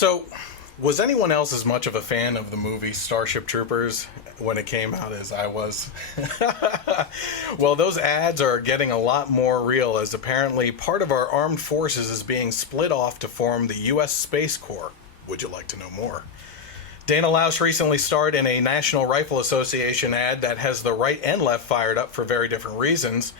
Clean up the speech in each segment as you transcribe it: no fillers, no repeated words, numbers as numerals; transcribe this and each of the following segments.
So, was anyone else as much of a fan of the movie Starship Troopers when it came out as I was? Well, those ads are getting a lot more real, as apparently part of our armed forces is being split off to form the U.S. Space Corps. Would you like to know more? Dana Loesch recently starred in a National Rifle Association ad that has the right and left fired up for very different reasons.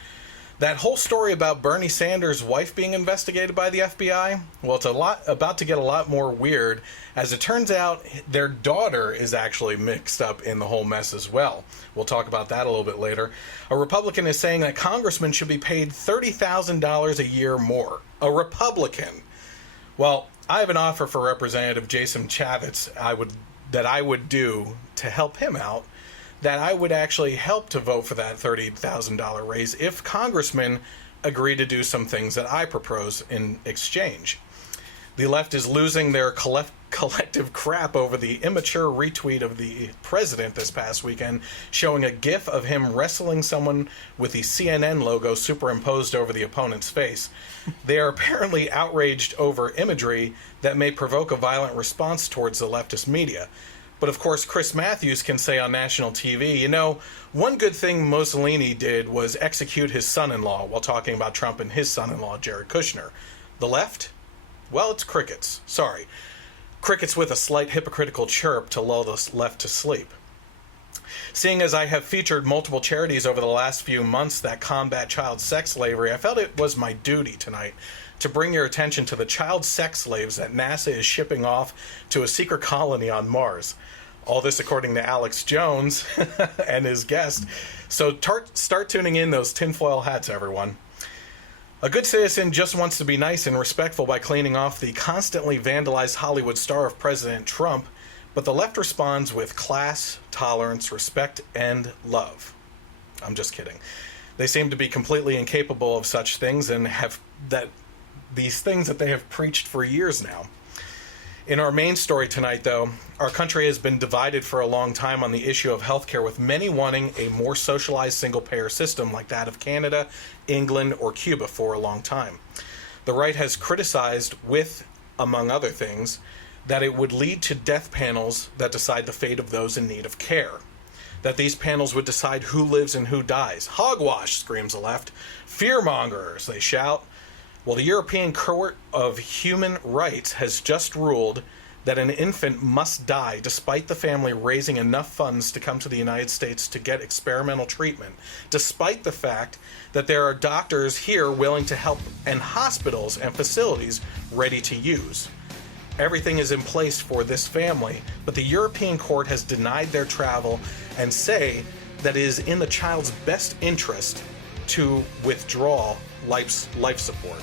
That whole story about Bernie Sanders' wife being investigated by the FBI, well, it's about to get a lot more weird, as it turns out their daughter is actually mixed up in the whole mess as well. We'll talk about that a little bit later. A Republican is saying that congressmen should be paid $30,000 a year more. A Republican. Well, I have an offer for Representative Jason Chaffetz that I would do to help him out, that I would actually help to vote for that $30,000 raise if congressmen agree to do some things that I propose in exchange. The left is losing their collective crap over the immature retweet of the president this past weekend, showing a gif of him wrestling someone with the CNN logo superimposed over the opponent's face. They are apparently outraged over imagery that may provoke a violent response towards the leftist media. But of course, Chris Matthews can say on national TV, you know, one good thing Mussolini did was execute his son-in-law, while talking about Trump and his son-in-law, Jared Kushner. The left? Well, it's crickets. Sorry. Crickets with a slight hypocritical chirp to lull the left to sleep. Seeing as I have featured multiple charities over the last few months that combat child sex slavery, I felt it was my duty tonight to bring your attention to the child sex slaves that NASA is shipping off to a secret colony on Mars. All this according to Alex Jones and his guest. So start tuning in those tinfoil hats, everyone. A good citizen just wants to be nice and respectful by cleaning off the constantly vandalized Hollywood star of President Trump, but the left responds with class, tolerance, respect, and love. I'm just kidding. They seem to be completely incapable of such things and have these things that they have preached for years now. In our main story tonight, though, our country has been divided for a long time on the issue of healthcare, with many wanting a more socialized single-payer system like that of Canada, England, or Cuba for a long time. The right has criticized with, among other things, that it would lead to death panels that decide the fate of those in need of care. That these panels would decide who lives and who dies. Hogwash, screams the left. Fearmongers, they shout. Well, the European Court of Human Rights has just ruled that an infant must die despite the family raising enough funds to come to the United States to get experimental treatment, despite the fact that there are doctors here willing to help and hospitals and facilities ready to use. Everything is in place for this family, but the European Court has denied their travel and say that it is in the child's best interest to withdraw life support.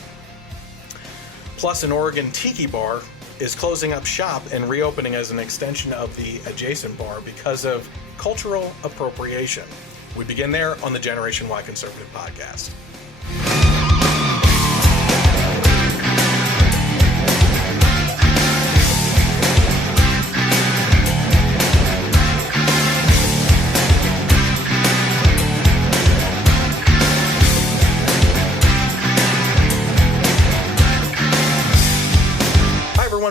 Plus, an Oregon Tiki bar is closing up shop and reopening as an extension of the adjacent bar because of cultural appropriation. We begin there on the Generation Y Conservative podcast.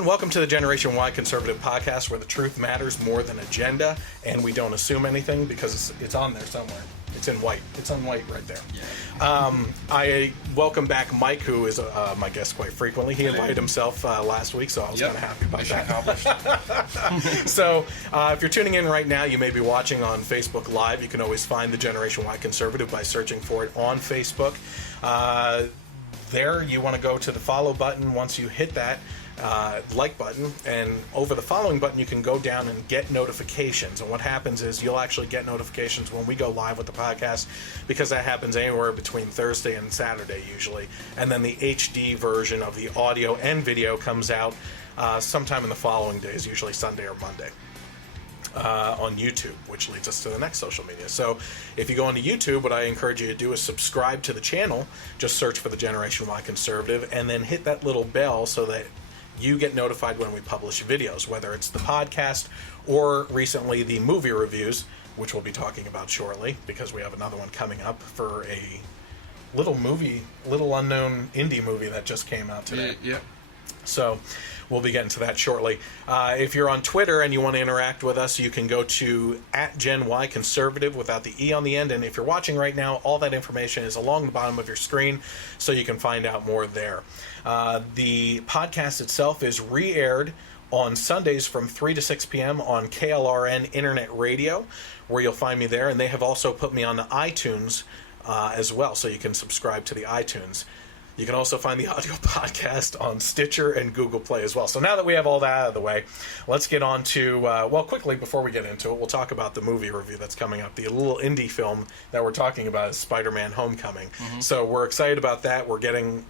Welcome to the Generation Y Conservative podcast, where the truth matters more than agenda, and we don't assume anything because it's on there somewhere. It's in white. It's on white right there. Yeah. I welcome back Mike, who is my guest quite frequently. He invited himself last week, so I was kind of happy about that. So if you're tuning in right now, you may be watching on Facebook Live. You can always find the Generation Y Conservative by searching for it on Facebook. There, you want to go to the follow button. Once you hit that, like button, and over the following button you can go down and get notifications. And what happens is you'll actually get notifications when we go live with the podcast, because that happens anywhere between Thursday and Saturday usually. And then the HD version of the audio and video comes out sometime in the following days, usually Sunday or Monday, on YouTube, which leads us to the next social media. So if you go onto YouTube, what I encourage you to do is subscribe to the channel. Just search for the Generation Y Conservative and then hit that little bell so that you get notified when we publish videos, whether it's the podcast or recently the movie reviews, which we'll be talking about shortly, because we have another one coming up for a little unknown indie movie that just came out today. Yeah. So we'll be getting to that shortly. If you're on Twitter and you want to interact with us, you can go to @GenYConservative without the E on the end. And if you're watching right now, all that information is along the bottom of your screen, so you can find out more there. The podcast itself is re-aired on Sundays from 3 to 6 p.m. on KLRN Internet Radio, where you'll find me there. And they have also put me on the iTunes as well, so you can subscribe to the iTunes. You can also find the audio podcast on Stitcher and Google Play as well. So now that we have all that out of the way, let's get on to, quickly before we get into it, we'll talk about the movie review that's coming up. The little indie film that we're talking about is Spider-Man Homecoming. Mm-hmm. So we're excited about that. We're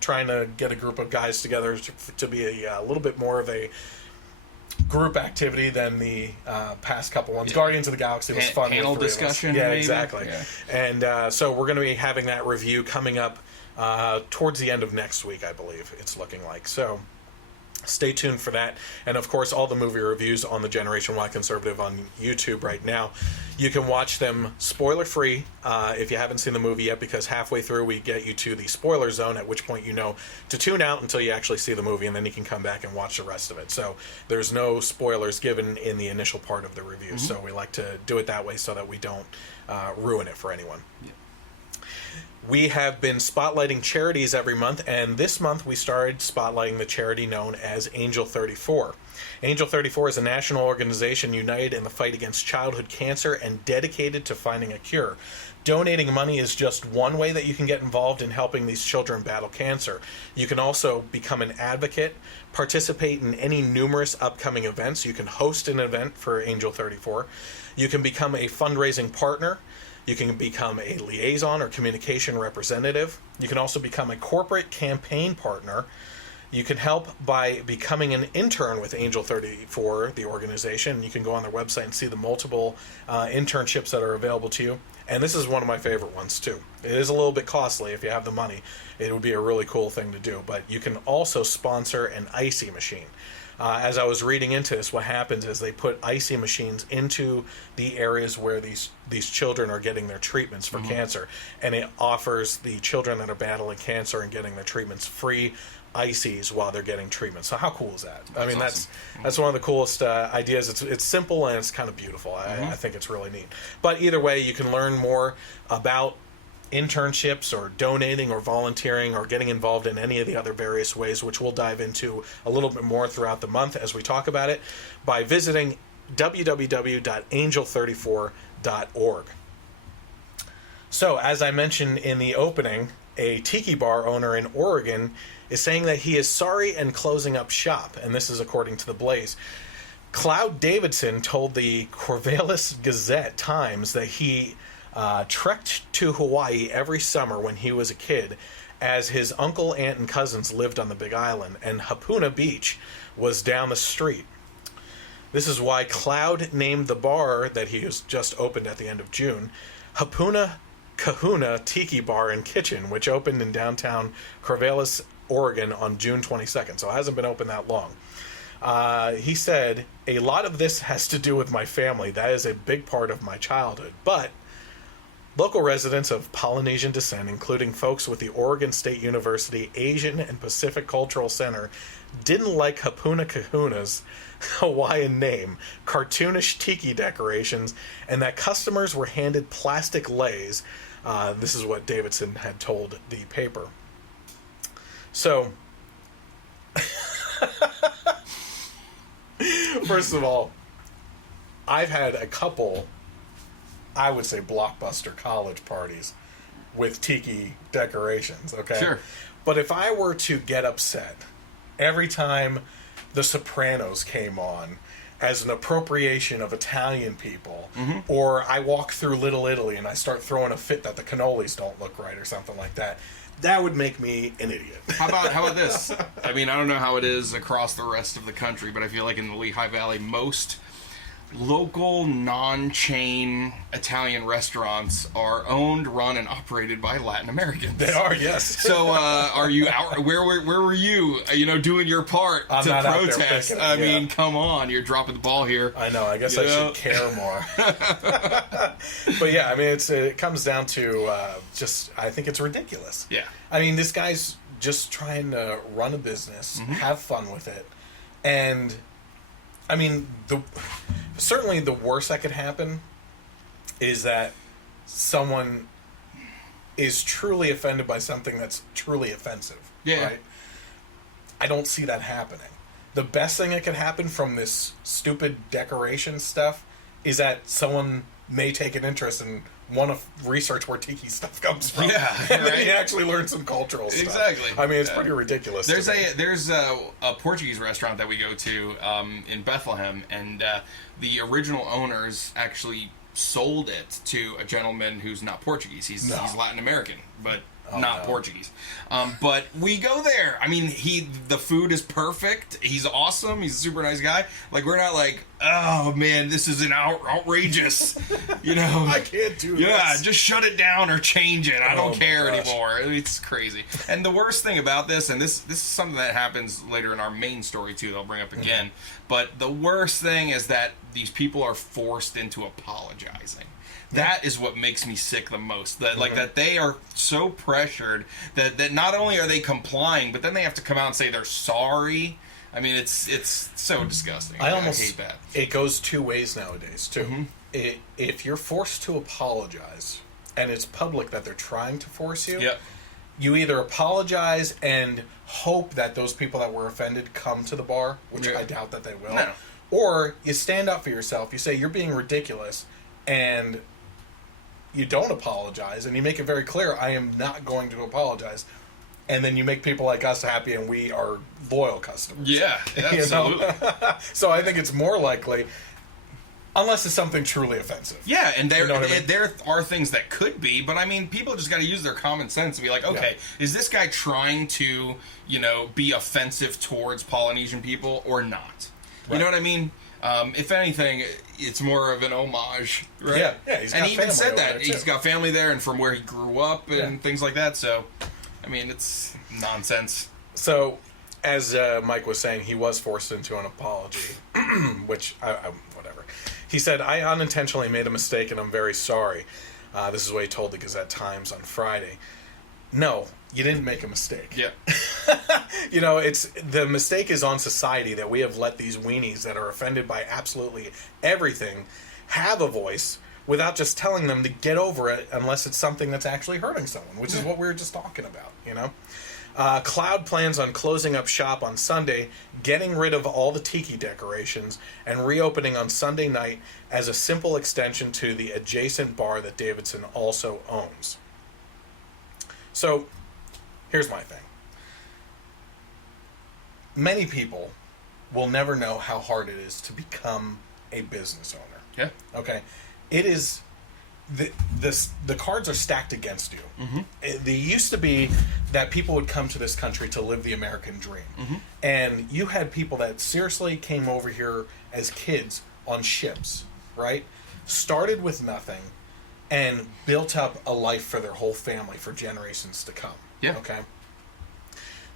trying to get a group of guys together to be a little bit more of a group activity than the past couple ones. Yeah. Guardians of the Galaxy was fun. Panel discussion. Yeah, maybe? Exactly. Yeah. And so we're going to be having that review coming up towards the end of next week, I believe it's looking like. So stay tuned for that. And of course, all the movie reviews on the Generation Y Conservative on YouTube right now. You can watch them spoiler free if you haven't seen the movie yet, because halfway through we get you to the spoiler zone, at which point you know to tune out until you actually see the movie, and then you can come back and watch the rest of it. So there's no spoilers given in the initial part of the review. Mm-hmm. So we like to do it that way so that we don't ruin it for anyone. Yeah. We have been spotlighting charities every month, and this month we started spotlighting the charity known as Angel 34. Angel 34 is a national organization united in the fight against childhood cancer and dedicated to finding a cure. Donating money is just one way that you can get involved in helping these children battle cancer. You can also become an advocate, participate in any numerous upcoming events. You can host an event for Angel 34. You can become a fundraising partner. You can become a liaison or communication representative. You can also become a corporate campaign partner. You can help by becoming an intern with Angel 34, the organization. You can go on their website and see the multiple internships that are available to you. And this is one of my favorite ones, too. It is a little bit costly if you have the money. It would be a really cool thing to do. But you can also sponsor an icy machine. As I was reading into this, what happens is they put icy machines into the areas where these children are getting their treatments for cancer, and it offers the children that are battling cancer and getting their treatments free ices while they're getting treatment. So how cool is that? I mean, awesome. That's one of the coolest ideas. It's simple and it's kind of beautiful. I think it's really neat. But either way, you can learn more about internships or donating or volunteering or getting involved in any of the other various ways, which we'll dive into a little bit more throughout the month as we talk about it, by visiting www.angel34.org. So, as I mentioned in the opening, a Tiki bar owner in Oregon is saying that he is sorry and closing up shop, and this is according to the Blaze. Cloud Davidson told the Corvallis Gazette-Times that he trekked to Hawaii every summer when he was a kid, as his uncle, aunt, and cousins lived on the Big Island, and Hapuna Beach was down the street. This is why Cloud named the bar that he has just opened at the end of June Hapuna Kahuna Tiki Bar and Kitchen, which opened in downtown Corvallis, Oregon on June 22nd, so it hasn't been open that long. He said, "A lot of this has to do with my family. That is a big part of my childhood, but local residents of Polynesian descent, including folks with the Oregon State University Asian and Pacific Cultural Center, didn't like Hapuna Kahuna's Hawaiian name, cartoonish tiki decorations, and that customers were handed plastic leis." This is what Davidson had told the paper. So, first of all, I've had a couple, I would say, blockbuster college parties with tiki decorations, okay? Sure. But if I were to get upset every time The Sopranos came on as an appropriation of Italian people, or I walk through Little Italy and I start throwing a fit that the cannolis don't look right or something like that, that would make me an idiot. How about this? I mean, I don't know how it is across the rest of the country, but I feel like in the Lehigh Valley, most local non-chain Italian restaurants are owned, run, and operated by Latin Americans. They are, yes. So, are you out? Where were you? Doing your part to protest? I mean, come on, you're dropping the ball here. I know. I guess I should care more. But yeah, I mean, it comes down to just. I think it's ridiculous. Yeah. I mean, this guy's just trying to run a business, have fun with it. And, I mean, certainly the worst that could happen is that someone is truly offended by something that's truly offensive. Yeah. Right? I don't see that happening. The best thing that could happen from this stupid decoration stuff is that someone may take an interest and want to research where Tiki stuff comes from. Yeah, and then right? he actually learn some cultural stuff. Exactly. I mean, it's pretty ridiculous. There's a Portuguese restaurant that we go to in Bethlehem, and the original owners actually sold it to a gentleman who's not Portuguese. He's Latin American, but not Portuguese. But we go there. I mean, the food is perfect. He's awesome. He's a super nice guy. Like, we're not like, oh man, this is outrageous. You know, I can't do this. Yeah, just shut it down or change it. I don't care gosh. anymore. It's crazy. And the worst thing about this, and this is something that happens later in our main story too, that I'll bring up again. But the worst thing is that these people are forced into apologizing. That is what makes me sick the most. That that they are so pressured that not only are they complying, but then they have to come out and say they're sorry. I mean, it's so disgusting. I hate that. It goes two ways nowadays too. If you're forced to apologize, and it's public that they're trying to force you, you either apologize and hope that those people that were offended come to the bar, which I doubt that they will, or you stand up for yourself. You say you're being ridiculous, and you don't apologize, and you make it very clear, I am not going to apologize. And then you make people like us happy, and we are loyal customers. Yeah, absolutely. So I think it's more likely, unless it's something truly offensive. Yeah, and there are things that could be, but I mean, people just got to use their common sense and be like, okay, is this guy trying to, be offensive towards Polynesian people or not? You know what I mean? If anything, it's more of an homage, right? Yeah. And he even said that he's got family there, and from where he grew up and things like that. So, I mean, it's nonsense. So, as Mike was saying, he was forced into an apology, which whatever. He said, "I unintentionally made a mistake, and I'm very sorry." This is what he told the Gazette-Times on Friday. No, you didn't make a mistake. Yeah. It's the mistake is on society that we have let these weenies that are offended by absolutely everything have a voice without just telling them to get over it unless it's something that's actually hurting someone, which is what we were just talking about, Cloud plans on closing up shop on Sunday, getting rid of all the Tiki decorations, and reopening on Sunday night as a simple extension to the adjacent bar that Davidson also owns. So, here's my thing. Many people will never know how hard it is to become a business owner. Yeah. Okay? It is... The cards are stacked against you. They used to be that people would come to this country to live the American dream. And you had people that seriously came over here as kids on ships, right? Started with nothing and built up a life for their whole family for generations to come. Yeah. Okay?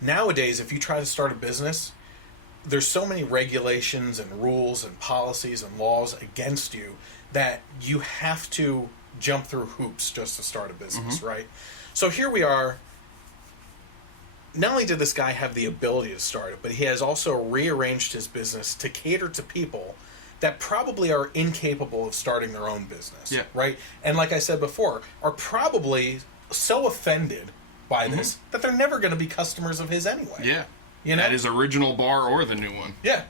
Nowadays, if you try to start a business, there's so many regulations and rules and policies and laws against you that you have to jump through hoops just to start a business, right? So here we are. Not only did this guy have the ability to start it, but he has also rearranged his business to cater to people that probably are incapable of starting their own business, right? And like I said before, are probably so offended by this that they're never going to be customers of his anyway. Yeah. You know? At his original bar or the new one. Yeah.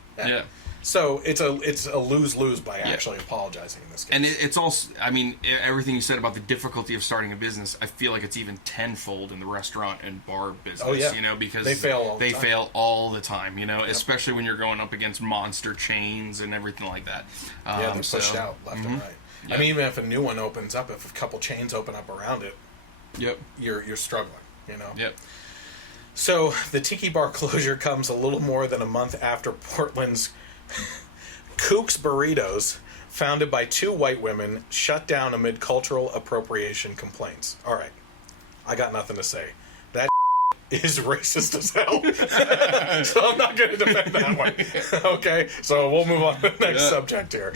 So it's a lose-lose by actually Yeah. apologizing in this case. And it's also, I mean, everything you said about the difficulty of starting a business, I feel like it's even tenfold in the restaurant and bar business. Oh, yeah. You know, because They fail all the they time. fail all the time, you know, especially when you're going up against monster chains and everything like that. Yeah, they're pushed out left and right. Yep. I mean, even if a new one opens up, if a couple chains open up around it, Yep. you're struggling, you know? Yep. So the Tiki Bar closure comes a little more than a month after Portland's Kook's Burritos, founded by two white women, shut down amid cultural appropriation complaints. All right, I got nothing to say. That is racist as hell. So I'm not going to defend that one. Okay, so we'll move on to the next subject here.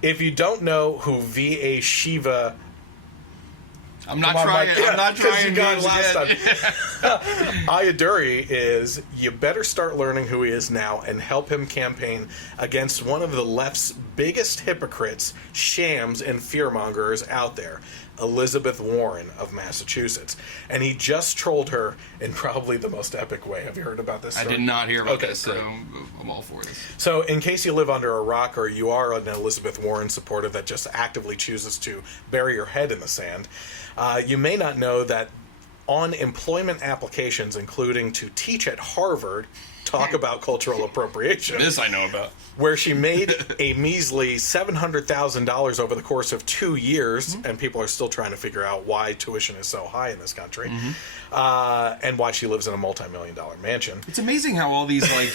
If you don't know who V.A. Shiva I'm not trying. I'm not trying. You got last time. Ayyadurai is, you better start learning who he is now and help him campaign against one of the left's biggest hypocrites, shams, and fearmongers out there, Elizabeth Warren of Massachusetts. And he just trolled her in probably the most epic way. Have you heard about this story? I did not hear about this, great. so I'm all for this. So, in case you live under a rock or you are an Elizabeth Warren supporter that just actively chooses to bury your head in the sand, you may not know that on employment applications, including to teach at Harvard, talk about cultural appropriation. This I know about. Where she made a measly $700,000 over the course of 2 years, and people are still trying to figure out why tuition is so high in this country, and why she lives in a multi-million-dollar mansion. It's amazing how all these, like,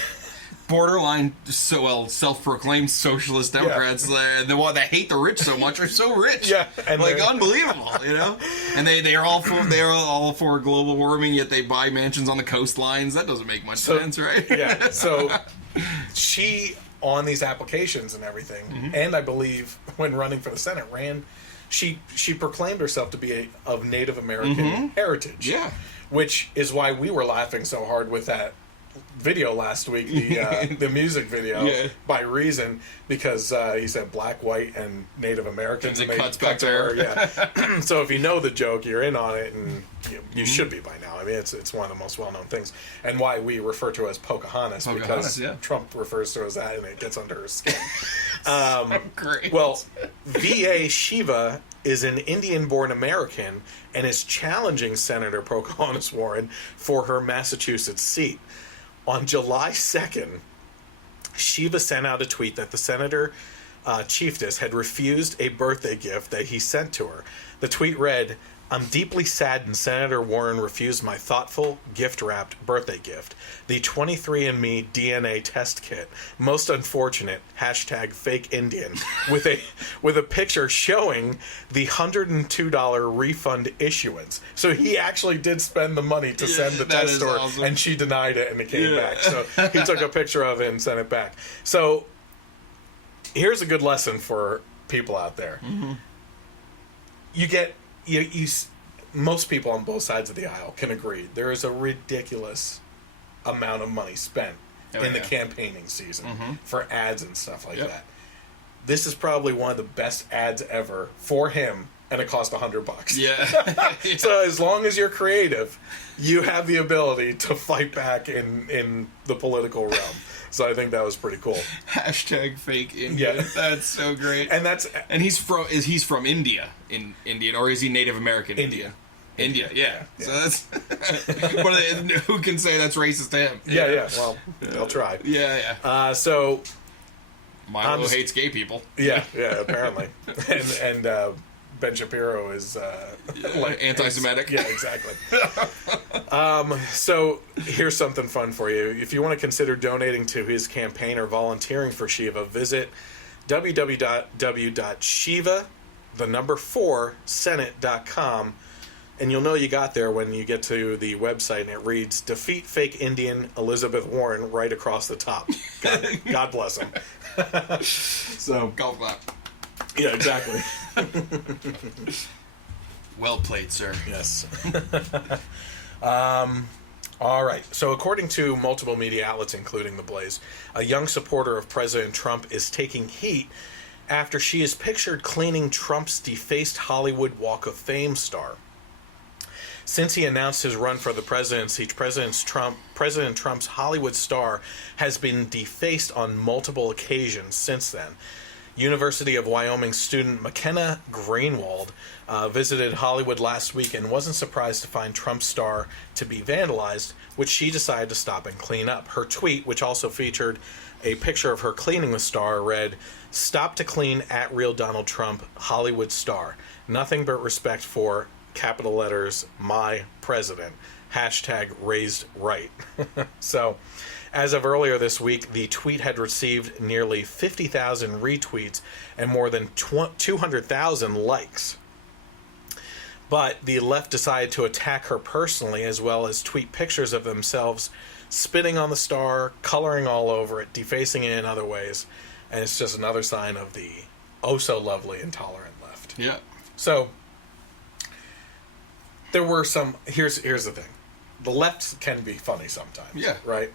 borderline, self-proclaimed socialist Democrats, the one that hate the rich so much, are so rich. Yeah, and like, unbelievable, you know. And they're all for global warming, yet they buy mansions on the coastlines. That doesn't make much sense, right? Yeah. So she, on these applications and everything, and I believe when running for the Senate, she proclaimed herself to be of Native American heritage. Yeah. Which is why we were laughing so hard with that video last week, the music video, by Reason, because he said black, white, and Native Americans. And it cuts back to her. Yeah. So if you know the joke, you're in on it, and you should be by now. I mean, it's one of the most well-known things, and why we refer to her as Pocahontas because Trump refers to her as that, and it gets under her skin. So great. Well, VA Shiva is an Indian-born American and is challenging Senator Pocahontas Warren for her Massachusetts seat. On July 2nd, Shiva sent out a tweet that the Senator Chiefess had refused a birthday gift that he sent to her. The tweet read, "I'm deeply saddened Senator Warren refused my thoughtful, gift-wrapped birthday gift. The 23andMe DNA test kit. Most unfortunate, #fake Indian," with a picture showing the $102 refund issuance. So he actually did spend the money to send the test to her, awesome. And she denied it, and it came back. So he took a picture of it and sent it back. So here's a good lesson for people out there. Most people on both sides of the aisle can agree there is a ridiculous amount of money spent in the campaigning season for ads and stuff like that. This is probably one of the best ads ever for him, and it cost $100. Yeah. So as long as you're creative, you have the ability to fight back in the political realm. So I think that was pretty cool. #fake Indian. Yeah. That's so great. And he's from India, Indian, or is he Native American? India, yeah. So that's who can say that's racist to him? Yeah. Well, they'll try. Yeah. So Milo hates gay people. Yeah. Apparently, and Ben Shapiro is anti-Semitic. Yeah, exactly. So here's something fun for you. If you want to consider donating to his campaign or volunteering for Shiva, visit www.shiva4senate.com, and you'll know you got there when you get to the website and it reads "Defeat Fake Indian Elizabeth Warren" right across the top. God bless him. So golf clap. Yeah, exactly. Well played, sir. Yes. All right. So according to multiple media outlets, including The Blaze, a young supporter of President Trump is taking heat after she is pictured cleaning Trump's defaced Hollywood Walk of Fame star. Since he announced his run for the presidency, President Trump's Hollywood star has been defaced on multiple occasions since then. University of Wyoming student McKenna Greenwald visited Hollywood last week and wasn't surprised to find Trump's star to be vandalized, which she decided to stop and clean up. Her tweet, which also featured a picture of her cleaning the star, read, "Stop to clean at real Donald Trump, Hollywood star. Nothing but respect for, capital letters, my president. #raised right." So, as of earlier this week, the tweet had received nearly 50,000 retweets and more than 200,000 likes. But the left decided to attack her personally, as well as tweet pictures of themselves spitting on the star, coloring all over it, defacing it in other ways. And it's just another sign of the oh-so-lovely intolerant left. Yeah. So, there were some. Here's the thing, the left can be funny sometimes. Yeah. Right.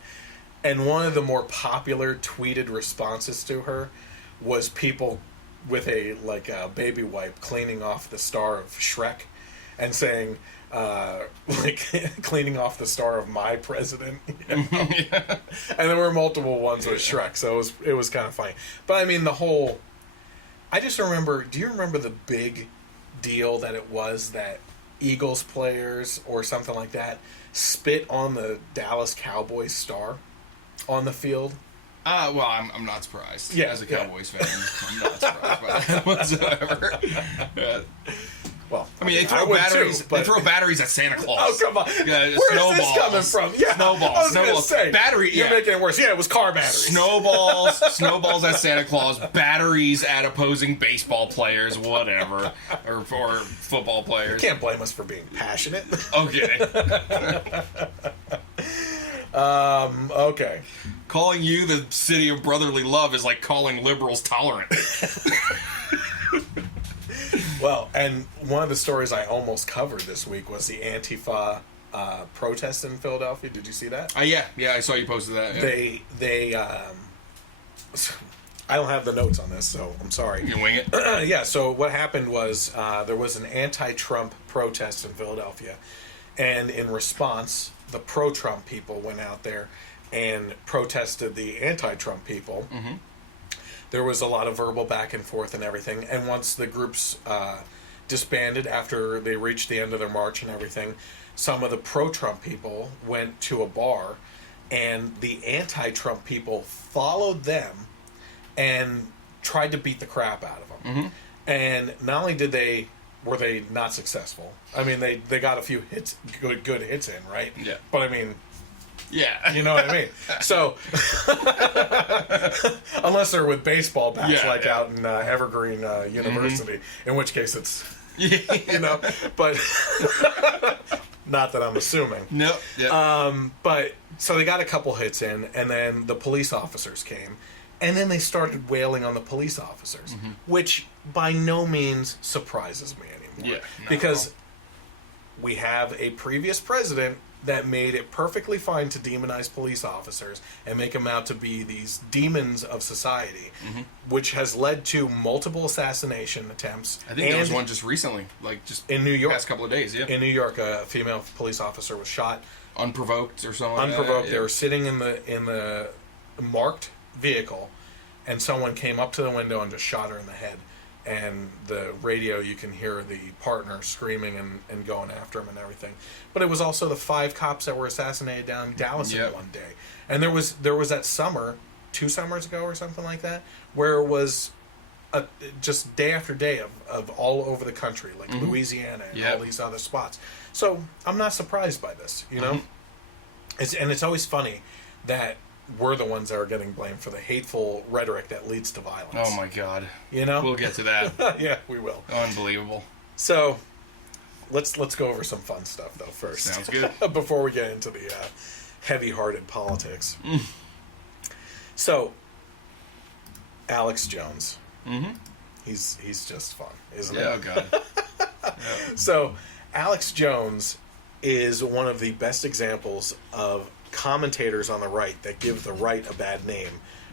And one of the more popular tweeted responses to her was people with a baby wipe cleaning off the star of Shrek, and saying, cleaning off the star of my president. You know? Yeah. And there were multiple ones with Shrek, so it was kind of funny. But I mean, I just remember. Do you remember the big deal that it was that Eagles players or something like that spit on the Dallas Cowboys star on the field? Well, I'm not surprised. Yeah, as a Cowboys fan, I'm not surprised by that whatsoever. Well, I mean, they throw batteries. Too, they throw batteries at Santa Claus. Oh, come on! Where's this coming from? Yeah, snowballs. I was going to say battery. You're making it worse. Yeah, it was car batteries. Snowballs at Santa Claus. Batteries at opposing baseball players, whatever, or football players. You can't blame us for being passionate. Okay. Okay. Calling you the city of brotherly love is like calling liberals tolerant. Well, and one of the stories I almost covered this week was the Antifa protest in Philadelphia. Did you see that? Yeah, I saw you posted that. Yeah. They I don't have the notes on this, so I'm sorry. You can wing it. Yeah. So what happened was there was an anti-Trump protest in Philadelphia, and in response, the pro-Trump people went out there and protested the anti-Trump people. Mm-hmm. There was a lot of verbal back and forth and everything. And once the groups disbanded after they reached the end of their march and everything, some of the pro-Trump people went to a bar, and the anti-Trump people followed them and tried to beat the crap out of them. Mm-hmm. And not only were they not successful. I mean, they got a few hits, good hits in, right? Yeah. But I mean, yeah, you know what I mean. So, unless they're with baseball bats, out in Evergreen University, in which case it's, but not that I'm assuming. No. Yeah. But so they got a couple hits in, and then the police officers came, and then they started wailing on the police officers, which by no means surprises me anymore. Yeah, because we have a previous president that made it perfectly fine to demonize police officers and make them out to be these demons of society, which has led to multiple assassination attempts. I think there was one just recently, just in New York, past couple of days. Yeah, in New York, a female police officer was shot unprovoked or something. Unprovoked. They were sitting in the marked vehicle, and someone came up to the window and just shot her in the head. And the radio, you can hear the partner screaming and going after him and everything. But it was also the 5 cops that were assassinated down in Dallas in one day. And there was that summer, 2 summers ago or something like that, where it was just day after day of all over the country, like Louisiana and all these other spots. So I'm not surprised by this, you know? It's always funny that we're the ones that are getting blamed for the hateful rhetoric that leads to violence. Oh my God! You know, we'll get to that. Yeah, we will. Unbelievable. So, let's go over some fun stuff though first. Sounds good. Before we get into the heavy-hearted politics. So, Alex Jones. He's just fun, isn't he? Oh God. So, Alex Jones is one of the best examples of commentators on the right that give the right a bad name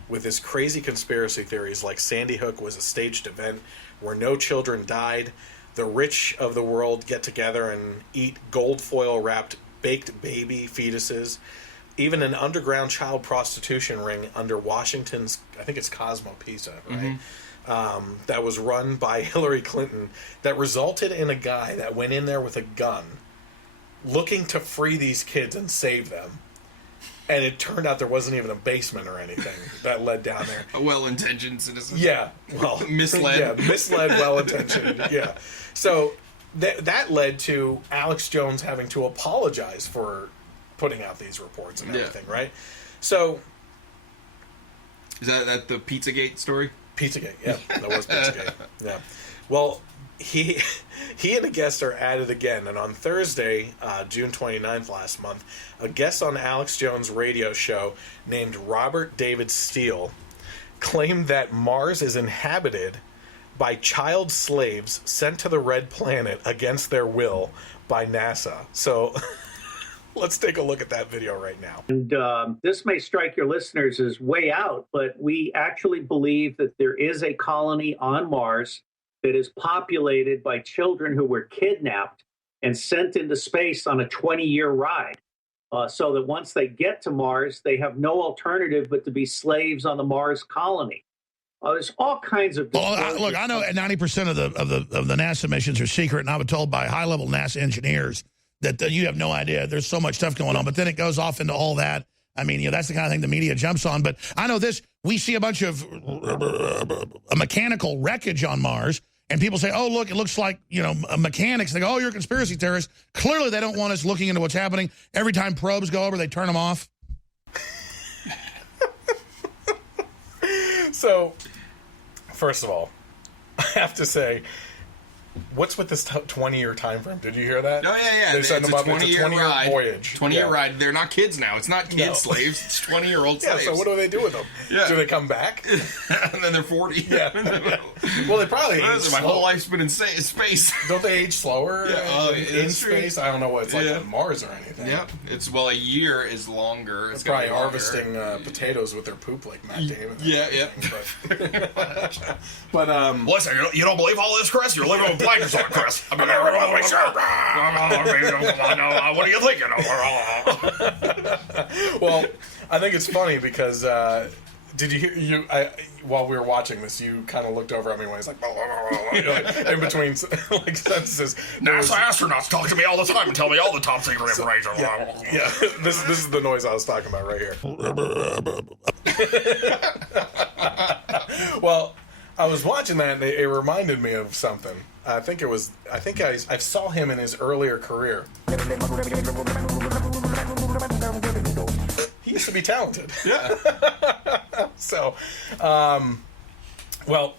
with his crazy conspiracy theories like Sandy Hook was a staged event where no children died, the rich of the world get together and eat gold foil wrapped baked baby fetuses, even an underground child prostitution ring under Washington's, I think it's Cosmo Pizza, right? That was run by Hillary Clinton, that resulted in a guy that went in there with a gun looking to free these kids and save them. And it turned out there wasn't even a basement or anything that led down there. A well-intentioned citizen. Yeah, well... misled. Yeah, misled, well-intentioned, yeah. So that led to Alex Jones having to apologize for putting out these reports and everything, right? So... Is that the Pizzagate story? Pizzagate, yeah. That was Pizzagate, yeah. Well... He and a guest are at it again, and on Thursday, June 29th last month, a guest on Alex Jones' radio show named Robert David Steele claimed that Mars is inhabited by child slaves sent to the Red Planet against their will by NASA. So let's take a look at that video right now. And this may strike your listeners as way out, but we actually believe that there is a colony on Mars that is populated by children who were kidnapped and sent into space on a 20-year ride. So that once they get to Mars, they have no alternative but to be slaves on the Mars colony. There's all kinds of. Well, look, I know 90% of the NASA missions are secret, and I was told by high-level NASA engineers that you have no idea. There's so much stuff going on, but then it goes off into all that. I mean, that's the kind of thing the media jumps on. But I know this: we see a bunch of mechanical wreckage on Mars. And people say, oh, look, it looks like, mechanics. They go, oh, you're a conspiracy theorist. Clearly, they don't want us looking into what's happening. Every time probes go over, they turn them off. So, first of all, I have to say, what's with this 20-year time frame? Did you hear that? Oh, yeah. They send them up. It's a 20-year voyage. 20-year ride. They're not kids now. It's not kid slaves. It's 20-year-old slaves. Yeah, so what do they do with them? Yeah. Do they come back? And then they're 40. Yeah. Well, they probably age my whole life's been in space. Don't they age slower in space? True. I don't know what it's like on Mars or anything. Yeah. A year is longer. It's probably harvesting potatoes with their poop like Matt Damon. Yeah. But listen, you don't believe all this, Chris? You're living with blankets on, Chris. I'm going to rip off my shirt. What are you thinking? Well, I think it's funny because did you hear while we were watching this, you kind of looked over at me when he's like, in between like sentences. NASA astronauts talk to me all the time and tell me all the top secret information. Yeah. This is the noise I was talking about right here. Well, I was watching that and it reminded me of something. I saw him in his earlier career. He used to be talented. Yeah. So, well,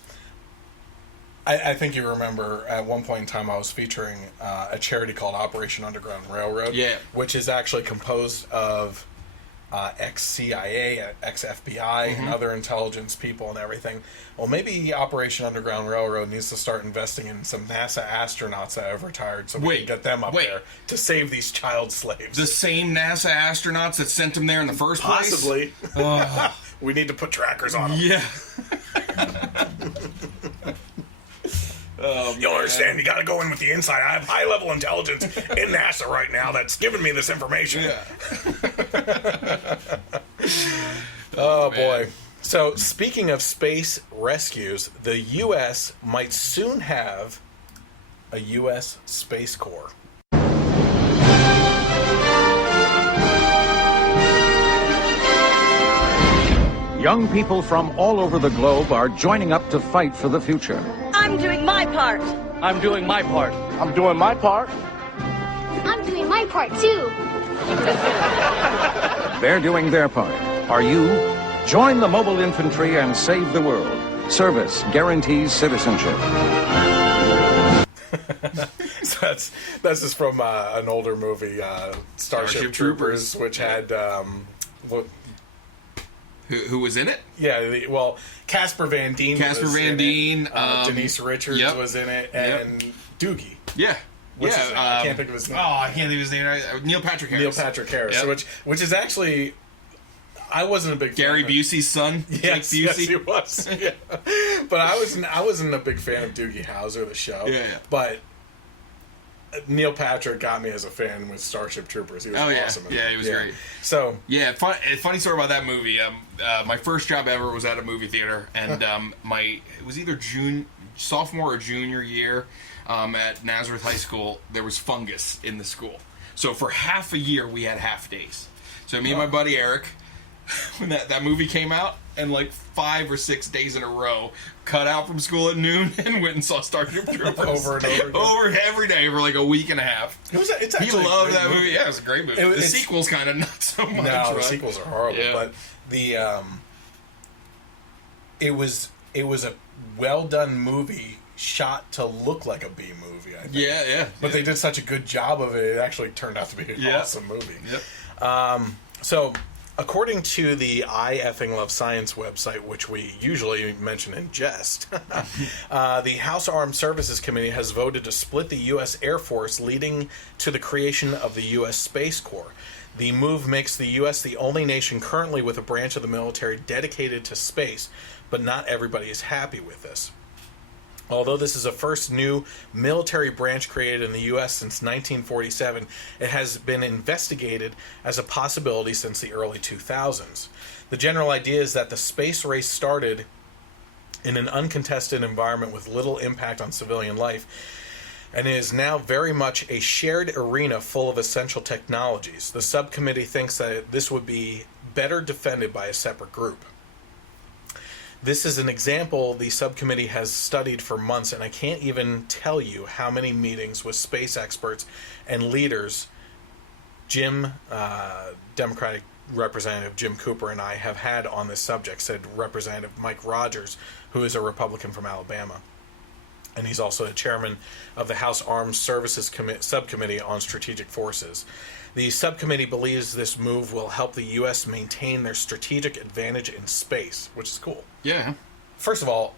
I think you remember at one point in time I was featuring a charity called Operation Underground Railroad, which is actually composed of ex-CIA, ex-FBI, and other intelligence people and everything. Well, maybe Operation Underground Railroad needs to start investing in some NASA astronauts that have retired so we can get them up there to save these child slaves. The same NASA astronauts that sent them there in the first place? Possibly. We need to put trackers on them. Yeah. You understand, you gotta go in with the inside. I have high-level intelligence in NASA right now that's giving me this information. Yeah. Oh, boy. So, speaking of space rescues, the U.S. might soon have a U.S. Space Corps. Young people from all over the globe are joining up to fight for the future. I'm doing my part. I'm doing my part. I'm doing my part. I'm doing my part, too. They're doing their part. Are you? Join the mobile infantry and save the world. Service guarantees citizenship. So that's just from an older movie, Starship Troopers, which had who was in it? Yeah, well, Casper Van Dien. Denise Richards was in it, and Doogie. Yeah. I can't think of his name. I can't think of his name. Neil Patrick Harris. Which is actually, I wasn't a big Gary fan Busey's son. Yes, Jake Busey. Yes, he was. Yeah. But I wasn't a big fan of Doogie Howser, the show. Yeah. But Neil Patrick got me as a fan with Starship Troopers. He was awesome. Yeah, he was great. So funny story about that movie. My first job ever was at a movie theater, and it was either sophomore or junior year at Nazareth High School. There was fungus in the school, so for half a year we had half days. So me and my buddy Eric, when that movie came out, and like 5 or 6 days in a row, cut out from school at noon and went and saw Starship Troopers over and over again. Over every day for like a week and a half. He loved that movie. Yeah, it was a great movie. The sequel's kind of not so much. No, the sequels are horrible. Yeah. But it was a well done movie shot to look like a B movie. I think. Yeah. But they did such a good job of it. It actually turned out to be an awesome movie. Yep. So According to the I Effing Love Science website, which we usually mention in jest, the House Armed Services Committee has voted to split the U.S. Air Force, leading to the creation of the U.S. Space Corps. The move makes the U.S. the only nation currently with a branch of the military dedicated to space, but not everybody is happy with this. Although this is the first new military branch created in the U.S. since 1947, it has been investigated as a possibility since the early 2000s. The general idea is that the space race started in an uncontested environment with little impact on civilian life, and is now very much a shared arena full of essential technologies. The subcommittee thinks that this would be better defended by a separate group. This is an example the subcommittee has studied for months, and I can't even tell you how many meetings with space experts and leaders Democratic Representative Jim Cooper and I have had on this subject, said Representative Mike Rogers, who is a Republican from Alabama. And he's also the chairman of the House Armed Services Subcommittee on Strategic Forces. The subcommittee believes this move will help the U.S. maintain their strategic advantage in space, which is cool. Yeah. First of all,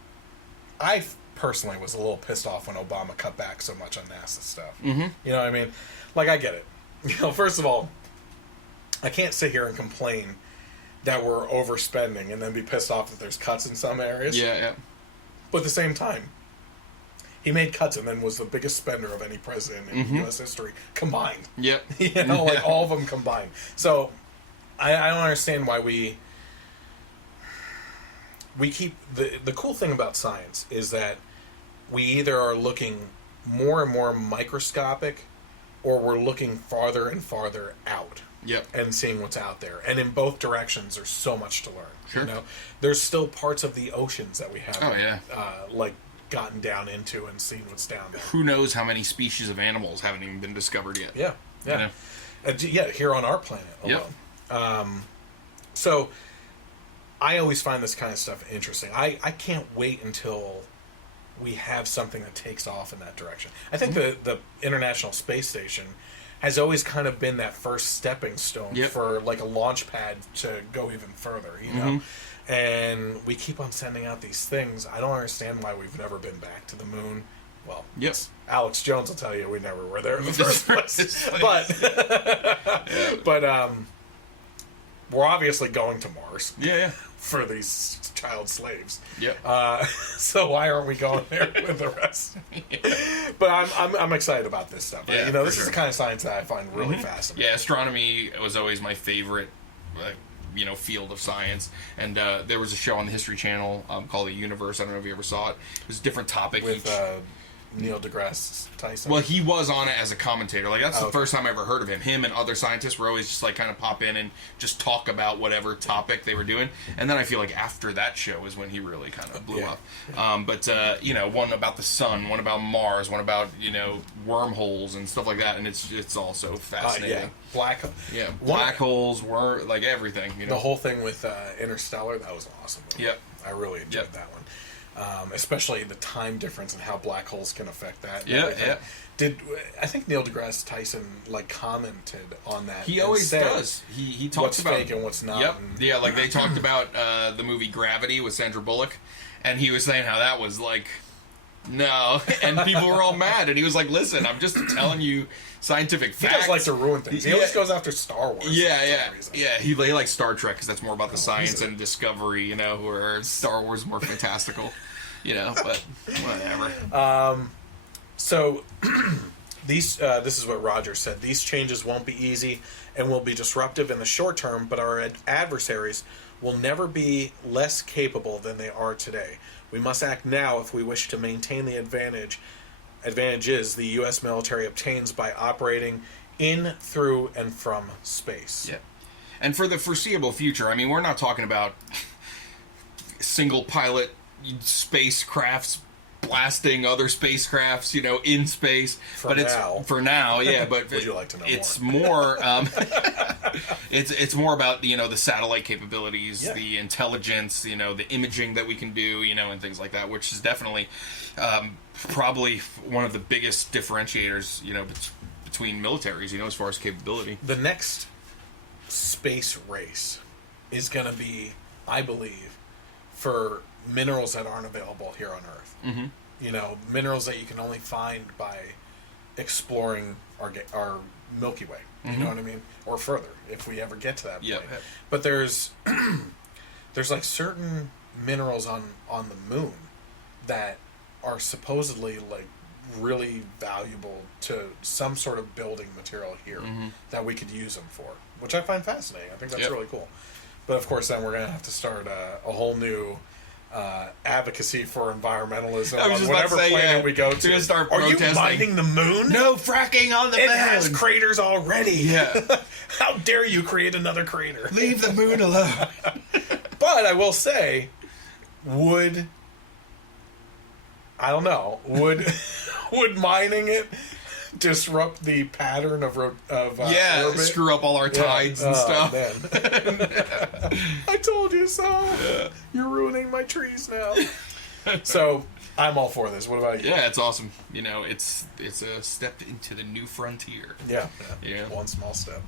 I personally was a little pissed off when Obama cut back so much on NASA stuff. Mm-hmm. You know what I mean? Like, I get it. You know, first of all, I can't sit here and complain that we're overspending and then be pissed off that there's cuts in some areas. Yeah, yeah. But at the same time, he made cuts and then was the biggest spender of any president in U.S. history combined. Yep. You know, like all of them combined. So I don't understand why we keep... The cool thing about science is that we either are looking more and more microscopic or we're looking farther and farther out. Yep. And seeing what's out there. And in both directions, there's so much to learn. Sure. You know? There's still parts of the oceans that we haven't Oh, gotten down into and seen what's down there. Who knows how many species of animals haven't even been discovered yet? Yeah, yeah. You know? Here on our planet alone. Yep. So I always find this kind of stuff interesting. I can't wait until we have something that takes off in that direction. I think the International Space Station has always kind of been that first stepping stone for like a launch pad to go even further, you know? And we keep on sending out these things. I don't understand why we've never been back to the moon. Well, yes, Alex Jones will tell you we never were there in the first place. But we're obviously going to Mars. Yeah. For these child slaves. Yeah. So why aren't we going there with the rest? But I'm excited about this stuff. Yeah, you know, this is the kind of science that I find really fascinating. Yeah, astronomy was always my favorite, field of science. And there was a show on the History Channel called The Universe. I don't know if you ever saw it. It was a different topic. With Neil deGrasse Tyson. Well, he was on it as a commentator. Like, that's the first time I ever heard of him. Him and other scientists were always just, like, kind of pop in and just talk about whatever topic they were doing. And then I feel like after that show is when he really kind of blew up. But one about the sun, one about Mars, one about, wormholes and stuff like that. And it's also fascinating. Black holes, like, everything. The whole thing with Interstellar, that was awesome. Yep. I really enjoyed that one. Especially the time difference and how black holes can affect that. Yeah. I think Neil deGrasse Tyson commented on that? He always does. He talks what's about fake and what's not. Yep. Yeah, like they talked about the movie Gravity with Sandra Bullock, and he was saying how that was like, no, and people were all mad, and he was like, listen, I'm just telling you scientific facts. He does like to ruin things. He always goes after Star Wars. Yeah. He likes Star Trek because that's more about the science and discovery, where Star Wars is more fantastical. But whatever. So this is what Roger said. These changes won't be easy and will be disruptive in the short term, but our adversaries will never be less capable than they are today. We must act now if we wish to maintain the advantages the U.S. military obtains by operating in, through, and from space. Yeah. And for the foreseeable future, I mean, we're not talking about single pilot spacecrafts blasting other spacecrafts, in space. For now, yeah. But would you like to know it's more? It's more about the satellite capabilities, the intelligence, the imaging that we can do, and things like that, which is definitely probably one of the biggest differentiators, between militaries, as far as capability. The next space race is going to be, I believe, for minerals that aren't available here on Earth. Mm-hmm. You know, minerals that you can only find by exploring our Milky Way. You know what I mean? Or further, if we ever get to that point. But there's like certain minerals on the moon that are supposedly like really valuable to some sort of building material here that we could use them for, which I find fascinating. I think that's really cool. But of course, then we're going to have to start a whole new advocacy for environmentalism on whatever planet we go to. Start Are you protesting. mining the moon? No fracking on the moon. It has craters already. Yeah. How dare you create another crater? Leave the moon alone. But I will say, would mining it disrupt the pattern of orbit? Screw up all our tides and stuff. Man. I told you so. Yeah. You're ruining my trees now. So I'm all for this. What about you? Yeah, it's awesome. You know, it's a step into the new frontier. Yeah. One small step.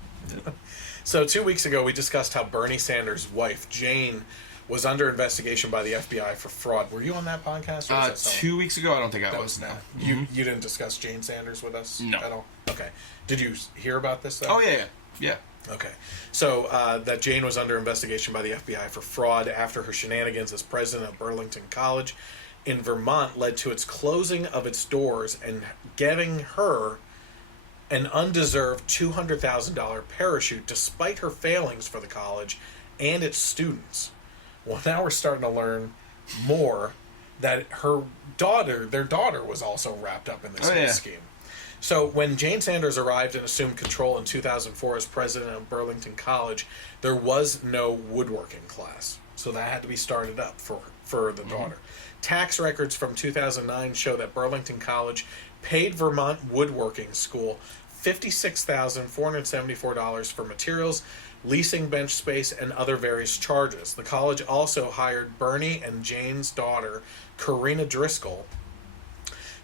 So 2 weeks ago, we discussed how Bernie Sanders' wife, Jane, was under investigation by the FBI for fraud. Were you on that podcast? Or was that 2 weeks ago, I don't think I was. No. You didn't discuss Jane Sanders with us at all? Okay. Did you hear about this, though? Oh, yeah. Okay. So that Jane was under investigation by the FBI for fraud after her shenanigans as president of Burlington College in Vermont led to its closing of its doors and getting her an undeserved $200,000 parachute despite her failings for the college and its students. Well, now we're starting to learn more that their daughter was also wrapped up in this whole scheme. So when Jane Sanders arrived and assumed control in 2004 as president of Burlington College, there was no woodworking class. So that had to be started up for the daughter. Tax records from 2009 show that Burlington College paid Vermont Woodworking School $56,474 for materials, leasing bench space, and other various charges. The college also hired Bernie and Jane's daughter, Karina Driscoll,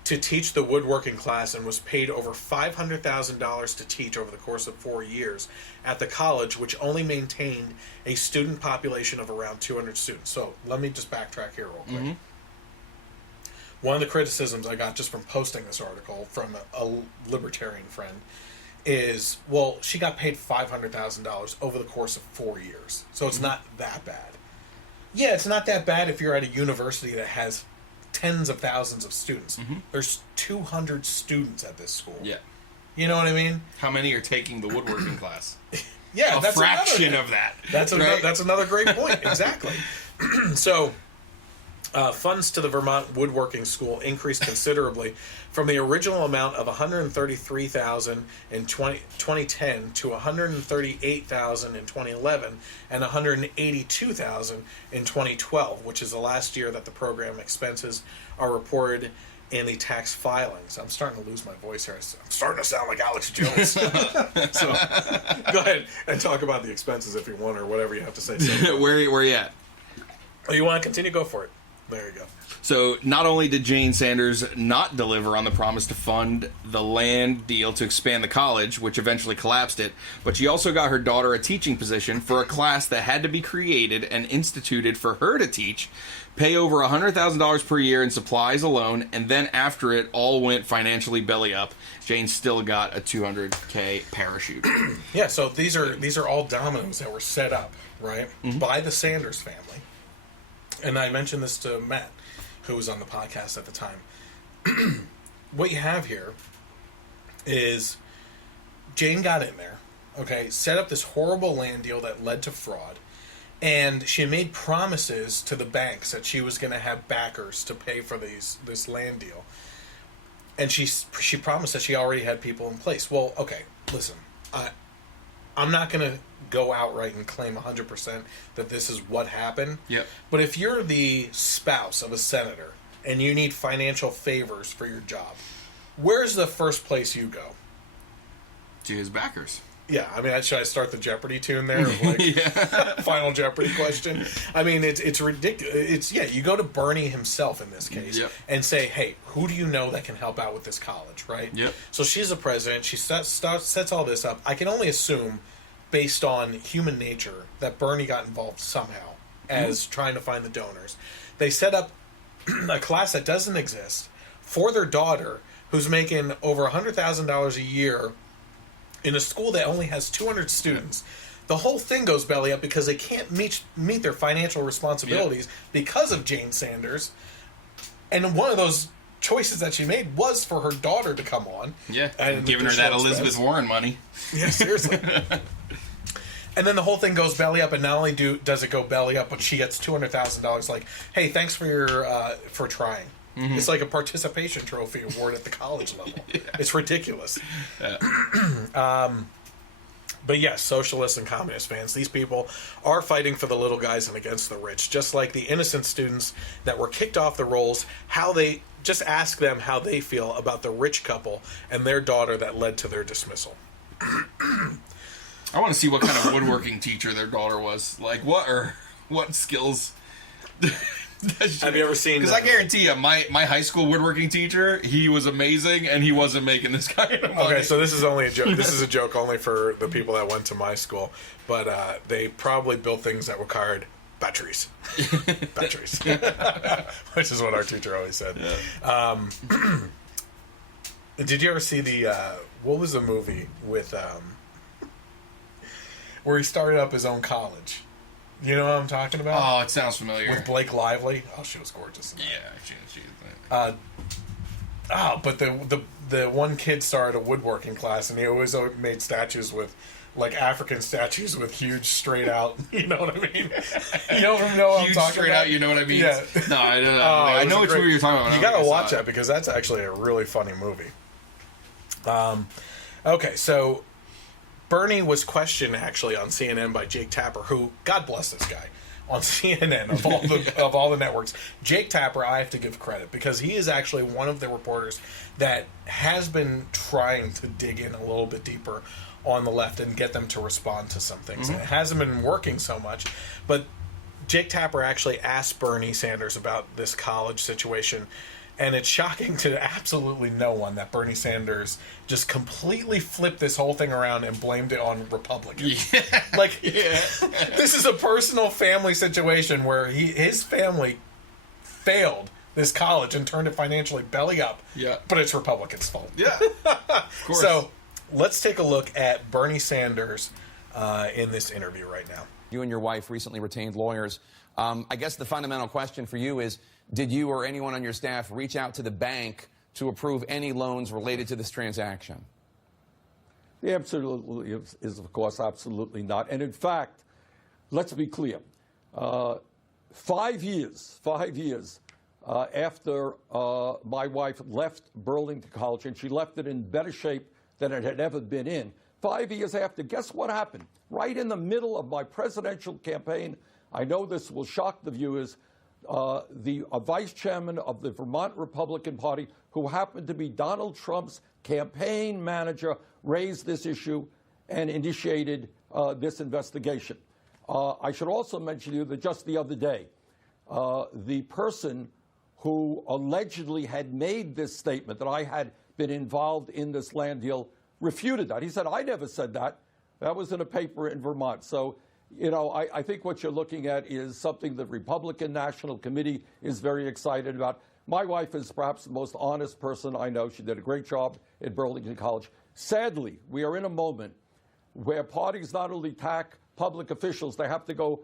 to teach the woodworking class and was paid over $500,000 to teach over the course of 4 years at the college, which only maintained a student population of around 200 students. So let me just backtrack here real quick. One of the criticisms I got just from posting this article from a libertarian friend is, well, she got paid $500,000 over the course of 4 years. So it's not that bad. Yeah, it's not that bad if you're at a university that has tens of thousands of students. There's 200 students at this school. Yeah. You know what I mean? How many are taking the woodworking class? Yeah, that's a fraction of that. That's another great point. Exactly. So funds to the Vermont Woodworking School increased considerably from the original amount of $133,000 in 2010 to $138,000 in 2011 and $182,000 in 2012, which is the last year that the program expenses are reported in the tax filings. I'm starting to lose my voice here. I'm starting to sound like Alex Jones. So go ahead and talk about the expenses if you want, or whatever you have to say. Where are you at? Oh, you want to continue? Go for it. There you go. So not only did Jane Sanders not deliver on the promise to fund the land deal to expand the college, which eventually collapsed it, but she also got her daughter a teaching position for a class that had to be created and instituted for her to teach, pay over $100,000 per year in supplies alone, and then after it all went financially belly up, Jane still got a $200K parachute. Yeah, so these are all dominoes that were set up, right, by the Sanders family. And I mentioned this to Matt, who was on the podcast at the time. What you have here is Jane got in there, okay, set up this horrible land deal that led to fraud, and she made promises to the banks that she was going to have backers to pay for this land deal. And she promised that she already had people in place. Well, okay, listen, I'm not going to go outright and claim 100% that this is what happened. Yep. But if you're the spouse of a senator and you need financial favors for your job, where's the first place you go? To his backers. Yeah, I mean, should I start the Jeopardy tune there? Of like, Final Jeopardy question? I mean, it's ridiculous. You go to Bernie himself in this case and say, hey, who do you know that can help out with this college, right? Yep. So she's the president. She sets all this up. I can only assume based on human nature that Bernie got involved somehow as trying to find the donors. They set up a class that doesn't exist for their daughter, who's making over $100,000 a year in a school that only has 200 students. The whole thing goes belly up because they can't meet their financial responsibilities because of Jane Sanders. And one of those choices that she made was for her daughter to come on. Yeah, and giving her that Elizabeth Warren money. Yeah, seriously. And then the whole thing goes belly up, and not only does it go belly up, but she gets $200,000. Like, hey, thanks for your for trying. Mm-hmm. It's like a participation trophy award at the college level. Yeah. It's ridiculous. Yeah. But yes, socialists and communist fans, these people are fighting for the little guys and against the rich. Just like the innocent students that were kicked off the rolls, just ask them how they feel about the rich couple and their daughter that led to their dismissal. I want to see what kind of woodworking teacher their daughter was. Like, what skills... Have you ever seen... Because I guarantee you, my high school woodworking teacher, he was amazing, and he wasn't making this kind of money. Okay, so this is only a joke. This is a joke only for the people that went to my school. But they probably built things that required batteries. Batteries. Which is what our teacher always said. Yeah. Did you ever see what was the movie with... where he started up his own college? You know what I'm talking about? Oh, it sounds familiar. With Blake Lively. Oh, she was gorgeous. Yeah, she but the one kid started a woodworking class, and he always made statues with, like, African statues with huge straight out. You know what I mean? You don't know what I'm talking about? Huge straight out. You know what I mean? Yeah. No, I don't know. I know which movie you're talking about. You got to watch that because that's actually a really funny movie. Okay, so. Bernie was questioned actually on CNN by Jake Tapper, who, God bless this guy, on CNN of all the networks. Jake Tapper, I have to give credit because he is actually one of the reporters that has been trying to dig in a little bit deeper on the left and get them to respond to some things. Mm-hmm. And it hasn't been working so much, but Jake Tapper actually asked Bernie Sanders about this college situation. And it's shocking to absolutely no one that Bernie Sanders just completely flipped this whole thing around and blamed it on Republicans. Yeah. This is a personal family situation where his family failed this college and turned it financially belly up. Yeah. But it's Republicans' fault. Yeah. Of course. So let's take a look at Bernie Sanders in this interview right now. You and your wife recently retained lawyers. I guess the fundamental question for you is, did you or anyone on your staff reach out to the bank to approve any loans related to this transaction? The answer is, of course, absolutely not. And in fact, let's be clear. 5 years after my wife left Burlington College, and she left it in better shape than it had ever been in, 5 years after, guess what happened? Right in the middle of my presidential campaign, I know this will shock the viewers, the vice chairman of the Vermont Republican Party, who happened to be Donald Trump's campaign manager, raised this issue and initiated this investigation. I should also mention to you that just the other day, the person who allegedly had made this statement that I had been involved in this land deal refuted that. He said, I never said that. That was in a paper in Vermont. So, you know, I think what you're looking at is something the Republican National Committee is very excited about. My wife is perhaps the most honest person I know. She did a great job at Burlington College. Sadly, we are in a moment where parties not only attack public officials, they have to go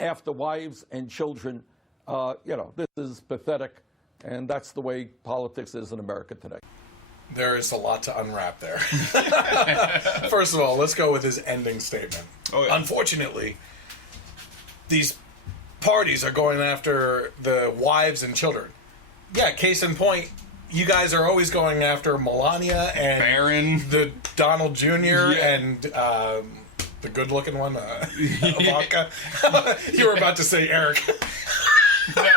after wives and children. This is pathetic, and that's the way politics is in America today. There is a lot to unwrap there. First of all, let's go with his ending statement. Oh, yeah. Unfortunately, these parties are going after the wives and children. Yeah, case in point, you guys are always going after Melania and Barron, the Donald Jr. and the good-looking one, Ivanka. You were about to say Eric. Why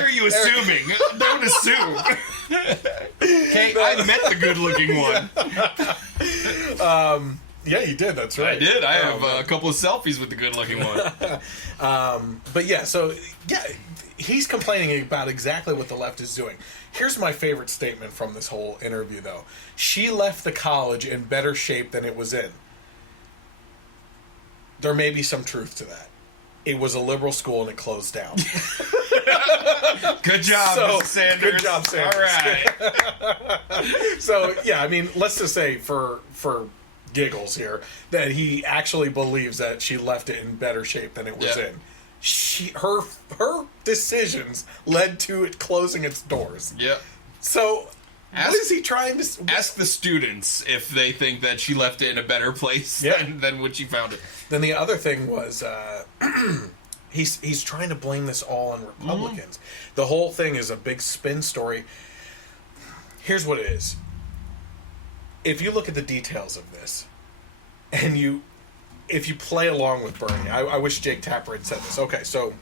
are you assuming? Don't assume. Okay, I met the good-looking one. Yeah, you did. That's right. I did. I have a couple of selfies with the good-looking one. But yeah, so yeah, he's complaining about exactly what the left is doing. Here's my favorite statement from this whole interview, though. She left the college in better shape than it was in. There may be some truth to that. It was a liberal school and it closed down. Good job, Mr. Sanders. Good job, Sanders. All right. So yeah, I mean, let's just say for giggles here that he actually believes that she left it in better shape than it was in. Her decisions led to it closing its doors. Yeah. So what is he trying to ask the students if they think that she left it in a better place than when she found it? Then the other thing was he's trying to blame this all on Republicans. The whole thing is a big spin story. Here's what it is. If you look at the details of this, and if you play along with Bernie, I wish Jake Tapper had said this. Okay, so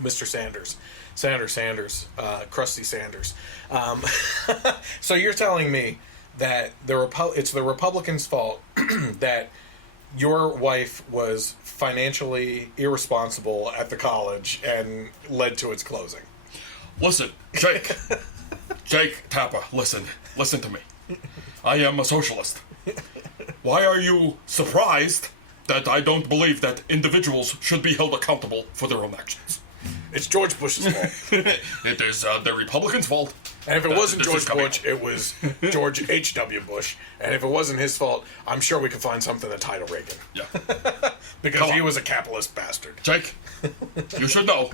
Mr. Sanders, Senator Sanders, Krusty Sanders. So you're telling me that it's the Republicans' fault that your wife was financially irresponsible at the college and led to its closing? Listen, Jake Tapper, listen to me. I am a socialist. Why are you surprised that I don't believe that individuals should be held accountable for their own actions? It's George Bush's fault. It is the Republicans' fault. And if it wasn't George Bush, it was George H.W. Bush. And if it wasn't his fault, I'm sure we could find something to tie to Reagan. Yeah. Because he was a capitalist bastard. Jake, you should know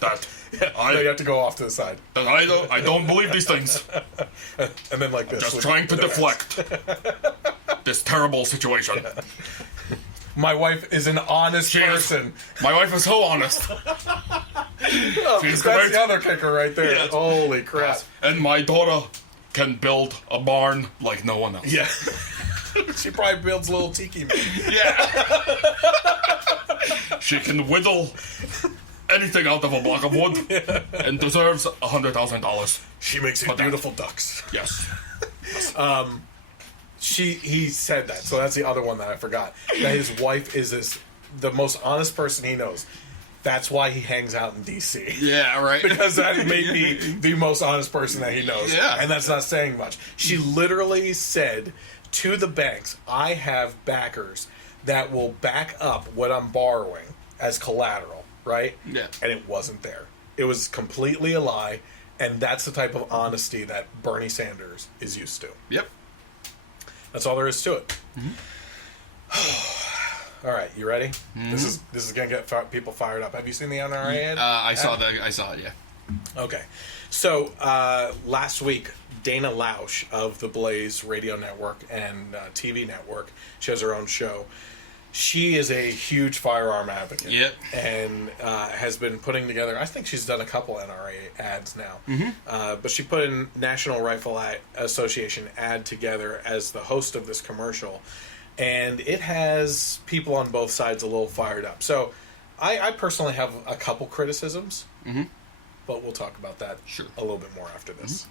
that you have to go off to the side. That I don't believe these things. And then like this. Just trying to deflect this terrible situation. My wife is an honest person. My wife is so honest. That's the other kicker right there. Yes. Holy crap. And my daughter can build a barn like no one else. Yeah. She probably builds a little tiki man. Yeah. She can whittle anything out of a block of wood and deserves $100,000. She makes beautiful ducks. Yes. He said that, so that's the other one that I forgot. That his wife is the most honest person he knows. That's why he hangs out in D.C. Yeah, right. Because that may be the most honest person that he knows. Yeah. And that's not saying much. She literally said to the banks, I have backers that will back up what I'm borrowing as collateral, right? Yeah. And it wasn't there. It was completely a lie, and that's the type of honesty that Bernie Sanders is used to. Yep. That's all there is to it. All right, you ready? This is gonna get people fired up. Have you seen the NRA ad? I saw it. Yeah. Okay, so last week, Dana Loesch of the Blaze Radio Network and TV network, she has her own show. She is a huge firearm advocate. Yep. And has been putting together, I think she's done a couple NRA ads now. But she put a National Rifle Association ad together as the host of this commercial. And it has people on both sides a little fired up. So I personally have a couple criticisms. But we'll talk about that a little bit more after this.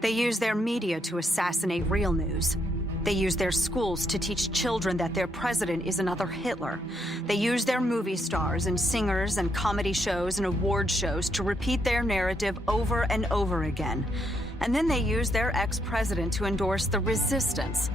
They use their media to assassinate real news. They use their schools to teach children that their president is another Hitler. They use their movie stars and singers and comedy shows and award shows to repeat their narrative over and over again. And then they use their ex-president to endorse the resistance,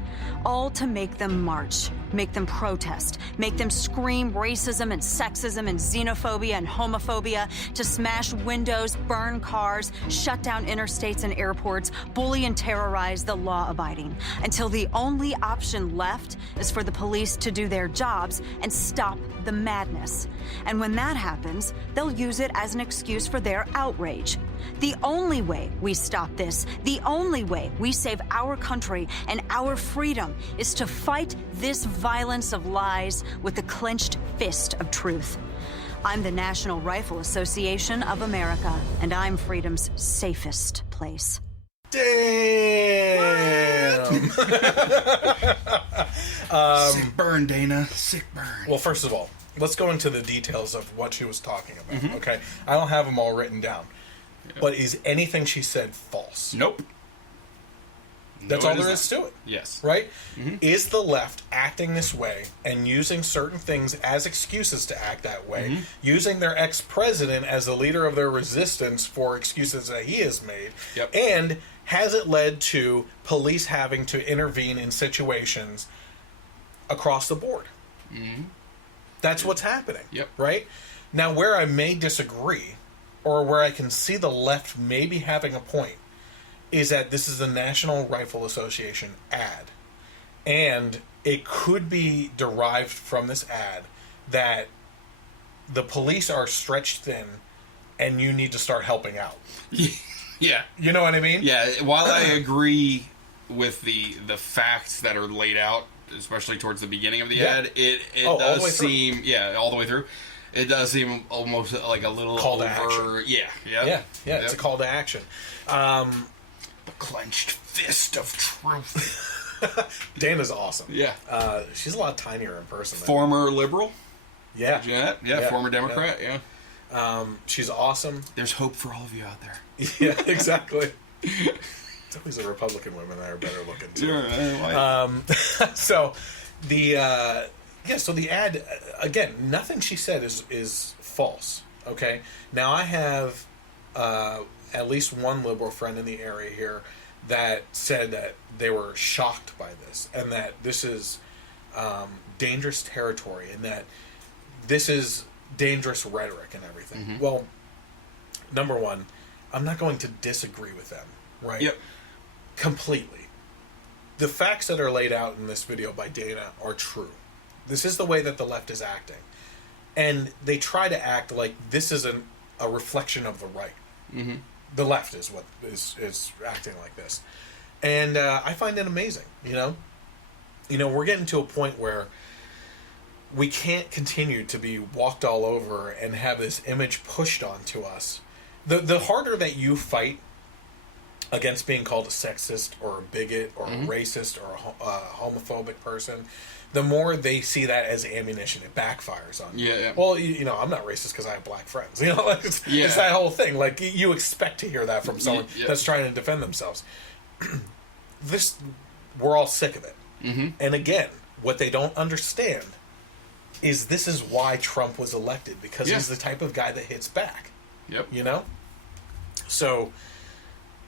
all to make them march, make them protest, make them scream racism and sexism and xenophobia and homophobia, to smash windows, burn cars, shut down interstates and airports, bully and terrorize the law-abiding, until the only option left is for the police to do their jobs and stop the madness. And when that happens, they'll use it as an excuse for their outrage. The only way we stop this, the only way we save our country and our freedom, is to fight this violence of lies with the clenched fist of truth. I'm the National Rifle Association of America, and I'm freedom's safest place. Damn! Sick burn, Dana. Sick burn. Well, first of all, let's go into the details of what she was talking about, okay? I don't have them all written down. But is anything she said false? Nope. That's all there is to it. Yes. Right? Is the left acting this way and using certain things as excuses to act that way, using their ex-president as the leader of their resistance for excuses that he has made, and has it led to police having to intervene in situations across the board? That's what's happening. Right? Now, where I may disagree, or where I can see the left maybe having a point, is that this is a National Rifle Association ad. And it could be derived from this ad that the police are stretched thin and you need to start helping out. Yeah. You know what I mean? Yeah, while I agree with the facts that are laid out, especially towards the beginning of the ad, it does seem... Yeah, all the way through. It does seem almost like a little call to over... action. Yeah. It's a call to action. The clenched fist of truth. Dana's awesome. Yeah. She's a lot tinier in person. Former liberal. Yeah. Yeah, former Democrat, yeah. She's awesome. There's hope for all of you out there. Yeah, exactly. It's always the Republican women that are better looking too. So the ad, again, nothing she said is false. Okay. Now I have at least one liberal friend in the area here that said that they were shocked by this and that this is dangerous territory and that this is dangerous rhetoric and everything. Well, number one, I'm not going to disagree with them, right? Yep. Completely. The facts that are laid out in this video by Dana are true. This is the way that the left is acting. And they try to act like this is a reflection of the right. The left is what is acting like this. And I find it amazing, you know? We're getting to a point where we can't continue to be walked all over and have this image pushed onto us. The harder that you fight against being called a sexist or a bigot or a racist or a homophobic person, the more they see that as ammunition. It backfires on you. Yeah. Well, I'm not racist because I have black friends. It's that whole thing. Like, you expect to hear that from someone that's trying to defend themselves. We're all sick of it. And again, what they don't understand is this is why Trump was elected, because he's the type of guy that hits back. Yep. So,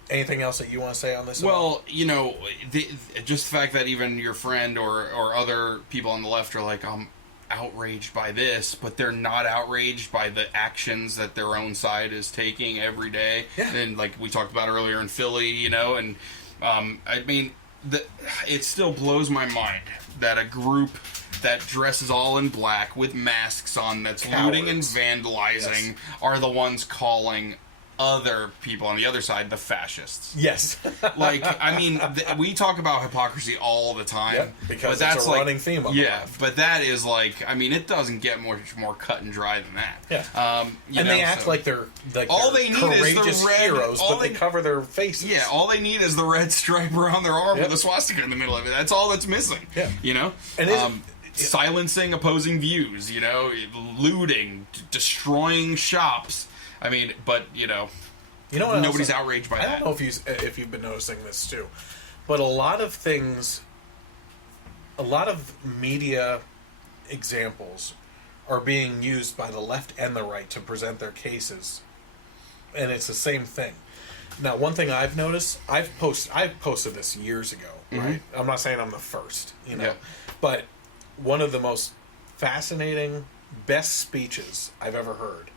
anything else that you want to say on this? Well, just the fact that even your friend or other people on the left are like, I'm outraged by this, but they're not outraged by the actions that their own side is taking every day. Yeah. And like we talked about earlier in Philly, and I mean, it still blows my mind that a group that dresses all in black with masks on, that's Cowards. looting and vandalizing, are the ones calling other people on the other side the fascists. Yes. We talk about hypocrisy all the time. Because but it's a running theme on the left. But that is it doesn't get much more cut and dry than that. Yeah. They act like they're all they need courageous is the red, heroes, but they cover their faces. Yeah, all they need is the red stripe around their arm with a swastika in the middle of it. That's all that's missing. Yeah. And silencing opposing views, looting, destroying shops. I mean, but nobody's outraged by that. I don't know if you've been noticing this too, but a lot of media examples are being used by the left and the right to present their cases, and it's the same thing. Now, one thing I've noticed, I've posted this years ago, right? I'm not saying I'm the first, but one of the most fascinating, best speeches I've ever heard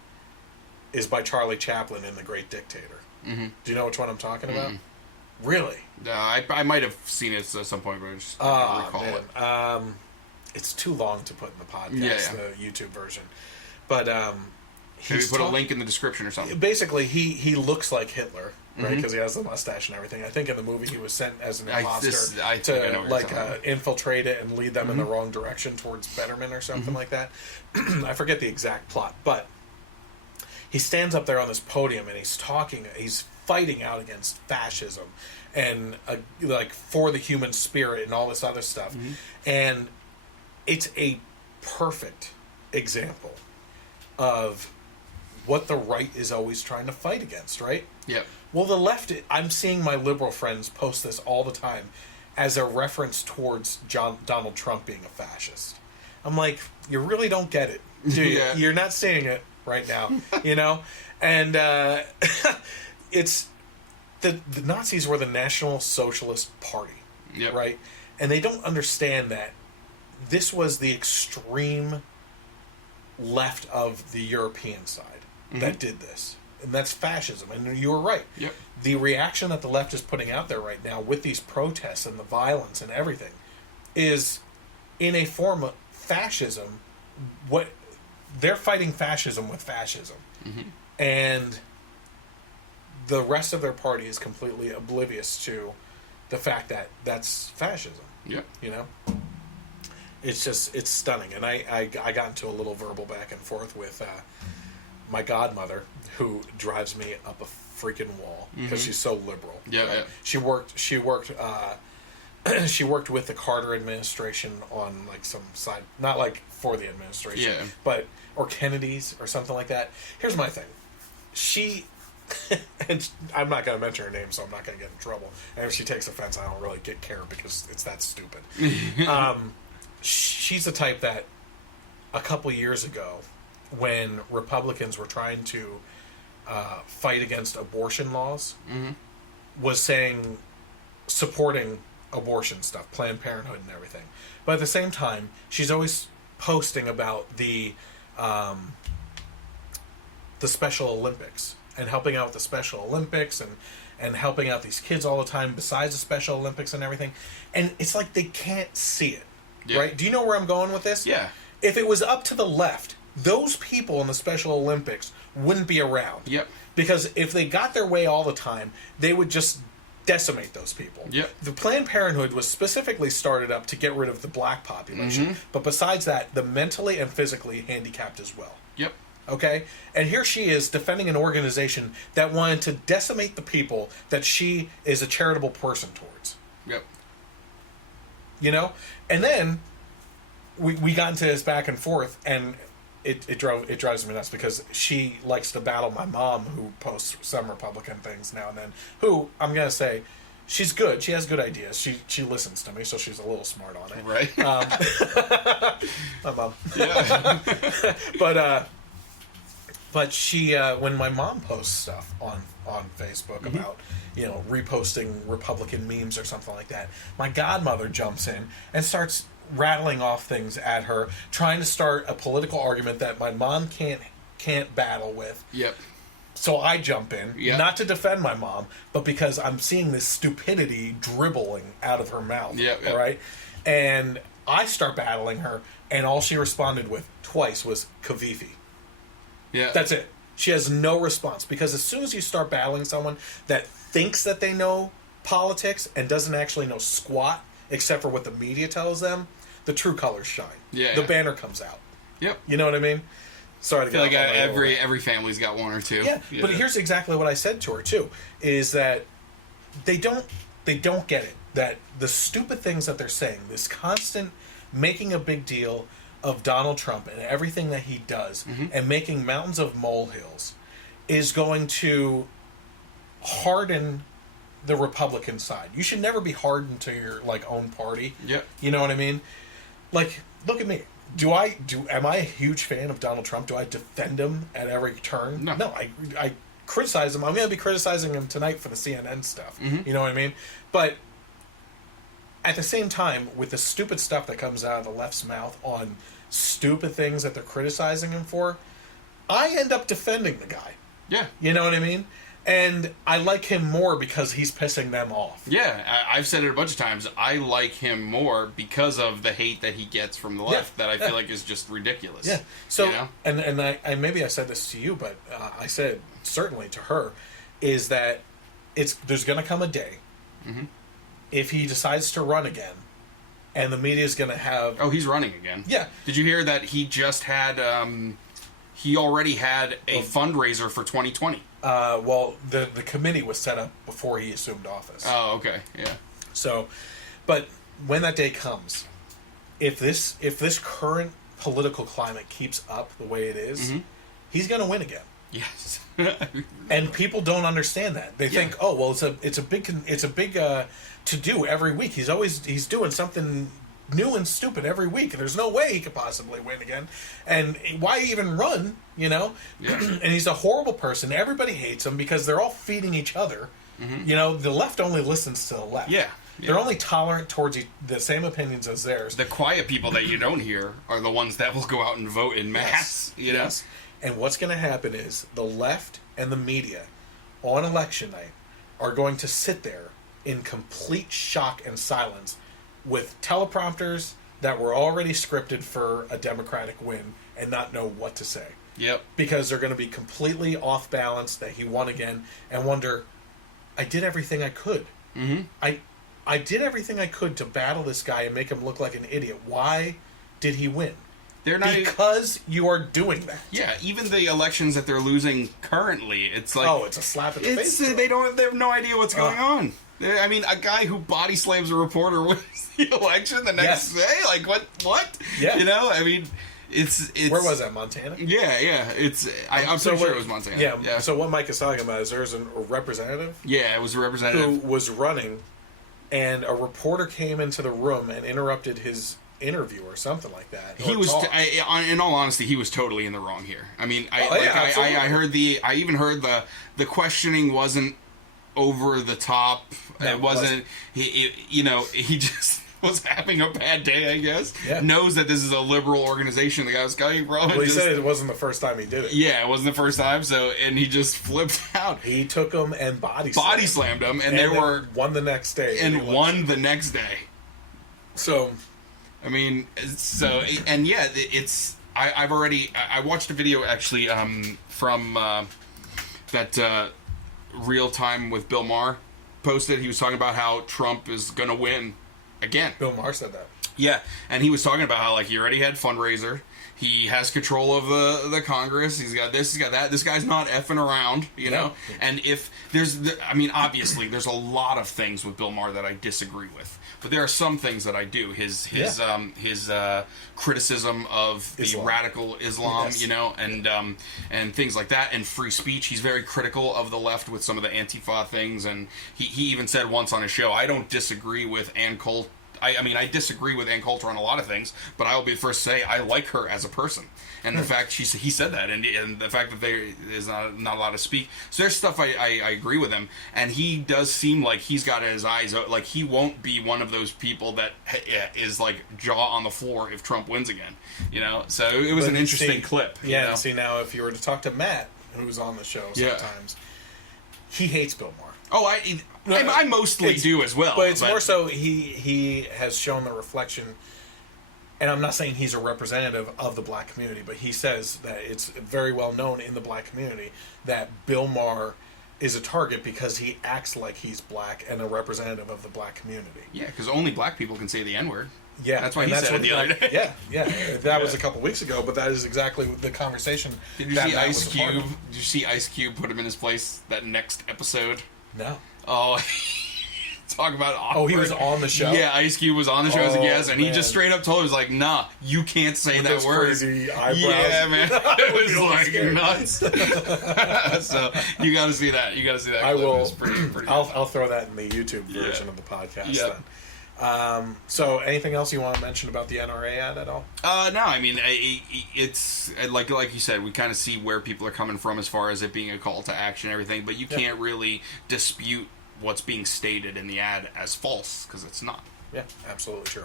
is by Charlie Chaplin in The Great Dictator. Do you know which one I'm talking about? Really? I might have seen it at some point, but I just don't recall it. It's too long to put in the podcast, the YouTube version. But maybe put a link in the description or something. Basically, he looks like Hitler, right? Because he has the mustache and everything. I think in the movie he was sent as an imposter to infiltrate it and lead them in the wrong direction towards betterment or something like that. I forget the exact plot, but he stands up there on this podium and he's fighting out against fascism and for the human spirit and all this other stuff. And it's a perfect example of what the right is always trying to fight against, right? Yep. Well, the left, I'm seeing my liberal friends post this all the time as a reference towards Donald Trump being a fascist. I'm like, you really don't get it, do you? Yeah. You're not seeing it right now, you know? And it's the Nazis were the National Socialist Party, Yep. right? And they don't understand that this was the extreme left of the European side that did this. And that's fascism. And you were right. Yep. The reaction that the left is putting out there right now with these protests and the violence and everything is in a form of fascism. What they're fighting fascism with fascism. And the rest of their party is completely oblivious to the fact that that's fascism. Yep. You know? It's just, it's stunning. And I got into a little verbal back and forth with my godmother, who drives me up a freaking wall because she's so liberal. Yeah, right? yeah. She worked she worked with the Carter administration on like some side, not like for the administration, Yeah. but or Kennedy's or something like that. Here's my thing. She and I'm not going to mention her name, so I'm not going to get in trouble. And if she takes offense, I don't really care because it's that stupid. She's the type that a couple years ago, when Republicans were trying to fight against abortion laws, was saying, supporting abortion stuff, Planned Parenthood and everything. But at the same time, she's always posting about the Special Olympics and helping out with the Special Olympics and helping out these kids all the time besides the Special Olympics and everything. And it's like they can't see it, right? Do you know where I'm going with this? Yeah. If it was up to the left, those people in the Special Olympics wouldn't be around. Yep. Because if they got their way all the time, they would just decimate those people. Yep. The Planned Parenthood was specifically started up to get rid of the black population. But besides that, the mentally and physically handicapped as well. Yep. Okay? And here she is defending an organization that wanted to decimate the people that she is a charitable person towards. Yep. You know? And then we got into this back and forth, and it drives me nuts because she likes to battle my mom, who posts some Republican things now and then, who I'm going to say, she's good. She has good ideas. She listens to me, so she's a little smart on it. Right. My mom. Yeah. But she, when my mom posts stuff on Facebook about, you know, reposting Republican memes or something like that, my godmother jumps in and starts rattling off things at her, trying to start a political argument that my mom can't battle with. Yep. So I jump in, Yep. not to defend my mom, but because I'm seeing this stupidity dribbling out of her mouth. Yep, yep. All right? And I start battling her, and all she responded with twice was Kavifi. Yeah. That's it. She has no response, because as soon as you start battling someone that thinks that they know politics and doesn't actually know squat except for what the media tells them, the true colors shine. Yeah. The banner comes out. Yep. You know what I mean? Sorry to I feel like get off on that. every family's got one or two. Yeah, but here's exactly what I said to her too: is that they don't get it, that the stupid things that they're saying, this constant making a big deal of Donald Trump and everything that he does, and making mountains of molehills, is going to harden the Republican side. You should never be hardened to your own party. Yep. You know what I mean? Like, look at me. Am I a huge fan of Donald Trump? Do I defend him at every turn? No. No, I criticize him. I'm going to be criticizing him tonight for the CNN stuff. You know what I mean? But at the same time, with the stupid stuff that comes out of the left's mouth on stupid things that they're criticizing him for, I end up defending the guy. Yeah. You know what I mean? And I like him more because he's pissing them off. Yeah, I've said it a bunch of times. I like him more because of the hate that he gets from the left that I feel like is just ridiculous. Yeah. So, you know? and I maybe I said this to you, but I said certainly to her, is that there's going to come a day if he decides to run again, and the media is going to have... Oh, he's running again. Yeah. Did you hear that he just had... he already had a fundraiser for 2020. Well, the committee was set up before he assumed office. Oh, okay, yeah. So, but when that day comes, if this current political climate keeps up the way it is, he's going to win again. Yes. And people don't understand that. They think, oh, well, it's a big to do every week. He's doing something new and stupid every week. There's no way he could possibly win again. And why even run, you know? Yeah. And he's a horrible person. Everybody hates him because they're all feeding each other. Mm-hmm. You know, the left only listens to the left. Yeah. They're only tolerant towards the same opinions as theirs. The quiet people that you don't hear are the ones that will go out and vote in mass. You know? Yes. And what's going to happen is the left and the media on election night are going to sit there in complete shock and silence with teleprompters that were already scripted for a Democratic win and not know what to say. Yep. Because they're going to be completely off balance that he won again and wonder, I did everything I could. Mm-hmm. I did everything I could to battle this guy and make him look like an idiot. Why did he win? They're not because you are doing that. Yeah, even the elections that they're losing currently, it's like it's a slap in the face. They have no idea what's going on. I mean, a guy who body slams a reporter wins the election the next day. Like what? Yeah. You know, I mean, it's where was that, Montana? Yeah. I'm pretty sure it was Montana. Yeah. So what Mike is talking about is there's a representative. Yeah, it was a representative who was running, and a reporter came into the room and interrupted his interview or something like that. He was, in all honesty, he was totally in the wrong here. I mean, I even heard the questioning wasn't over the top. No, it wasn't. He just was having a bad day, I guess. Yeah. Knows that this is a liberal organization. The guy was going, bro. Well, he said it wasn't the first time he did it. Yeah, it wasn't the first time. So, and he just flipped out. He took him and body slammed him, and they were won the next day. And won the next day. So, I mean, it's. I watched a video actually from that Real Time with Bill Maher posted. He was talking about how Trump is going to win again. Bill Maher said that. Yeah, and he was talking about how, like, he already had fundraiser. He has control of the Congress. He's got this, he's got that. This guy's not effing around, you know? And if obviously, there's a lot of things with Bill Maher that I disagree with. But there are some things that I do. His criticism of the radical Islam, you know, and things like that, and free speech. He's very critical of the left with some of the Antifa things, and he even said once on his show, I don't disagree with Ann Coulter. I disagree with Ann Coulter on a lot of things, but I will be the first to say I like her as a person. And the fact he said that, and the fact that there is not allowed to speak. So there's stuff I agree with him, and he does seem like he's got his eyes, like he won't be one of those people that is like jaw on the floor if Trump wins again, you know. So it was an interesting clip. Yeah, you know? See, now if you were to talk to Matt, who's on the show sometimes, he hates Bill Maher. Oh, I mostly do as well. But it's more so he has shown the reflection, and I'm not saying he's a representative of the black community, but he says that it's very well known in the black community that Bill Maher is a target because he acts like he's black and a representative of the black community. Yeah, because only black people can say the N-word. Yeah, that's why he said it the other day. Yeah. That was a couple weeks ago, but that is exactly the conversation. Did you see Ice Cube? Did you see Ice Cube put him in his place that next episode? No. Oh, talk about awkward. Oh, he was on the show? Yeah, Ice Cube was on the show as a guest, and he just straight up told him, he was like, nah, you can't say that word. Crazy eyebrows. Yeah, man. It was like nuts. So, you gotta see that. I will. It was pretty I'll throw that in the YouTube version of the podcast then. So, anything else you want to mention about the NRA ad at all? No, I mean, it's like you said, we kind of see where people are coming from as far as it being a call to action and everything, but you can't really dispute what's being stated in the ad as false, because it's not. Yeah, absolutely true.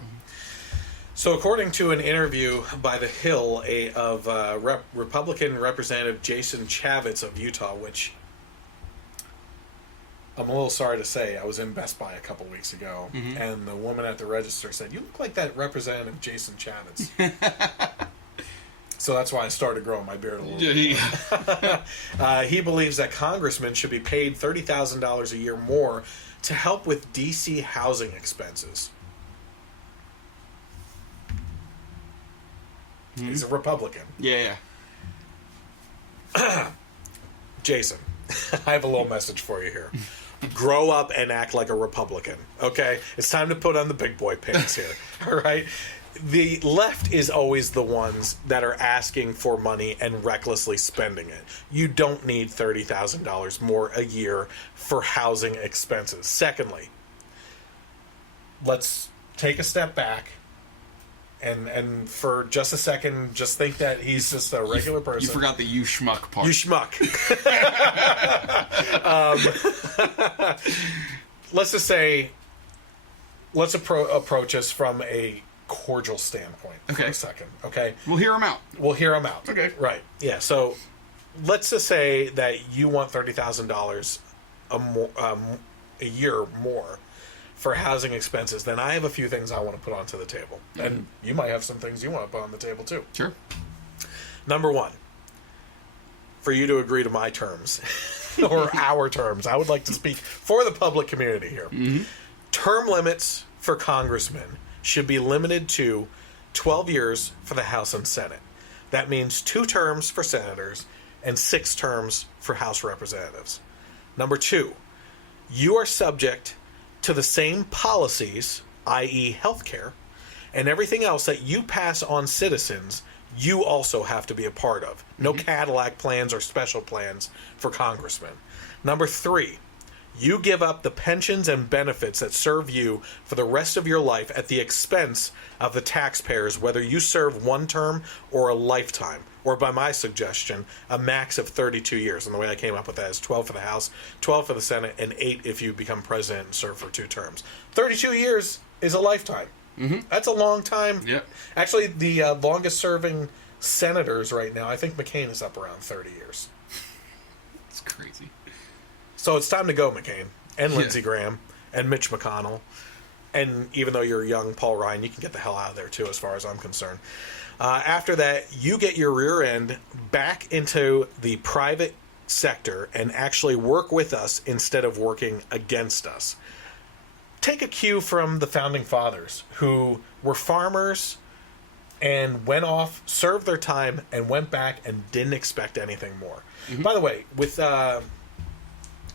So, according to an interview by The Hill of Republican Representative Jason Chaffetz of Utah, which I'm a little sorry to say, I was in Best Buy a couple weeks ago, and the woman at the register said, "You look like that Representative Jason Chaffetz." So that's why I started growing my beard a little bit. He believes that congressmen should be paid $30,000 a year more to help with D.C. housing expenses. He's a Republican. Yeah. Jason, I have a little message for you here. Grow up and act like a Republican, okay? It's time to put on the big boy pants here, all right? the left is always the ones that are asking for money and recklessly spending it. You don't need $30,000 more a year for housing expenses. Secondly, let's take a step back and for just a second, just think that he's just a regular person. You forgot the you schmuck part. You schmuck. Let's just say, let's approach us from a cordial standpoint for a second, okay? We'll hear him out. We'll hear him out. Okay. Right. Yeah, so let's just say that you want $30,000 a year more for housing expenses. Then I have a few things I want to put onto the table. And you might have some things you want to put on the table too. Sure. Number one, for you to agree to my terms or our terms, I would like to speak for the public community here. Term limits for congressmen should be limited to 12 years for the House and Senate. That means 2 terms for senators and 6 terms for House representatives. Number 2, you are subject to the same policies, i.e. healthcare, and everything else that you pass on citizens, you also have to be a part of. No Cadillac plans or special plans for congressmen. Number 3, you give up the pensions and benefits that serve you for the rest of your life at the expense of the taxpayers, whether you serve 1 term or a lifetime, or by my suggestion, a max of 32 years. And the way I came up with that is 12 for the House, 12 for the Senate, and 8 if you become president and serve for 2 terms. 32 years is a lifetime. That's a long time. Yep. Actually, the longest serving senators right now, I think McCain is up around 30 years. It's crazy. So it's time to go, McCain, and Lindsey Graham, and Mitch McConnell. And even though you're young, Paul Ryan, you can get the hell out of there, too, as far as I'm concerned. After that, you get your rear end back into the private sector and actually work with us instead of working against us. Take a cue from the Founding Fathers, who were farmers and went off, served their time, and went back and didn't expect anything more. By the way, with the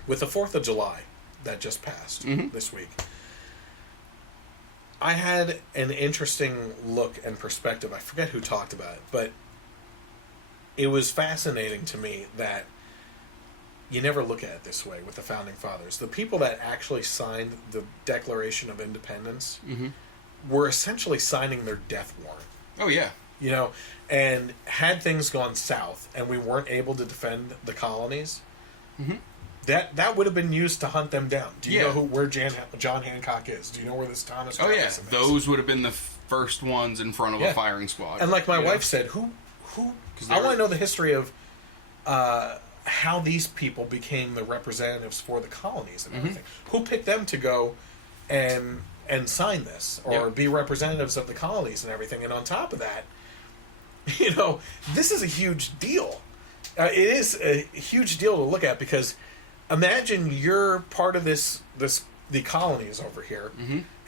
4th of July that just passed this week, I had an interesting look and perspective. I forget who talked about it, but it was fascinating to me that you never look at it this way with the Founding Fathers. The people that actually signed the Declaration of Independence were essentially signing their death warrant. Oh, yeah. You know, and had things gone south and we weren't able to defend the colonies, that would have been used to hunt them down. Do you know where John Hancock is? Do you know where this Thomas Jefferson is? Those would have been the first ones in front of a firing squad. And like my wife said, who I want to know the history of how these people became the representatives for the colonies and everything. Who picked them to go and sign this or be representatives of the colonies and everything? And on top of that, you know, this is a huge deal. It is a huge deal to look at, because imagine you're part of the colonies over here,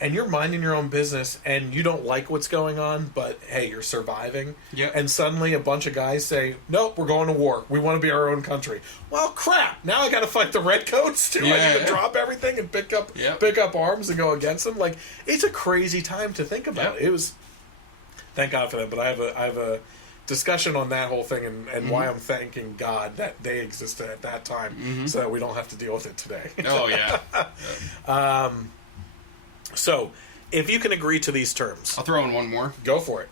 and you're minding your own business, and you don't like what's going on, but hey, you're surviving. And suddenly a bunch of guys say, "Nope, we're going to war. We want to be our own country." Well, crap! Now I got to fight the redcoats too. I need to drop everything and pick up arms and go against them. Like, it's a crazy time to think about. It was. Thank God for that. But I have a discussion on that whole thing and why I'm thanking God that they existed at that time, so that we don't have to deal with it today. Oh, yeah. So, if you can agree to these terms... I'll throw in one more. Go for it.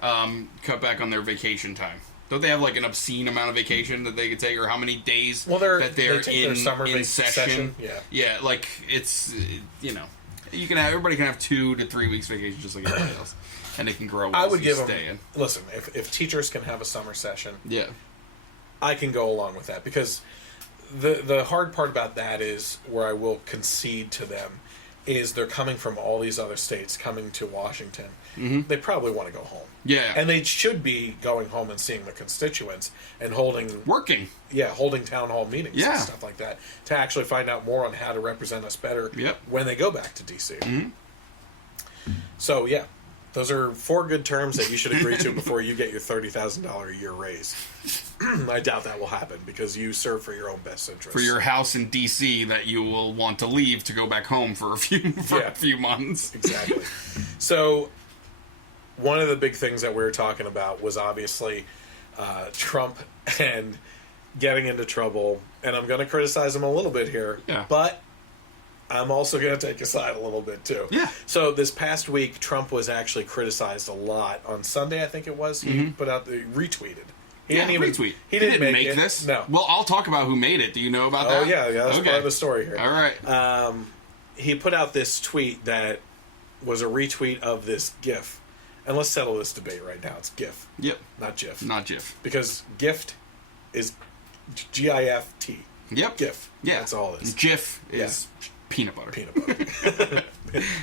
Cut back on their vacation time. Don't they have like an obscene amount of vacation that they could take, or how many days that they're in summer session? Yeah, like it's, you know, everybody can have 2 to 3 weeks vacation just like everybody else. And it can grow. I would give them. Listen, if teachers can have a summer session, I can go along with that, because the hard part about that is where I will concede to them is they're coming from all these other states, coming to Washington. They probably want to go home. And they should be going home and seeing the constituents and holding town hall meetings and stuff like that to actually find out more on how to represent us better when they go back to DC. So yeah. Those are 4 good terms that you should agree to before you get your $30,000 a year raise. I doubt that will happen, because you serve for your own best interest. For your house in D.C. that you will want to leave to go back home for a few months. Exactly. So one of the big things that we were talking about was obviously Trump and getting into trouble. And I'm going to criticize him a little bit here. Yeah. But I'm also going to take a side a little bit, too. Yeah. So this past week, Trump was actually criticized a lot. On Sunday, I think it was, he put out the retweeted. He didn't even retweet. He didn't make it. this? No. Well, I'll talk about who made it. Do you know about Oh, that? yeah, that's part of the story here. All right. He put out this tweet that was a retweet of this GIF. And let's settle this debate right now. It's GIF. Yep. Not GIF. Not GIF. Because gift is GIFT. Yep. GIF. Yeah. That's all it is. GIF is peanut butter. Peanut butter.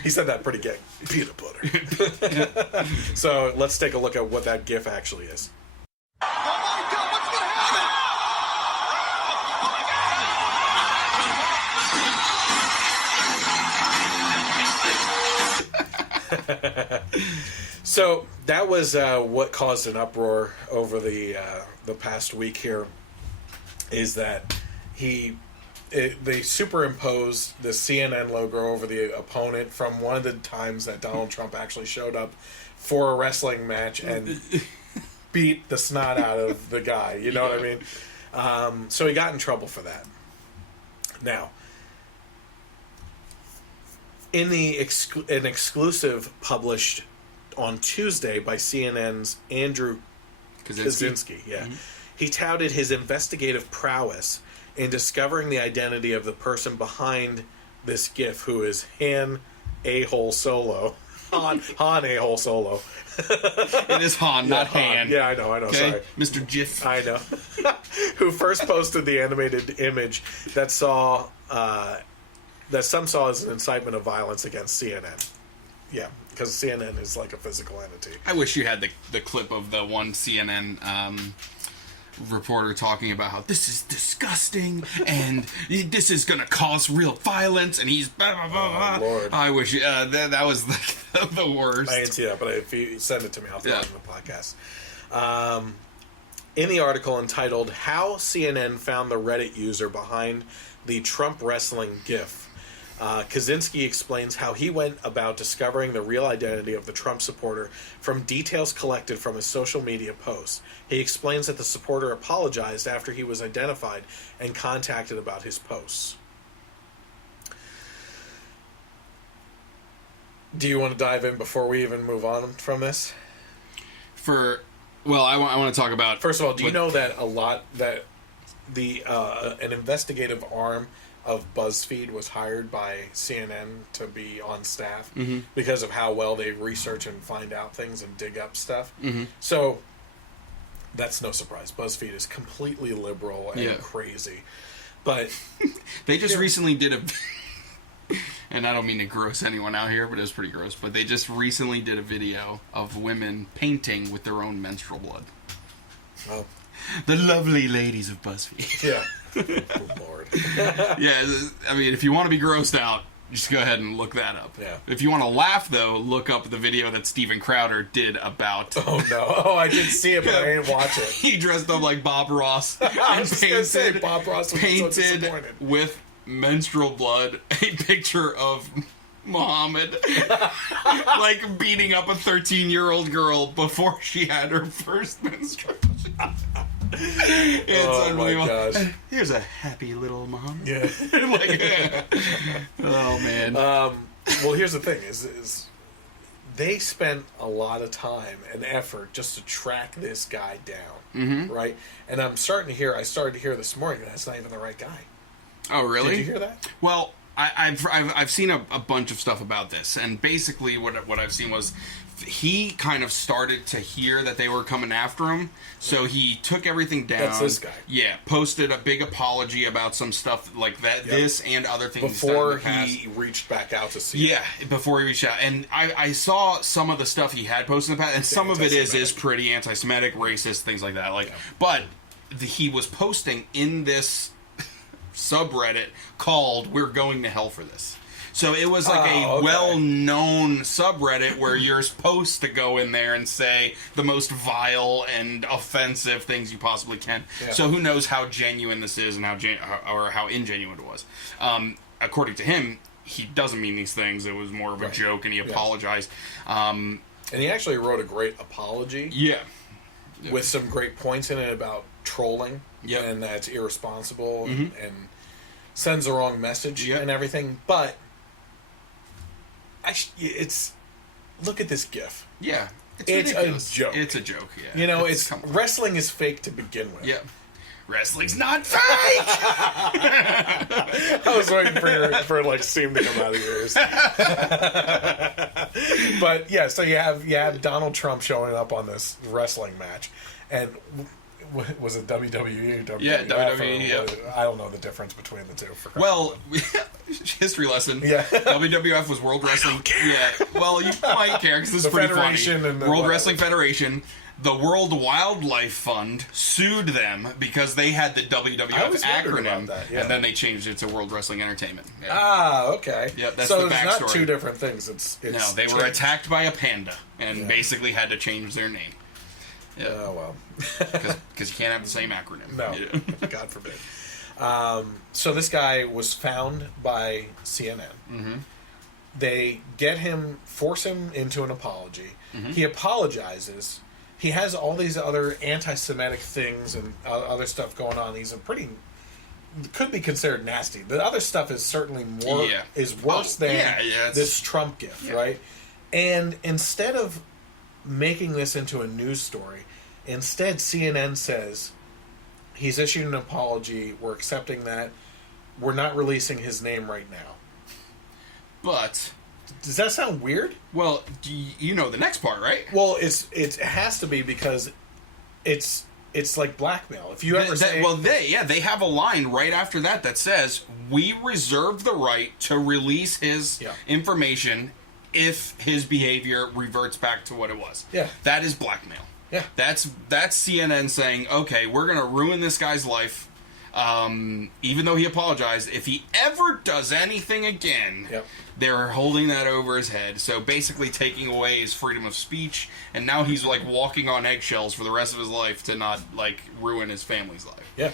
He said that pretty gay. Peanut butter. So let's take a look at what that GIF actually is. Oh my God, what's going to happen? So that was what caused an uproar over the past week here, is that they superimposed the CNN logo over the opponent from one of the times that Donald Trump actually showed up for a wrestling match and beat the snot out of the guy. You know what I mean? So he got in trouble for that. Now, in an exclusive published on Tuesday by CNN's Andrew Kaczynski, he touted his investigative prowess in discovering the identity of the person behind this GIF, who is Han A-hole Solo. Han A-hole Solo. It is Han, not Han. Yeah, I know, Okay? sorry. Mr. GIF. I know. Who first posted the animated image that some saw as an incitement of violence against CNN. Yeah, because CNN is like a physical entity. I wish you had the clip of the one CNN reporter talking about how this is disgusting and this is going to cause real violence, and he's blah, blah, blah, blah. Oh, Lord. I wish that was the worst. I didn't see that, but if you send it to me, I'll throw it in the podcast. In the article entitled "How CNN Found the Reddit User Behind the Trump Wrestling GIF," Kaczynski explains how he went about discovering the real identity of the Trump supporter from details collected from his social media posts. He explains that the supporter apologized after he was identified and contacted about his posts. Do you want to dive in before we even move on from this? I want to talk about... First of all, do you know that an investigative arm of BuzzFeed was hired by CNN to be on staff because of how well they research and find out things and dig up stuff? So that's no surprise. BuzzFeed is completely liberal and crazy. But they just recently did a... And I don't mean to gross anyone out here, but it was pretty gross. But they just recently did a video of women painting with their own menstrual blood. Oh. The lovely ladies of BuzzFeed. Yeah. Oh, Lord. Yeah, I mean, if you want to be grossed out, just go ahead and look that up. Yeah. If you want to laugh, though, look up the video that Steven Crowder did about... Oh, no. Oh, I did see it, but I didn't watch it. He dressed up like Bob Ross and I was just going to say, Bob Ross was so painted disappointed. with menstrual blood a picture of Muhammad like beating up a 13-year-old girl before she had her first menstruation. It's unbelievable. My gosh. Here's a happy little Muhammad. Yeah. Oh man. Well, here's the thing: is they spent a lot of time and effort just to track this guy down, right? And I started to hear this morning that that's not even the right guy. Oh, really? Did you hear that? Well, I've seen a bunch of stuff about this, and basically what I've seen was he kind of started to hear that they were coming after him, so he took everything down. That's this guy. Yeah, posted a big apology about some stuff like that, this and other things before he's done in the past. he reached back out to see. Yeah, before he reached out, and I saw some of the stuff he had posted in the past, and some of it is pretty anti-Semitic, racist, things like that. But he was posting in this subreddit called "We're Going to Hell for This." So it was like well-known subreddit where you're supposed to go in there and say the most vile and offensive things you possibly can. Yeah. So who knows how genuine this is and how ingenuine it was. According to him, he doesn't mean these things. It was more of a joke, and he apologized. And he actually wrote a great apology. Yeah. With some great points in it about trolling. Yep. And that's irresponsible and sends the wrong message and everything. But it's look at this GIF. Yeah. It's ridiculous. a joke. It's a joke, yeah. You know, wrestling is fake to begin with. Yeah. Wrestling's not fake! I was waiting for like steam to come out of your ears. But yeah, so you have Donald Trump showing up on this wrestling match, and was it WWE? WWF, yeah, WWE. Yeah. I don't know the difference between the two. Well, history lesson. Yeah. WWF was World Wrestling. Yeah. Well, you might care because this is pretty Federation funny. And World Wrestling Federation. The World Wildlife Fund sued them because they had the WWF acronym, and then they changed it to World Wrestling Entertainment. Yeah. Ah, okay. Yep, that's so the backstory. it's not two different things. It's no, they were attacked by a panda and basically had to change their name. Yeah. Oh, well. Because you can't have the same acronym. No, God forbid. So this guy was found by CNN. Mm-hmm. They force him into an apology. Mm-hmm. He apologizes. He has all these other anti-Semitic things and other stuff going on. He's could be considered nasty. The other stuff is certainly worse than this Trump gift, right? And instead of making this into a news story, instead CNN says he's issued an apology. We're accepting that. We're not releasing his name right now. But does that sound weird? Well, you know the next part, right? Well, it has to be because it's like blackmail. If you ever say... Well, they have a line right after that says, we reserve the right to release his information if his behavior reverts back to what it was. Yeah. That is blackmail. Yeah. That's CNN saying, okay, we're going to ruin this guy's life. Even though he apologized, if he ever does anything again, they're holding that over his head. So basically taking away his freedom of speech, and now he's like walking on eggshells for the rest of his life to not like ruin his family's life. Yeah.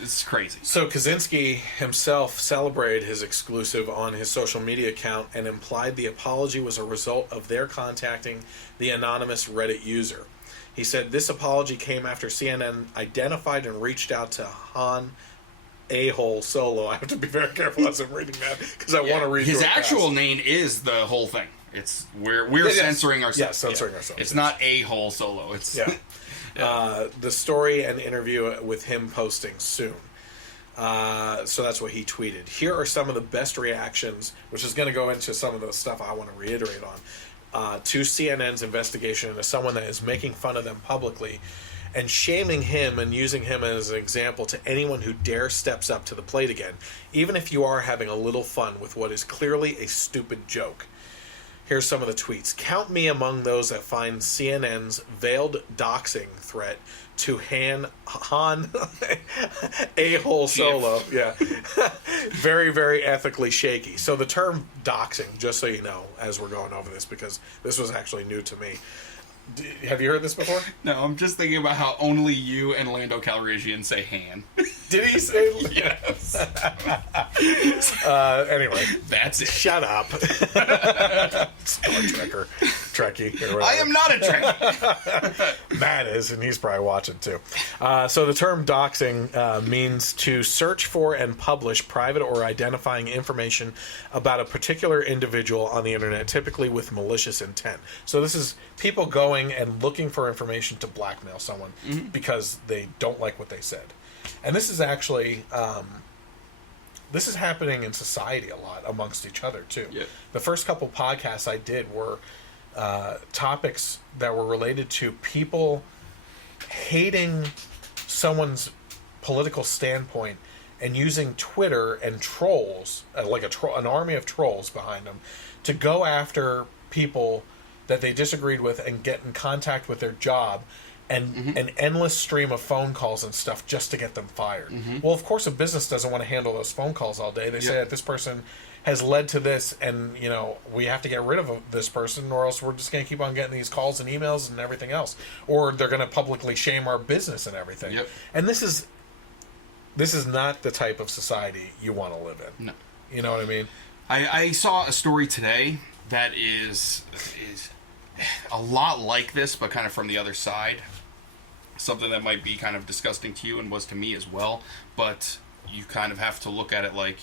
It's crazy. So Kaczynski himself celebrated his exclusive on his social media account and implied the apology was a result of their contacting the anonymous Reddit user. He said this apology came after CNN identified and reached out to Han A-hole Solo. I have to be very careful as I'm reading that because I want to read his actual name is the whole thing. It's we're censoring ourselves. Yeah, censoring ourselves. It's not A-hole Solo. It's the story and interview with him posting soon. So that's what he tweeted. Here are some of the best reactions, which is going to go into some of the stuff I want to reiterate on. To CNN's investigation into someone that is making fun of them publicly and shaming him and using him as an example to anyone who dare steps up to the plate again, even if you are having a little fun with what is clearly a stupid joke. Here's some of the tweets. Count me among those that find CNN's veiled doxing threat to Han A-hole Solo. Yeah. Very, very ethically shaky. So the term doxing, just so you know, as we're going over this, because this was actually new to me. Have you heard this before? No, I'm just thinking about how only you and Lando Calrissian say Han. Did he say yes? Anyway. That's it. Shut up. Star Trekker. Trekkie. Or I am not a Trekkie. Matt is, and he's probably watching too. So the term doxing means to search for and publish private or identifying information about a particular individual on the internet, typically with malicious intent. So this is people going and looking for information to blackmail someone because they don't like what they said. And this is actually this is happening in society a lot amongst each other too. Yeah. The first couple podcasts I did were topics that were related to people hating someone's political standpoint and using Twitter and trolls, like an army of trolls behind them, to go after people that they disagreed with and get in contact with their job and an endless stream of phone calls and stuff just to get them fired. Well, of course, a business doesn't want to handle those phone calls all day. They say that this person has led to this and, you know, we have to get rid of this person or else we're just going to keep on getting these calls and emails and everything else. Or they're going to publicly shame our business and everything. Yep. And this is not the type of society you want to live in. No. You know what I mean? I saw a story today that is a lot like this, but kind of from the other side. Something that might be kind of disgusting to you and was to me as well, but you kind of have to look at it like,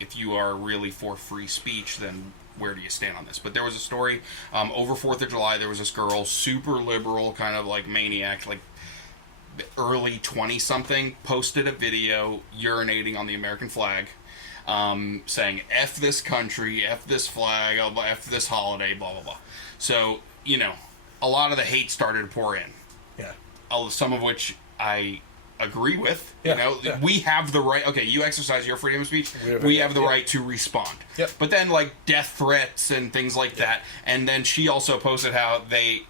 if you are really for free speech, then where do you stand on this? But there was a story over 4th of July. There was this girl, super liberal, kind of like maniac, like early 20-something, posted a video urinating on the American flag, saying "F this country, F this flag, F this holiday," blah blah blah. So a lot of the hate started to pour in. Yeah. Some of which I agree with. Yeah, we have the right. Okay, you exercise your freedom of speech. We have the right to respond. Yep. But then, like, death threats and things like that. And then she also posted how they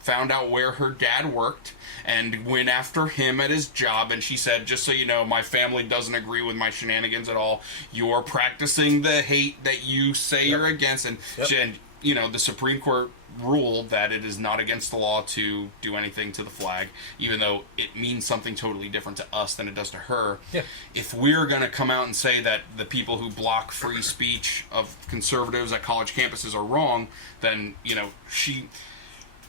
found out where her dad worked and went after him at his job. And she said, "Just so you know, my family doesn't agree with my shenanigans at all. You're practicing the hate that you say you're against." And the Supreme Court ruled that it is not against the law to do anything to the flag, even though it means something totally different to us than it does to her. Yeah. If we're going to come out and say that the people who block free speech of conservatives at college campuses are wrong, then,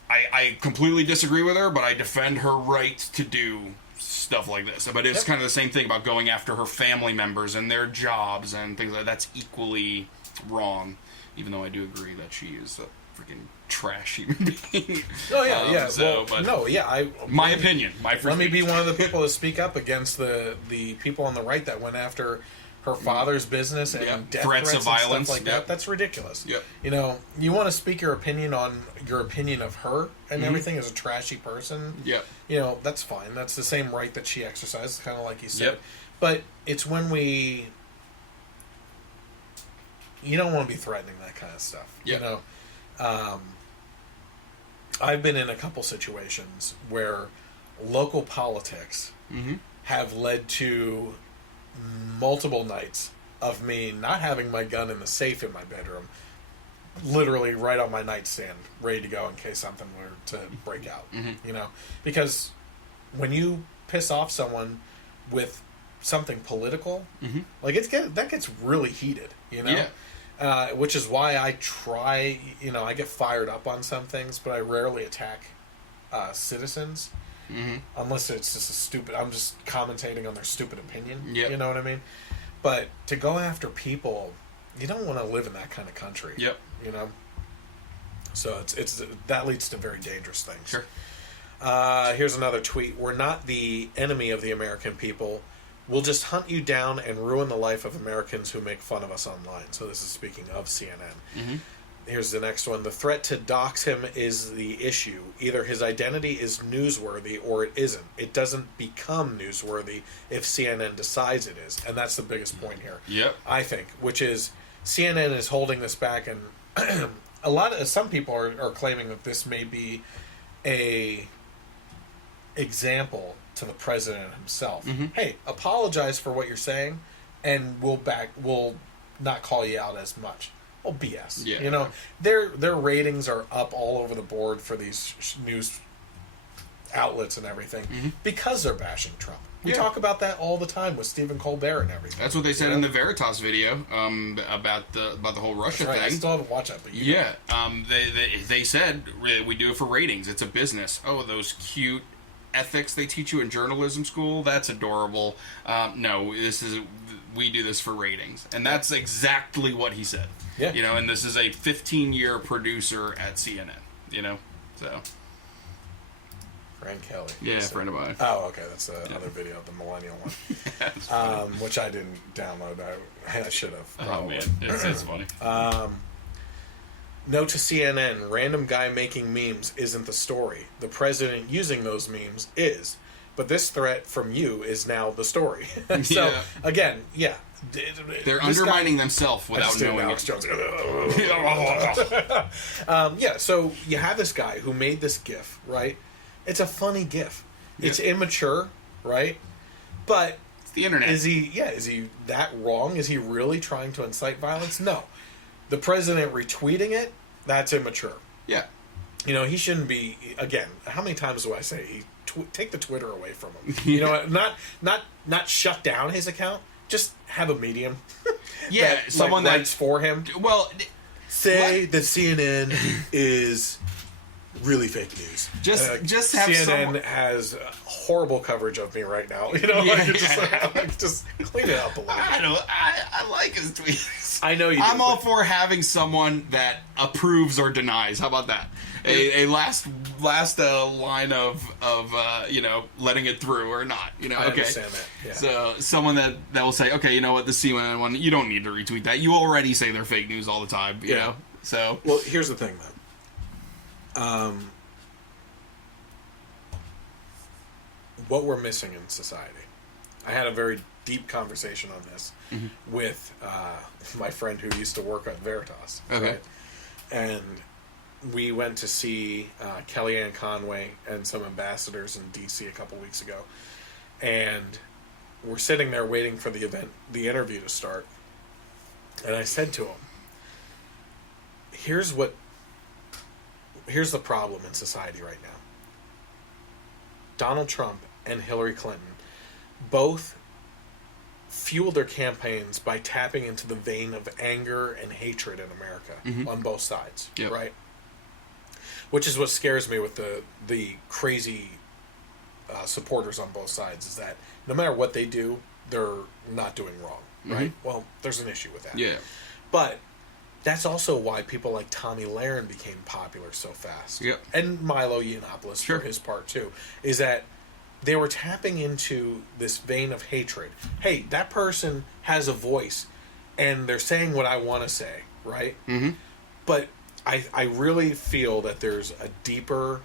I completely disagree with her, but I defend her right to do stuff like this. But it's kind of the same thing about going after her family members and their jobs and things like that. That's equally wrong, even though I do agree that she is a freaking trash human being. Oh yeah, my opinion. Let me be one of the people to speak up against the people on the right that went after her father's business and death threats of violence and stuff like that. That's ridiculous. Yep. You want to speak your opinion on your opinion of her and everything as a trashy person. Yep. That's fine. That's the same right that she exercises, kind of like you said. Yep. But it's when you don't want to be threatening that kind of stuff. Yep. I've been in a couple situations where local politics have led to multiple nights of me not having my gun in the safe in my bedroom, literally right on my nightstand, ready to go in case something were to break out. Because when you piss off someone with something political, that gets really heated. Which is why I try, I get fired up on some things, but I rarely attack citizens. Unless it's just I'm just commentating on their stupid opinion. Yep. You know what I mean? But to go after people, you don't want to live in that kind of country. Yep. So it's that leads to very dangerous things. Sure. Here's another tweet. "We're not the enemy of the American people. We'll just hunt you down and ruin the life of Americans who make fun of us online." So this is speaking of CNN. Here's the next one. "The threat to dox him is the issue. Either his identity is newsworthy or it isn't. It doesn't become newsworthy if CNN decides it is." And that's the biggest point here. Yep. I think, which is CNN is holding this back, and some people are claiming that this may be a example to the president himself. Hey, apologize for what you're saying, and we'll not call you out as much. Well, BS. Yeah. Their ratings are up all over the board for these news outlets and everything because they're bashing Trump. We talk about that all the time with Stephen Colbert and everything. That's what they said in the Veritas video about the whole Russia thing. I still haven't watched that, but they said we do it for ratings. It's a business. Oh, those cute ethics they teach you in journalism school, that's adorable. No, we do this for ratings, and that's exactly what he said. And this is a 15-year producer at CNN. So Fran Kelly. Yeah, friend of mine. Oh, okay, that's the other video, the millennial one, which I didn't download. I should have. Probably. Oh man, it's funny. Note to CNN, random guy making memes isn't the story. The president using those memes is. But this threat from you is now the story. So, again, they're undermining themselves without knowing it. So you have this guy who made this GIF, right? It's a funny GIF. It's immature, right? But it's the internet. Is he that wrong? Is he really trying to incite violence? No. The president retweeting it, that's immature. Yeah. He shouldn't be, again, how many times do I say, take the Twitter away from him? Not shut down his account, just have a medium. Someone that writes for him. Well, say that CNN is really fake news. Just have CNN has horrible coverage of me right now. You know, just clean it up a little bit. I like his tweets. I know you do. I'm all for having someone that approves or denies. How about that? A last line of letting it through or not. I understand that. Yeah. So someone that will say, okay, you know what, the CNN one, you don't need to retweet that. You already say they're fake news all the time. You know. So well, here's the thing though. What we're missing in society. I had a very deep conversation on this with my friend who used to work at Veritas. Okay. Right? And we went to see Kellyanne Conway and some ambassadors in D.C. a couple weeks ago. And we're sitting there waiting for the interview to start. And I said to him, here's the problem in society right now. Donald Trump and Hillary Clinton both fueled their campaigns by tapping into the vein of anger and hatred in America on both sides, right? Which is what scares me with the crazy supporters on both sides, is that no matter what they do, they're not doing wrong, right? Well, there's an issue with that. Yeah. But that's also why people like Tomi Lahren became popular so fast. Yep. And Milo Yiannopoulos for his part too, is that they were tapping into this vein of hatred. Hey, that person has a voice and they're saying what I want to say, right? But I really feel that there's a deeper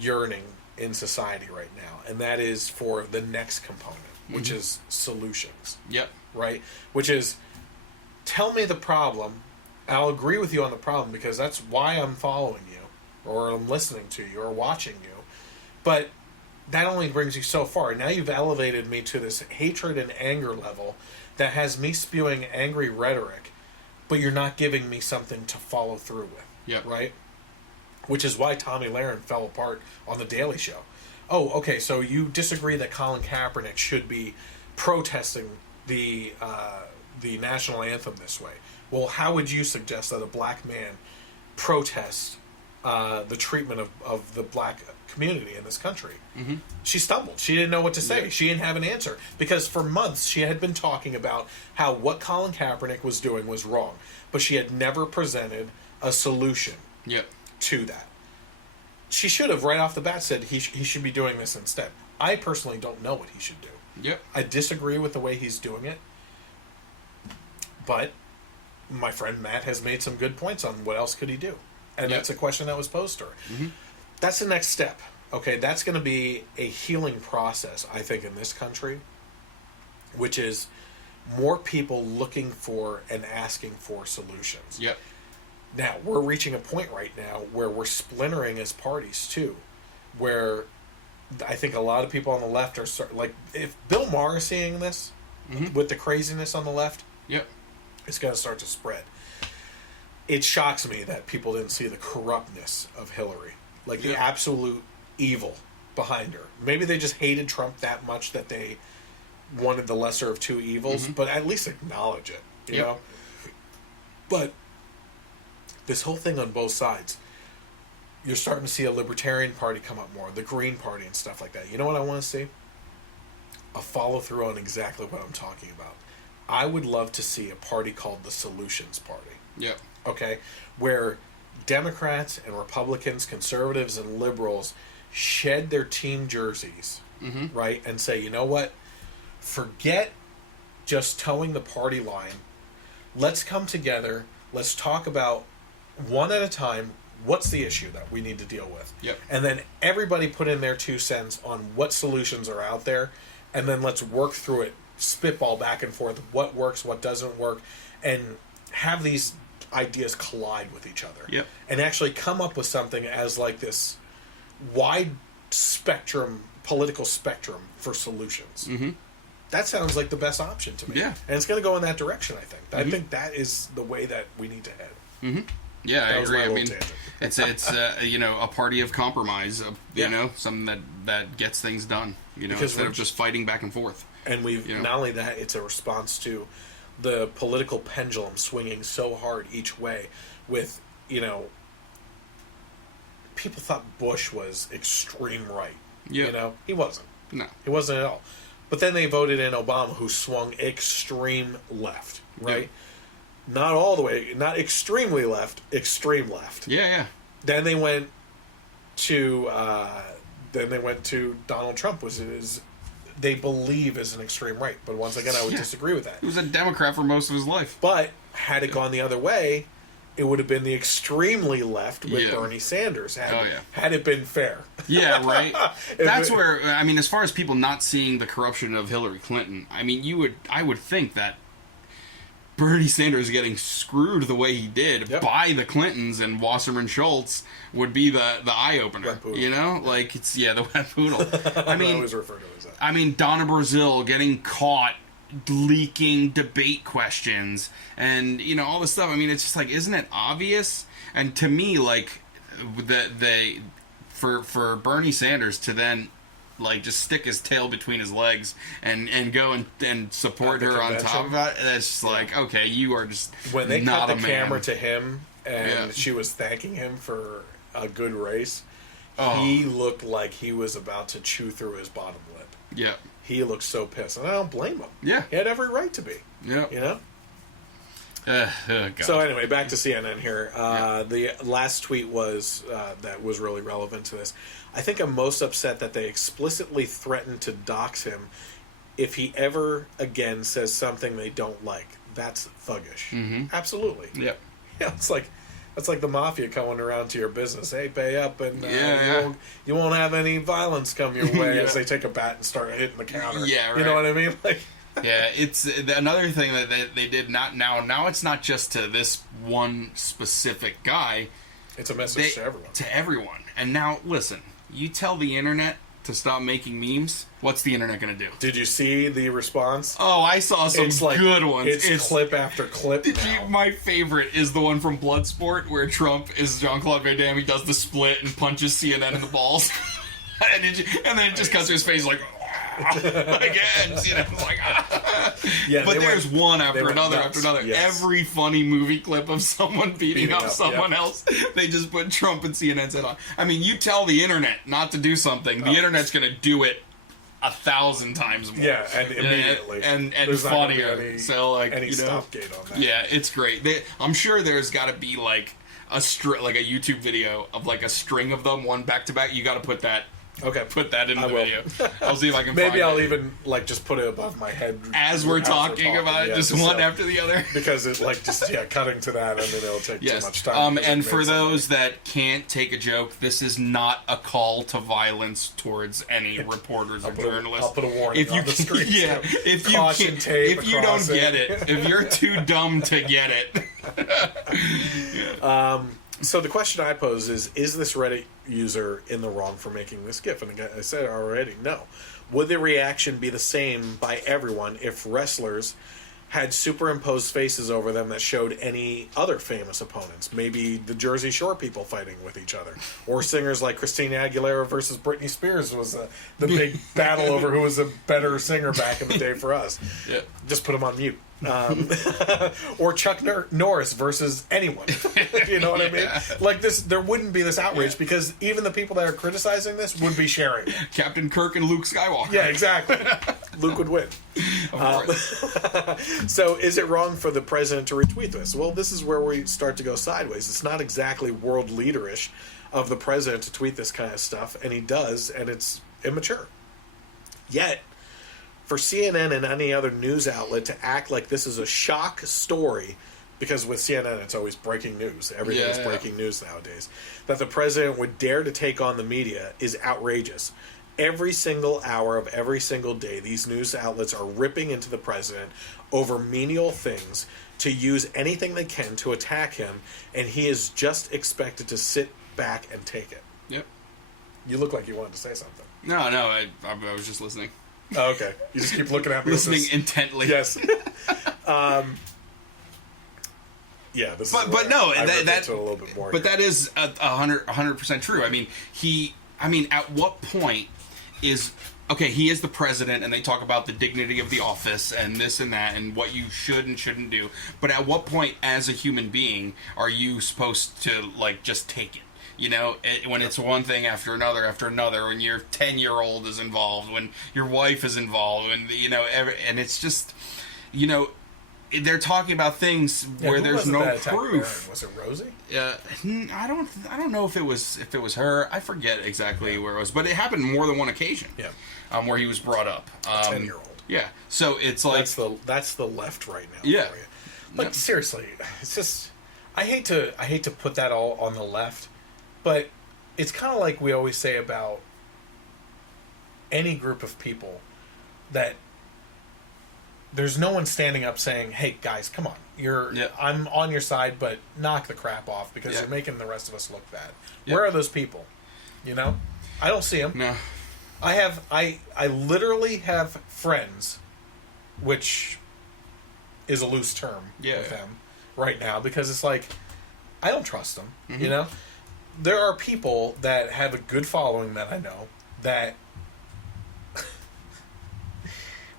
yearning in society right now, and that is for the next component, which is solutions. Yep. Right? Which is, tell me the problem. I'll agree with you on the problem because that's why I'm following you or I'm listening to you or watching you. But that only brings you so far. Now you've elevated me to this hatred and anger level that has me spewing angry rhetoric, but you're not giving me something to follow through with. Yep. Right? Which is why Tomi Lahren fell apart on The Daily Show. Oh, okay, so you disagree that Colin Kaepernick should be protesting the national anthem this way. Well, how would you suggest that a black man protest the treatment of the black community in this country? She stumbled. She didn't know what to say. Yeah. She didn't have an answer. Because for months she had been talking about how what Colin Kaepernick was doing was wrong. But she had never presented a solution to that. She should have right off the bat said he should be doing this instead. I personally don't know what he should do. Yep. I disagree with the way he's doing it. But my friend Matt has made some good points on what else could he do. And that's a question that was posed to her. That's the next step. Okay, that's going to be a healing process, I think, in this country, which is more people looking for and asking for solutions. Yep. Now, we're reaching a point right now where we're splintering as parties, too, where I think a lot of people on the left are like, if Bill Maher is seeing this with the craziness on the left, it's going to start to spread. It shocks me that people didn't see the corruptness of Hillary, like the absolute evil behind her. Maybe they just hated Trump that much that they wanted the lesser of two evils, but at least acknowledge it, you know? But this whole thing on both sides, you're starting to see a Libertarian Party come up more, the Green Party and stuff like that. You know what I want to see? A follow-through on exactly what I'm talking about. I would love to see a party called the Solutions Party. Yep. Okay? Where Democrats and Republicans, conservatives and liberals shed their team jerseys, right? And say, you know what? Forget just towing the party line. Let's come together. Let's talk about one at a time. What's the issue that we need to deal with? Yep. And then everybody put in their 2 cents on what solutions are out there. And then let's work through it, spitball back and forth, what works, what doesn't work, and have these ideas collide with each other. Yep. And actually come up with something as like this wide spectrum, political spectrum for solutions. That sounds like the best option to me. Yeah. And it's going to go in that direction, I think. I think that is the way that we need to head. Yeah, I agree. I mean, tangent. it's a party of compromise. You know, something that gets things done. You know, Because instead of just fighting back and forth. And we've not only that, it's a response to the political pendulum swinging so hard each way with, people thought Bush was extreme right. Yeah. You know, he wasn't. No. He wasn't at all. But then they voted in Obama, who swung extreme left, right? Yeah. Not all the way, not extremely left, extreme left. Yeah. Then they went to Donald Trump, they believe is an extreme right. But once again, I would disagree with that. He was a Democrat for most of his life. But had it gone the other way, it would have been the extremely left with Bernie Sanders. Had it been fair. Yeah, right. That's where, I mean, as far as people not seeing the corruption of Hillary Clinton, I mean, I would think that Bernie Sanders getting screwed the way he did by the Clintons and Wasserman Schultz would be the eye opener. You know, like it's the wet poodle. I mean, I always refer to it as that. I mean, Donna Brazile getting caught leaking debate questions and all this stuff. I mean, it's just like, isn't it obvious? And to me, like for Bernie Sanders to then like just stick his tail between his legs and go and support her on top of that, it's just like, okay, you are just when they not cut the a man. camera to him and she was thanking him for a good race, he looked like he was about to chew through his bottom lip. Yeah. He looked so pissed, and I don't blame him. Yeah. He had every right to be. Yeah. You know? God. So anyway, back to CNN here. The last tweet was that was really relevant to this. I think I'm most upset that they explicitly threatened to dox him if he ever again says something they don't like. That's thuggish. Mm-hmm. Absolutely. Yep. Yeah, it's like the mafia coming around to your business. Hey, pay up, and you won't have any violence come your way as they take a bat and start hitting the counter. Yeah, right. You know what I mean? Like. Yeah, it's another thing that they did not now it's not just to this one specific guy. It's a message to everyone. To everyone. And now, listen, you tell the internet to stop making memes, what's the internet going to do? Did you see the response? Oh, I saw some good ones. It's clip after clip. My favorite is the one from Bloodsport where Trump is Jean-Claude Van Damme. He does the split and punches CNN in the balls. and then it just cuts to his face like... again, like, but there's one after another after another. Yes. Every funny movie clip of someone beating up someone else, they just put Trump and CNN's head on. I mean, you tell the internet not to do something, the internet's going to do it 1,000 times more. Yeah, and immediately, and funnier. Any stopgate on that. Yeah, it's great. I'm sure there's got to be like a YouTube video of like a string of them, one back to back. You got to put that. Okay, put that in the video. I'll see if I can. Maybe I'll even like just put it above my head as we're talking about it, just one after the other. Because it like just cutting to that, I mean, it'll take too much time. And for those that can't take a joke, this is not a call to violence towards any reporters or journalists. I'll put a warning on the screen. Yeah, if you don't get it, if you're too dumb to get it. So the question I pose is this Reddit user in the wrong for making this GIF? And again, I said already, no. Would the reaction be the same by everyone if wrestlers had superimposed faces over them that showed any other famous opponents? Maybe the Jersey Shore people fighting with each other. Or singers like Christina Aguilera versus Britney Spears was the big battle over who was a better singer back in the day for us. Yeah. Just put them on mute. Or Chuck Norris versus anyone. You know what I mean? Like this, there wouldn't be this outrage because even the people that are criticizing this would be sharing it. Captain Kirk and Luke Skywalker. Yeah, exactly. Luke would win. So is it wrong for the president to retweet this? Well, this is where we start to go sideways. It's not exactly world leaderish of the president to tweet this kind of stuff, and he does, and it's immature. Yet, for CNN and any other news outlet to act like this is a shock story, because with CNN it's always breaking news. Everything is breaking news nowadays. That the president would dare to take on the media is outrageous. Every single hour of every single day, these news outlets are ripping into the president over menial things to use anything they can to attack him, and he is just expected to sit back and take it. Yep. You look like you wanted to say something. No, I was just listening. Oh, okay. You just keep looking at me. Listening intently. Yes. Yeah, this but is but no, that a little bit more. But that is 100% true. I mean, at what point is he is the president, and they talk about the dignity of the office and this and that and what you should and shouldn't do. But at what point, as a human being, are you supposed to like just take it? You know, when it's one thing after another, when your 10-year-old is involved, when your wife is involved, and you know, and it's just, you know, they're talking about things where there's no proof. Was it Rosie? I don't know if it was her. I forget exactly where it was, but it happened more than one occasion. Yeah, where he was brought up. A 10-year-old. Yeah, so it's like that's the left right now. Yeah, for you. Like seriously, it's just I hate to put that all on the left, but it's kind of like we always say about any group of people that there's no one standing up saying, "Hey guys, come on, I'm on your side, but knock the crap off because you're making the rest of us look bad." Where are those people? You know, I don't see them. No. I literally have friends, which is a loose term with them right now, because it's like, I don't trust them, you know? There are people that have a good following that I know that,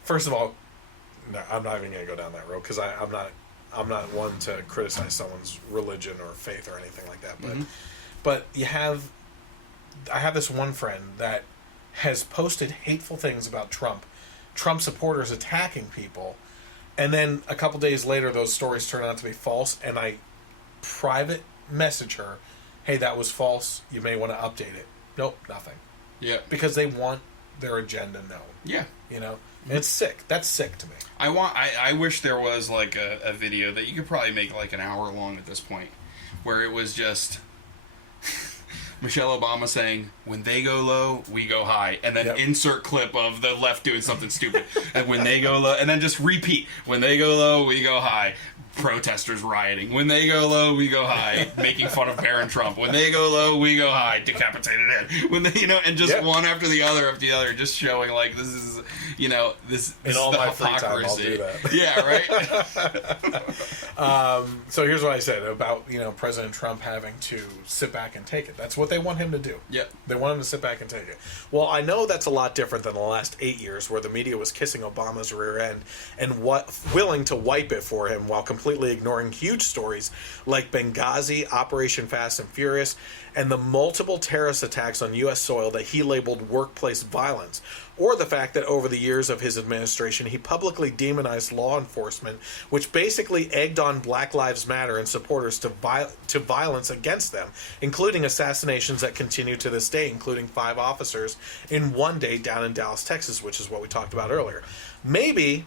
first of all, no, I'm not even going to go down that road, because I'm not one to criticize someone's religion or faith or anything like that, but I have this one friend that has posted hateful things about Trump supporters attacking people, and then a couple days later those stories turn out to be false, and I private message her, "Hey, that was false, you may want to update it." Nope, nothing. Yeah. Because they want their agenda known. Yeah. You know? And it's sick. That's sick to me. I wish there was like a video that you could probably make like an hour long at this point, where it was just Michelle Obama saying, "When they go low, we go high," and then insert clip of the left doing something stupid. And when they go low, and then just repeat, "When they go low, we go high." Protesters rioting. When they go low, we go high. Making fun of Barron Trump. When they go low, we go high. Decapitated head. When they, you know, and just one after the other, just showing like this is, you know, this in is all the my hypocrisy. free time, I'll do that. Yeah, right. So here's what I said about, you know, President Trump having to sit back and take it. That's what they want him to do. Yeah. They want him to sit back and take it. Well, I know that's a lot different than the last 8 years where the media was kissing Obama's rear end and willing to wipe it for him while completely ignoring huge stories like Benghazi, Operation Fast and Furious, and the multiple terrorist attacks on U.S. soil that he labeled workplace violence, or the fact that over the years of his administration, he publicly demonized law enforcement, which basically egged on Black Lives Matter and supporters to violence against them, including assassinations that continue to this day, including 5 officers in one day down in Dallas, Texas, which is what we talked about earlier. Maybe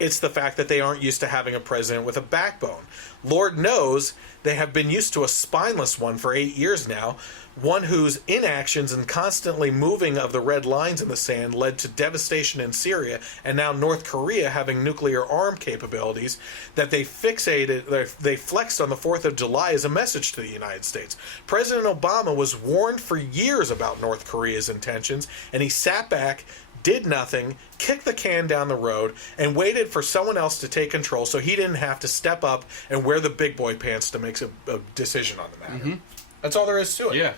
it's the fact that they aren't used to having a president with a backbone. Lord knows they have been used to a spineless one for 8 years now, one whose inactions and constantly moving of the red lines in the sand led to devastation in Syria, and now North Korea having nuclear arm capabilities that they flexed on the 4th of July as a message to the United States. President Obama was warned for years about North Korea's intentions, and he sat back, did nothing, kicked the can down the road, and waited for someone else to take control so he didn't have to step up and wear the big boy pants to make a decision on the matter. That's all there is to it. Yeah.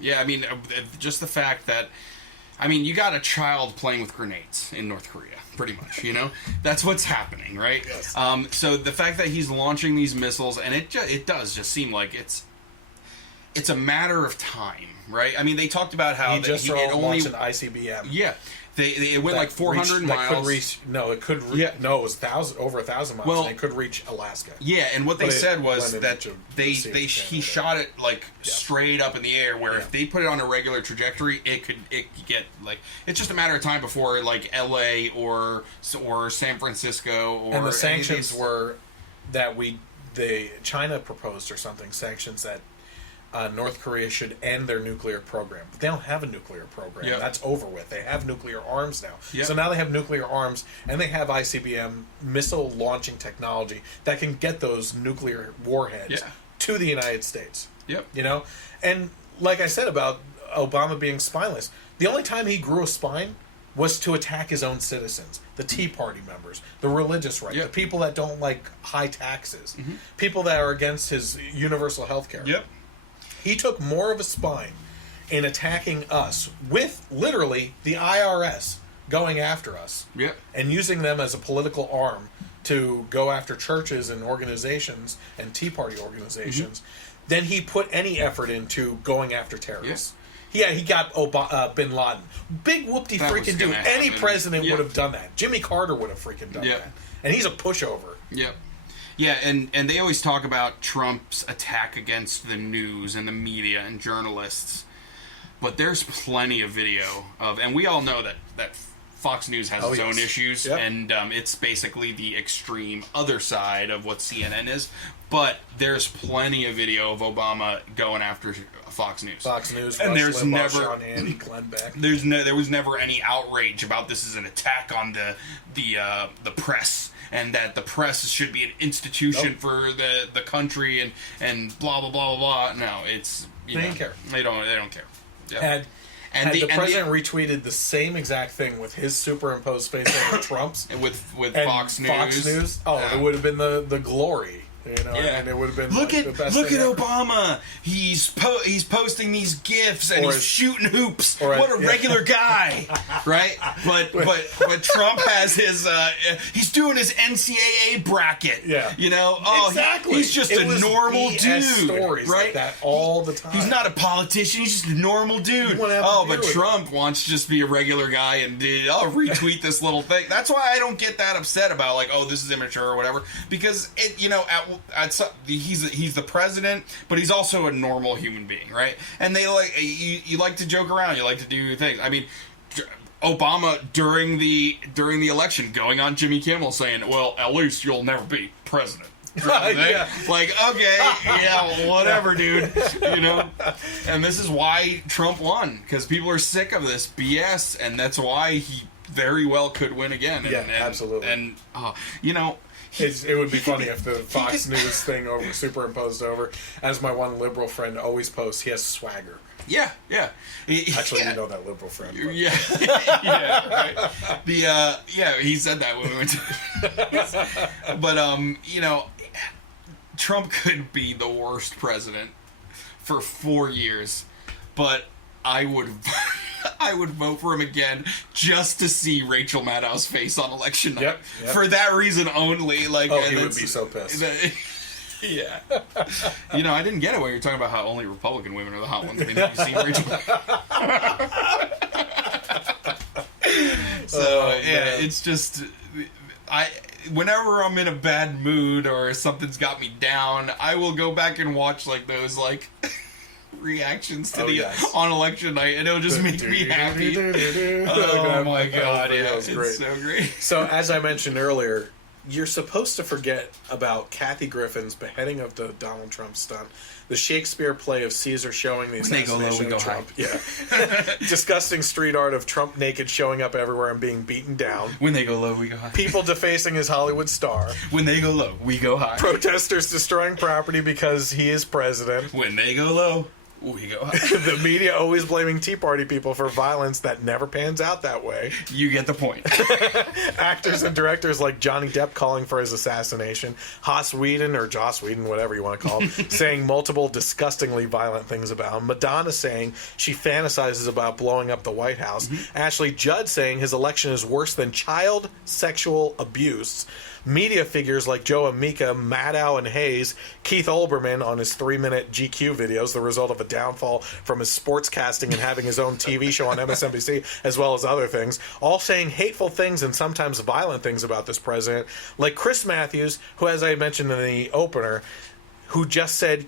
Yeah, I mean, just the fact that, I mean, you got a child playing with grenades in North Korea, pretty much, you know? That's what's happening, right? Yes. So the fact that he's launching these missiles, and it does just seem like it's a matter of time, right? I mean, they talked about how he just launched an ICBM. Yeah. It went like 400 miles. It was over 1,000 miles. Well, and it could reach Alaska. Yeah, and what they said was that he shot it like straight up in the air. Where if they put it on a regular trajectory, it could get like, it's just a matter of time before like L.A. or San Francisco or. And the sanctions were that China proposed or something, sanctions that North Korea should end their nuclear program. But they don't have a nuclear program. Yep. That's over with. They have nuclear arms now. Yep. So now they have nuclear arms, and they have ICBM missile launching technology that can get those nuclear warheads to the United States. Yep. You know? And like I said about Obama being spineless, the only time he grew a spine was to attack his own citizens, the Tea Party members, the religious right, the people that don't like high taxes, people that are against his universal health care. Yep. He took more of a spine in attacking us with literally the IRS going after us and using them as a political arm to go after churches and organizations and Tea Party organizations than he put any effort into going after terrorists. Yeah, he got Bin Laden. Big whoop-de freaking dude. Any president would have done that. Jimmy Carter would have freaking done that. And he's a pushover. Yep. Yeah, and they always talk about Trump's attack against the news and the media and journalists. But there's plenty of video of, and we all know that Fox News has its own issues, and it's basically the extreme other side of what CNN is. But there's plenty of video of Obama going after Fox News. Fox News, and Rush there's Limbaugh, never Sean Hannity, Glenn Beck. There was never any outrage about this is an attack on the press, and that the press should be an institution for the country, and blah blah blah blah blah. No, it's they don't care. They don't care. Yep. Had the president retweeted the same exact thing with his superimposed face over Trump's with Fox News. It would have been the glory. You know, and it would have been look the best at thing ever. Obama. He's posting these gifs and he's shooting hoops. What a yeah. regular guy, right? But Trump has his he's doing his NCAA bracket. Yeah, you know. Exactly. He's just a normal dude, stories right? Like that all the time. He's not a politician. He's just a normal dude. But Trump wants to just be a regular guy and I'll retweet this little thing. That's why I don't get that upset about like, oh, this is immature or whatever, because he's the president, but he's also a normal human being, right? And they you like to joke around, you like to do things. I mean, Obama during the election going on Jimmy Kimmel saying, "Well, at least you'll never be president." Yeah. Like, okay, yeah, whatever, dude. You know, and this is why Trump won, because people are sick of this BS, and that's why he very well could win again. Absolutely. And you know. It would be funny if the Fox News thing superimposed over, as my one liberal friend always posts, he has swagger. Yeah. Actually, you know that liberal friend. But. Yeah, right. He said that when we went to... But, you know, Trump could be the worst president for 4 years, but I would vote for him again just to see Rachel Maddow's face on election night. Yep. For that reason only. Like, he would be so pissed. Yeah. You know, I didn't get it when you were talking about how only Republican women are the hot ones. I mean, have you seen Rachel? It's just... whenever I'm in a bad mood or something's got me down, I will go back and watch, like, those, like... reactions to on election night, and it'll just make me happy. Oh my god, yeah, it's so great. So as I mentioned earlier, you're supposed to forget about Kathy Griffin's beheading of the Donald Trump stunt, the Shakespeare play of Caesar showing the assassination of Trump. Yeah. Disgusting street art of Trump naked showing up everywhere and being beaten down. When they go low, we go high. People defacing his Hollywood star. When they go low, we go high. Protesters destroying property because he is president. When they go low, we go high. The media always blaming Tea Party people for violence that never pans out that way. You get the point. Actors and directors like Johnny Depp calling for his assassination, Joss Whedon, whatever you want to call him, saying multiple disgustingly violent things about him. Madonna saying she fantasizes about blowing up the White House. Mm-hmm. Ashley Judd saying his election is worse than child sexual abuse. Media figures like Joe Amica, Maddow, and Hayes, Keith Olbermann on his 3-minute GQ videos, the result of a downfall from his sportscasting and having his own TV show on MSNBC, as well as other things, all saying hateful things and sometimes violent things about this president, like Chris Matthews, who, as I mentioned in the opener, who just said,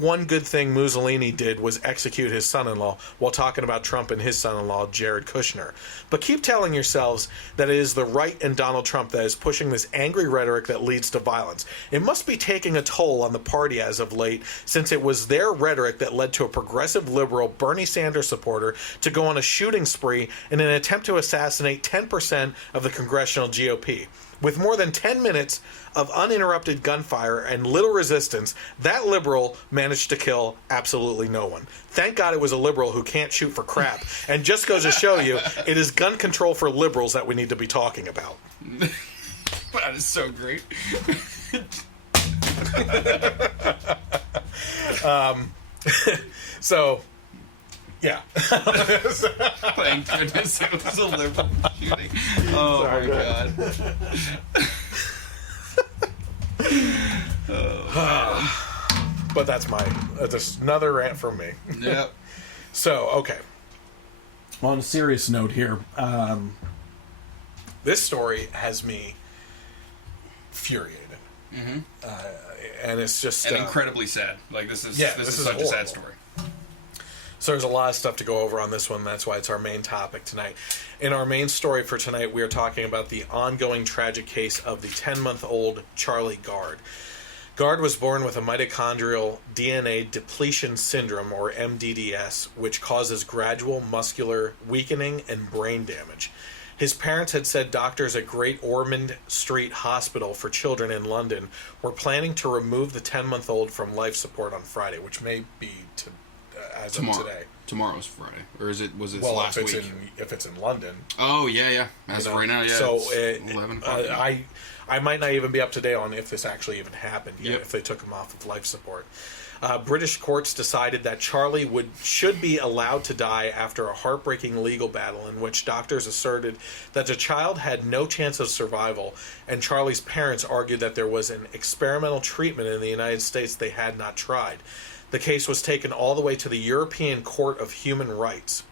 one good thing Mussolini did was execute his son-in-law, while talking about Trump and his son-in-law, Jared Kushner. But keep telling yourselves that it is the right and Donald Trump that is pushing this angry rhetoric that leads to violence. It must be taking a toll on the party as of late, since it was their rhetoric that led to a progressive liberal Bernie Sanders supporter to go on a shooting spree in an attempt to assassinate 10% of the congressional GOP. With more than 10 minutes of uninterrupted gunfire and little resistance, that liberal managed to kill absolutely no one. Thank God it was a liberal who can't shoot for crap. And just goes to show you, it is gun control for liberals that we need to be talking about. That is so great. So... yeah. Thank goodness it was a liberal shooting. Oh, sorry, my God. But that's another rant from me. Yep. So, okay. On a serious note here, this story has me infuriated. Mm-hmm. And it's just... And incredibly sad. Like, this is such horrible. a sad story. So there's a lot of stuff to go over on this one. That's why it's our main topic tonight. In our main story for tonight, we are talking about the ongoing tragic case of the 10-month-old Charlie Gard. Gard was born with a mitochondrial DNA depletion syndrome, or MDDS, which causes gradual muscular weakening and brain damage. His parents had said doctors at Great Ormond Street Hospital for Children in London were planning to remove the 10-month-old from life support on Friday, which may be as tomorrow. Of today. Tomorrow's Friday, or was it well, last week? If it's in London. Oh yeah. As of right now, yeah. So 11 o'clock. I might not even be up to date on if this actually even happened yet, if they took him off of life support. British courts decided that Charlie should be allowed to die after a heartbreaking legal battle in which doctors asserted that the child had no chance of survival, and Charlie's parents argued that there was an experimental treatment in the United States they had not tried. The case was taken all the way to the European Court of Human Rights,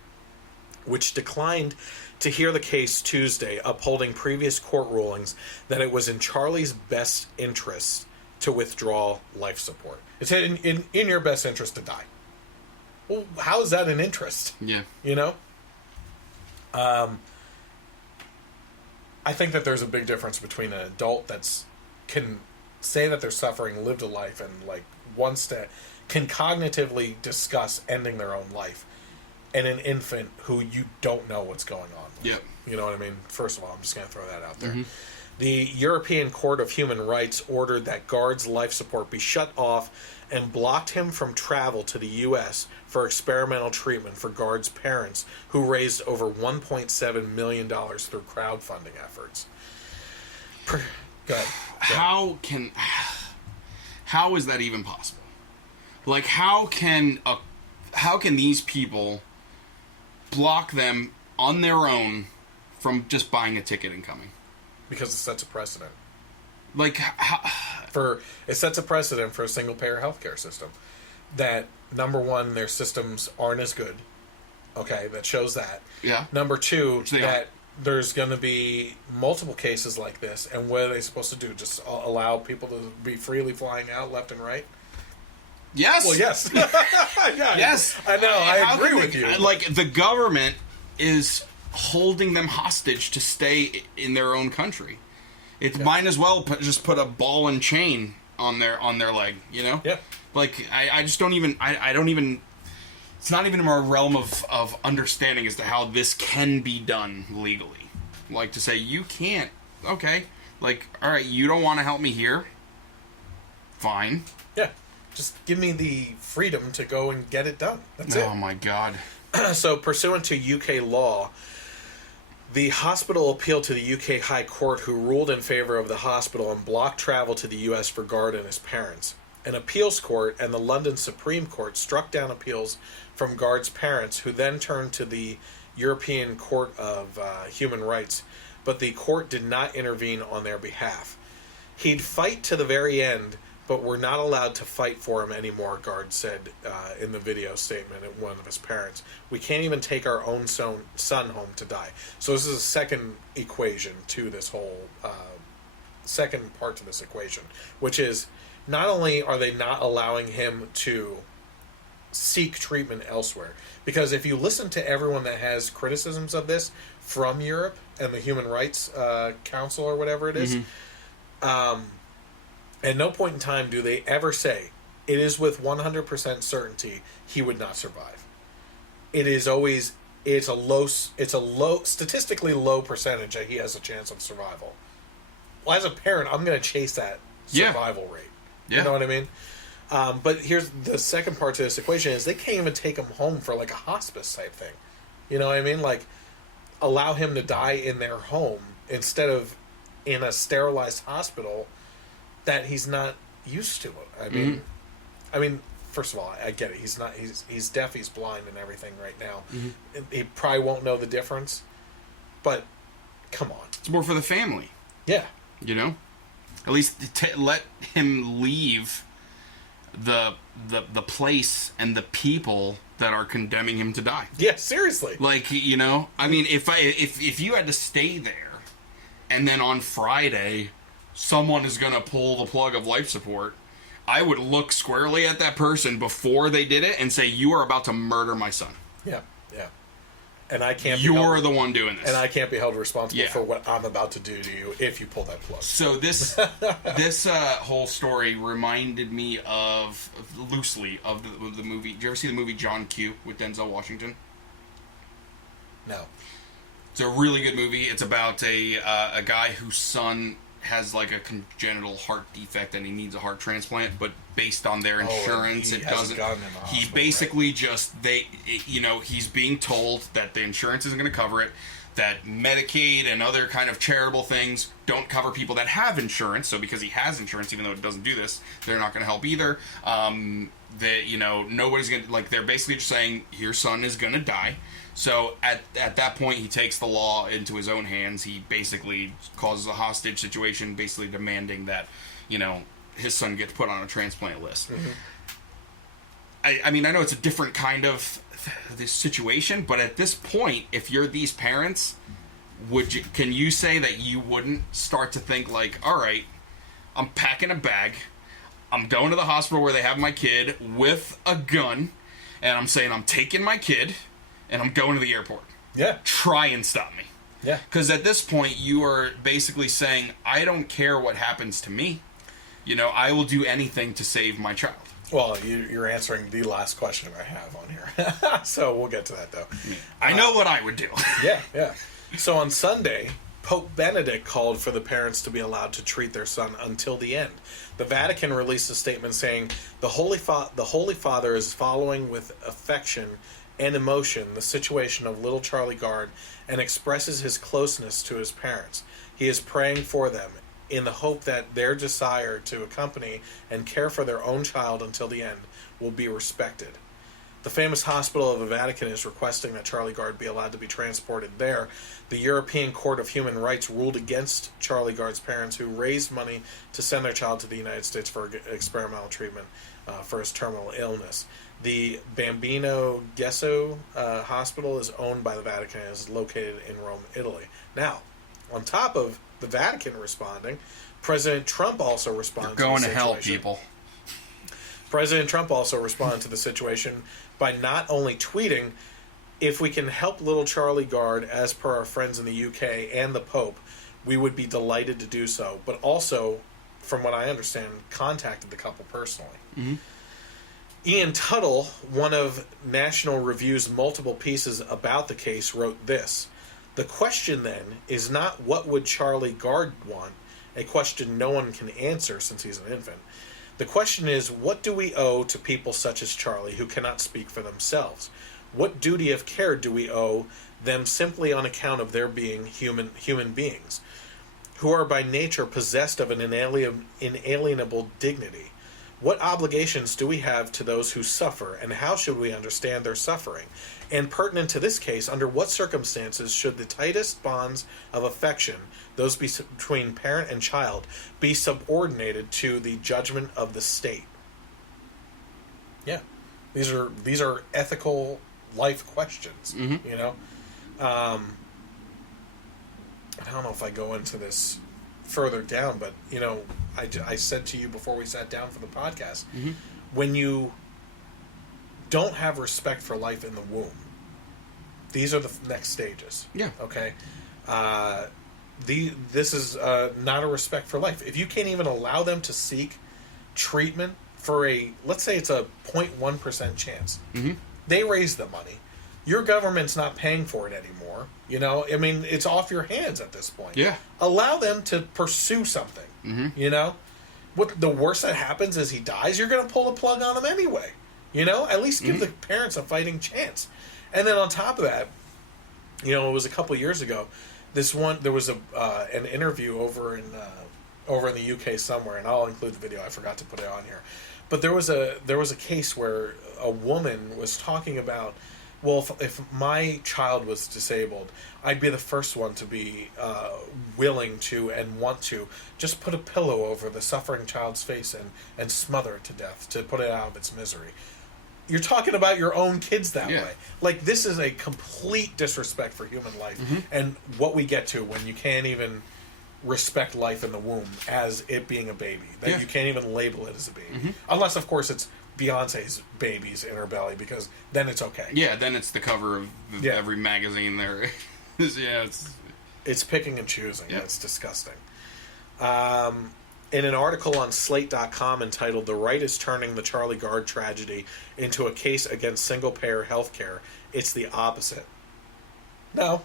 which declined to hear the case Tuesday, upholding previous court rulings that it was in Charlie's best interest to withdraw life support. It's in your best interest to die. Well, how is that an interest? Yeah. You know? I think that there's a big difference between an adult can say that they're suffering, lived a life, and can cognitively discuss ending their own life, and an infant who you don't know what's going on with. Yep. You know what I mean? First of all, I'm just going to throw that out there. Mm-hmm. The European Court of Human Rights ordered that Gard's life support be shut off and blocked him from travel to the U.S. for experimental treatment for Gard's parents, who raised over $1.7 million through crowdfunding efforts. Go ahead. How is that even possible? Like, how can these people block them on their own from just buying a ticket and coming? Because it sets a precedent. Like, it sets a precedent for a single-payer healthcare system. That, number one, their systems aren't as good. Okay, that shows that. Yeah. Number two, that there's going to be multiple cases like this, and what are they supposed to do? Just allow people to be freely flying out left and right? Yes. Well, yes. Yeah, yes. I know. I agree with you. Like, the government is holding them hostage to stay in their own country. It might as well just put a ball and chain on their leg, you know? Yeah. Like, I just don't even... I don't even... It's not even in our realm of understanding as to how this can be done legally. Like, to say, you can't... Okay. Like, alright, you don't want to help me here? Fine. Yeah. Just give me the freedom to go and get it done. That's it. Oh, my God. So, pursuant to UK law, the hospital appealed to the UK High Court, who ruled in favor of the hospital and blocked travel to the US for Gard and his parents. An appeals court and the London Supreme Court struck down appeals from Gard's parents, who then turned to the European Court of Human Rights, but the court did not intervene on their behalf. He'd fight to the very end, but we're not allowed to fight for him anymore, Gard said in the video statement of one of his parents. We can't even take our own son home to die. So this is a second equation to this whole, second part to this equation, which is not only are they not allowing him to seek treatment elsewhere, because if you listen to everyone that has criticisms of this from Europe and the Human Rights Council or whatever it is, at no point in time do they ever say, it is with 100% certainty he would not survive. It is always, it's a low, statistically low percentage that he has a chance of survival. Well, as a parent, I'm going to chase that survival rate. Yeah. You know what I mean? But here's the second part to this equation is they can't even take him home for like a hospice type thing. You know what I mean? Like, allow him to die in their home instead of in a sterilized hospital that he's not used to. I mean, first of all, I get it. He's not. He's deaf. He's blind and everything right now. Mm-hmm. He probably won't know the difference. But come on, it's more for the family. Yeah, you know, at least let him leave the the place and the people that are condemning him to die. Yeah, seriously. Like, you know, I mean, if you had to stay there, and then on Friday, someone is going to pull the plug of life support, I would look squarely at that person before they did it and say, you are about to murder my son. Yeah, yeah. And I can't. You're the one doing this, and I can't be held responsible Yeah. for what I'm about to do to you if you pull that plug. So this whole story reminded me loosely of the movie. Did you ever see the movie John Q with Denzel Washington? No. It's a really good movie. It's about a guy whose son has like a congenital heart defect and he needs a heart transplant, but based on their insurance, it doesn't. He basically he's being told that the insurance isn't going to cover it, that Medicaid and other kind of charitable things don't cover people that have insurance. So because he has insurance, even though it doesn't do this, they're not going to help either. Nobody's going to, like, they're basically just saying your son is going to die. So at that point, he takes the law into his own hands. He basically causes a hostage situation, basically demanding that, his son gets put on a transplant list. Mm-hmm. I mean, I know it's a different kind of this situation, but at this point, if you're these parents, can you say that you wouldn't start to think like, all right, I'm packing a bag, I'm going to the hospital where they have my kid with a gun, and I'm saying I'm taking my kid, and I'm going to the airport. Yeah. Try and stop me. Yeah. Because at this point, you are basically saying, I don't care what happens to me. I will do anything to save my child. Well, you're answering the last question I have on here. So we'll get to that, though. I know what I would do. Yeah. So on Sunday, Pope Benedict called for the parents to be allowed to treat their son until the end. The Vatican released a statement saying, the Holy Father is following with affection and emotion the situation of little Charlie Gard and expresses his closeness to his parents. He is praying for them in the hope that their desire to accompany and care for their own child until the end will be respected. The famous hospital of the Vatican is requesting that Charlie Gard be allowed to be transported there. The European Court of Human Rights ruled against Charlie Gard's parents, who raised money to send their child to the United States for experimental treatment for his terminal illness. The Bambino Gesù Hospital is owned by the Vatican and is located in Rome, Italy. Now, on top of the Vatican responding, President Trump also responded to the situation. You're going to hell, people. President Trump also responded to the situation by not only tweeting, if we can help little Charlie Gard as per our friends in the UK and the Pope, we would be delighted to do so, but also, from what I understand, contacted the couple personally. Mm-hmm. Ian Tuttle, one of National Review's multiple pieces about the case, wrote this: the question then is not what would Charlie Gard want, a question no one can answer since he's an infant. The question is, what do we owe to people such as Charlie who cannot speak for themselves? What duty of care do we owe them simply on account of their being human beings, who are by nature possessed of an inalienable dignity? What obligations do we have to those who suffer, and how should we understand their suffering? And pertinent to this case, under what circumstances should the tightest bonds of affection, those between parent and child, be subordinated to the judgment of the state? Yeah, these are ethical life questions. Mm-hmm. I don't know if I go into this further down, but I said to you before we sat down for the podcast, mm-hmm. when you don't have respect for life in the womb, these are the next stages. Yeah. Okay. This is not a respect for life. If you can't even allow them to seek treatment for let's say it's a 0.1% chance, mm-hmm. they raise the money. Your government's not paying for it anymore. I mean, it's off your hands at this point. Yeah. Allow them to pursue something. Mm-hmm. What the worst that happens is he dies. You're going to pull the plug on him anyway. At least give mm-hmm. the parents a fighting chance. And then on top of that, it was a couple years ago. There was an interview over in the UK somewhere, and I'll include the video. I forgot to put it on here, but there was a case where a woman was talking about well, if my child was disabled, I'd be the first one to be willing to and want to just put a pillow over the suffering child's face and smother it to death to put it out of its misery. You're talking about your own kids that way. Like, this is a complete disrespect for human life and what we get to when you can't even respect life in the womb as it being a baby. That you can't even label it as a baby. Unless, of course, it's Beyonce's babies in her belly, because then it's okay. Yeah, then it's the cover of every magazine there is. It's picking and choosing. Yeah. It's disgusting. In an article on Slate.com entitled "The Right is Turning the Charlie Gard Tragedy into a Case Against Single-Payer Healthcare," it's the opposite. No.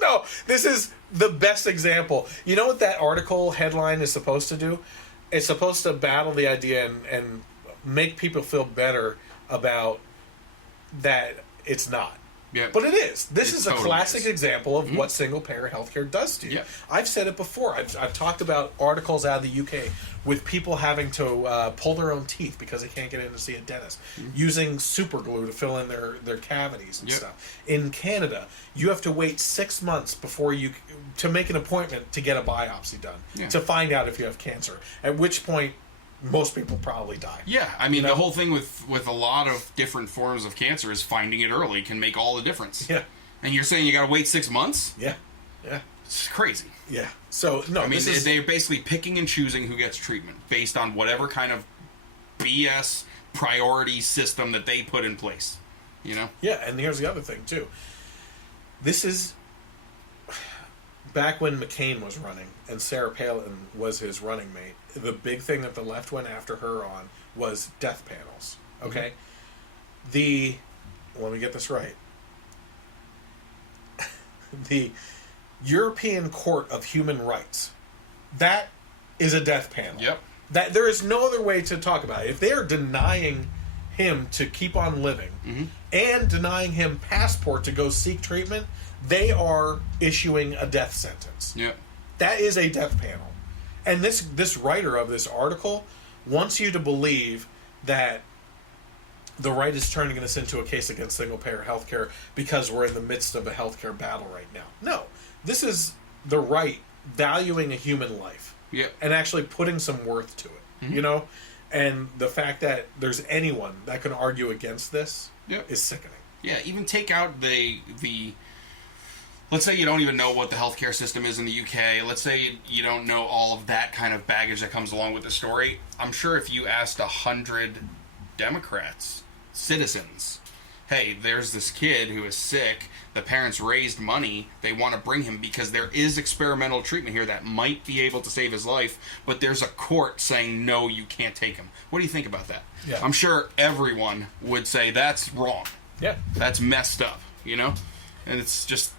No, this is the best example. You know what that article headline is supposed to do? It's supposed to battle the idea and make people feel better about that it's not. Yeah. But it is. This is a totally classic example of what single-payer healthcare does to you. Yeah. I've said it before. I've talked about articles out of the UK with people having to pull their own teeth because they can't get in to see a dentist, using super glue to fill in their cavities and stuff. In Canada, you have to wait 6 months before to make an appointment to get a biopsy done, to find out if you have cancer, at which point most people probably die. Yeah, I mean, the whole thing with a lot of different forms of cancer is finding it early can make all the difference. Yeah. And you're saying you got to wait 6 months? Yeah. Yeah. It's crazy. Yeah. So, no, I mean, they're basically picking and choosing who gets treatment based on whatever kind of BS priority system that they put in place. You know? Yeah, and here's the other thing, too. This is back when McCain was running and Sarah Palin was his running mate. The big thing that the left went after her on was death panels. Okay? Let me get this right. The European Court of Human Rights, that is a death panel. Yep. That there is no other way to talk about it. If they are denying him to keep on living and denying him passport to go seek treatment, they are issuing a death sentence. Yep. That is a death panel. And this writer of this article wants you to believe that the right is turning this into a case against single-payer healthcare because we're in the midst of a healthcare battle right now. No. This is the right valuing a human life. Yep. And actually putting some worth to it. You know? And the fact that there's anyone that can argue against this is sickening. Yeah, even take out the let's say you don't even know what the healthcare system is in the UK. Let's say you don't know all of that kind of baggage that comes along with the story. I'm sure if you asked 100 Democrats, citizens, hey, there's this kid who is sick, the parents raised money, they want to bring him because there is experimental treatment here that might be able to save his life, but there's a court saying, no, you can't take him. What do you think about that? Yeah. I'm sure everyone would say that's wrong. Yeah. That's messed up, you know? And it's just...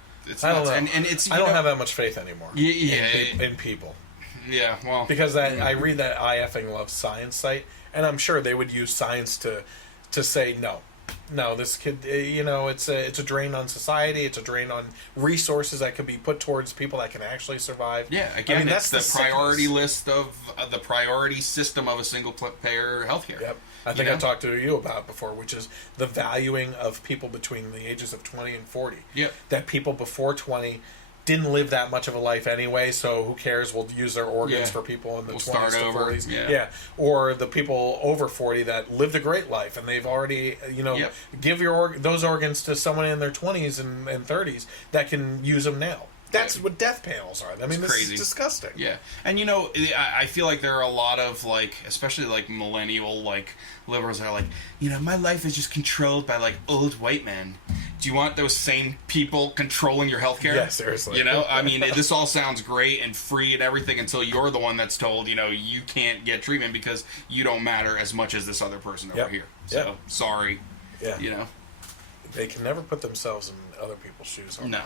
I don't know. And it's, I don't have that much faith anymore. In people. Yeah, well... Because I read that I effing love science site, and I'm sure they would use science to say, no, this kid, it's a drain on society, it's a drain on resources that could be put towards people that can actually survive. Yeah, again, that's the priority list of the priority system of a single-payer healthcare. Yep. I think I talked to you about it before, which is the valuing of people between the ages of 20 and 40. Yep. That people before 20 didn't live that much of a life anyway, so who cares? We'll use their organs for people in the 20s to 40s. Yeah. Or the people over 40 that lived a great life, and they've already, give those organs to someone in their 20s and 30s that can use them now. That's what death panels are. I mean, this is disgusting. Yeah. And, I feel like there are a lot of, especially, millennial, liberals that are like, my life is just controlled by, old white men. Do you want those same people controlling your healthcare? Yeah, seriously. I mean, this all sounds great and free and everything until you're the one that's told, you can't get treatment because you don't matter as much as this other person over here. So, sorry. Yeah. They can never put themselves in other people's shoes. No.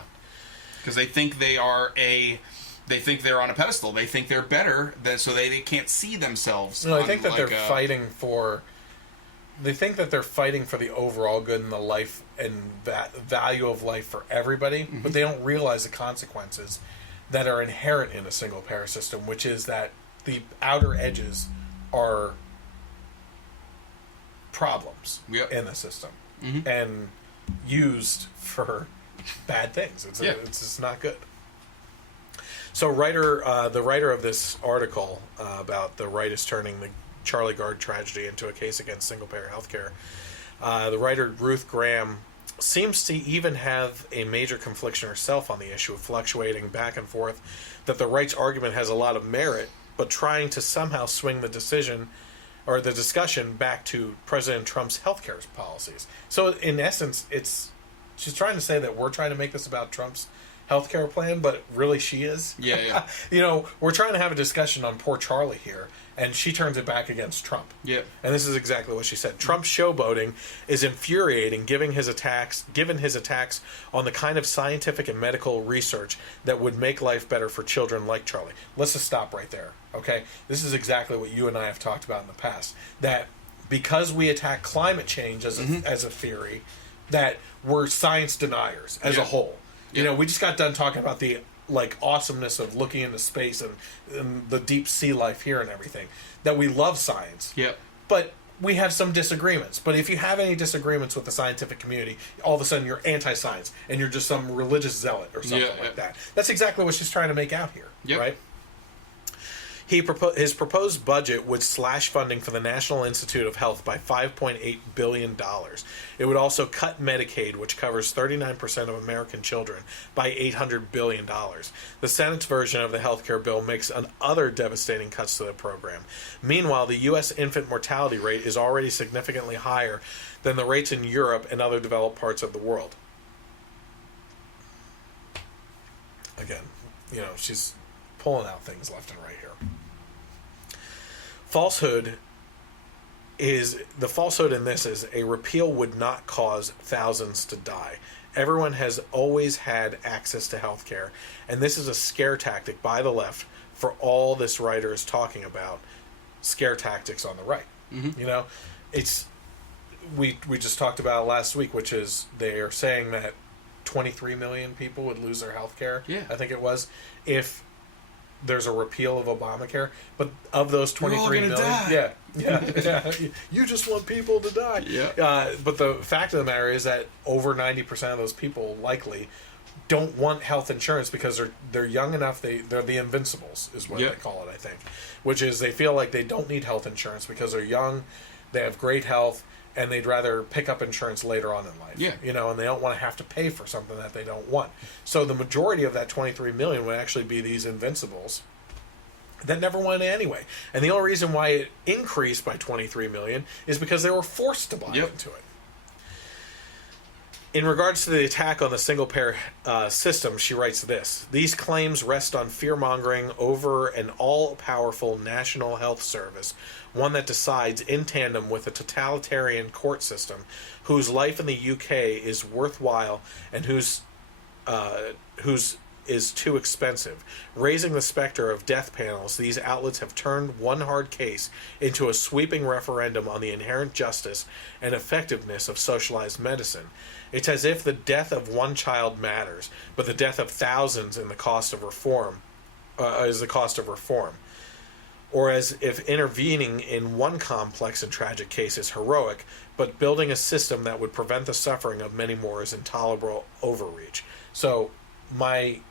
Because they think they're on a pedestal. They think they're better, so they can't see themselves. No, I think that they're fighting for. They think that they're fighting for the overall good and the life and value of life for everybody, but they don't realize the consequences that are inherent in a single-payer system, which is that the outer edges are problems in the system. And used for bad things. It's just not good. So the writer of this article about the right is turning the Charlie Gard tragedy into a case against single-payer healthcare, the writer Ruth Graham seems to even have a major confliction herself on the issue of fluctuating back and forth, that the right's argument has a lot of merit, but trying to somehow swing the decision or the discussion back to President Trump's healthcare policies. So in essence, she's trying to say that we're trying to make this about Trump's healthcare plan, but really she is. Yeah. We're trying to have a discussion on poor Charlie here, and she turns it back against Trump. Yeah. And this is exactly what she said. Trump's showboating is infuriating, given his attacks on the kind of scientific and medical research that would make life better for children like Charlie. Let's just stop right there, okay? This is exactly what you and I have talked about in the past, that because we attack climate change as a theory, that we're science deniers as a whole. We just got done talking about the awesomeness of looking into space and the deep sea life here and everything. That we love science. Yep. But we have some disagreements. But if you have any disagreements with the scientific community, all of a sudden you're anti-science and you're just some religious zealot or something like that. That's exactly what she's trying to make out here, right? His proposed budget would slash funding for the National Institute of Health by $5.8 billion. It would also cut Medicaid, which covers 39% of American children, by $800 billion. The Senate's version of the health care bill makes other devastating cuts to the program. Meanwhile, the U.S. infant mortality rate is already significantly higher than the rates in Europe and other developed parts of the world. Again, she's pulling out things left and right here. The falsehood in this is a repeal would not cause thousands to die. Everyone has always had access to health care, and this is a scare tactic by the left for all this writer is talking about, scare tactics on the right. It's we just talked about it last week, which is they are saying that 23 million people would lose their health care. I think it was, if there's a repeal of Obamacare, but of those 23 million, die. You just want people to die. But the fact of the matter is that over 90% of those people likely don't want health insurance because they're young enough. They're the invincibles, is what they call it, I think, which is they feel like they don't need health insurance because they're young, they have great health, and they'd rather pick up insurance later on in life. And they don't want to have to pay for something that they don't want. So the majority of that 23 million would actually be these invincibles that never went anyway. And the only reason why it increased by 23 million is because they were forced to buy into it. In regards to the attack on the single-payer system, she writes this: these claims rest on fear-mongering over an all-powerful National Health Service, one that decides in tandem with a totalitarian court system, whose life in the UK is worthwhile and whose is too expensive. Raising the specter of death panels, these outlets have turned one hard case into a sweeping referendum on the inherent justice and effectiveness of socialized medicine. It's as if the death of one child matters, but the death of thousands in the cost of reform is the cost of reform. Or as if intervening in one complex and tragic case is heroic, but building a system that would prevent the suffering of many more is intolerable overreach. So I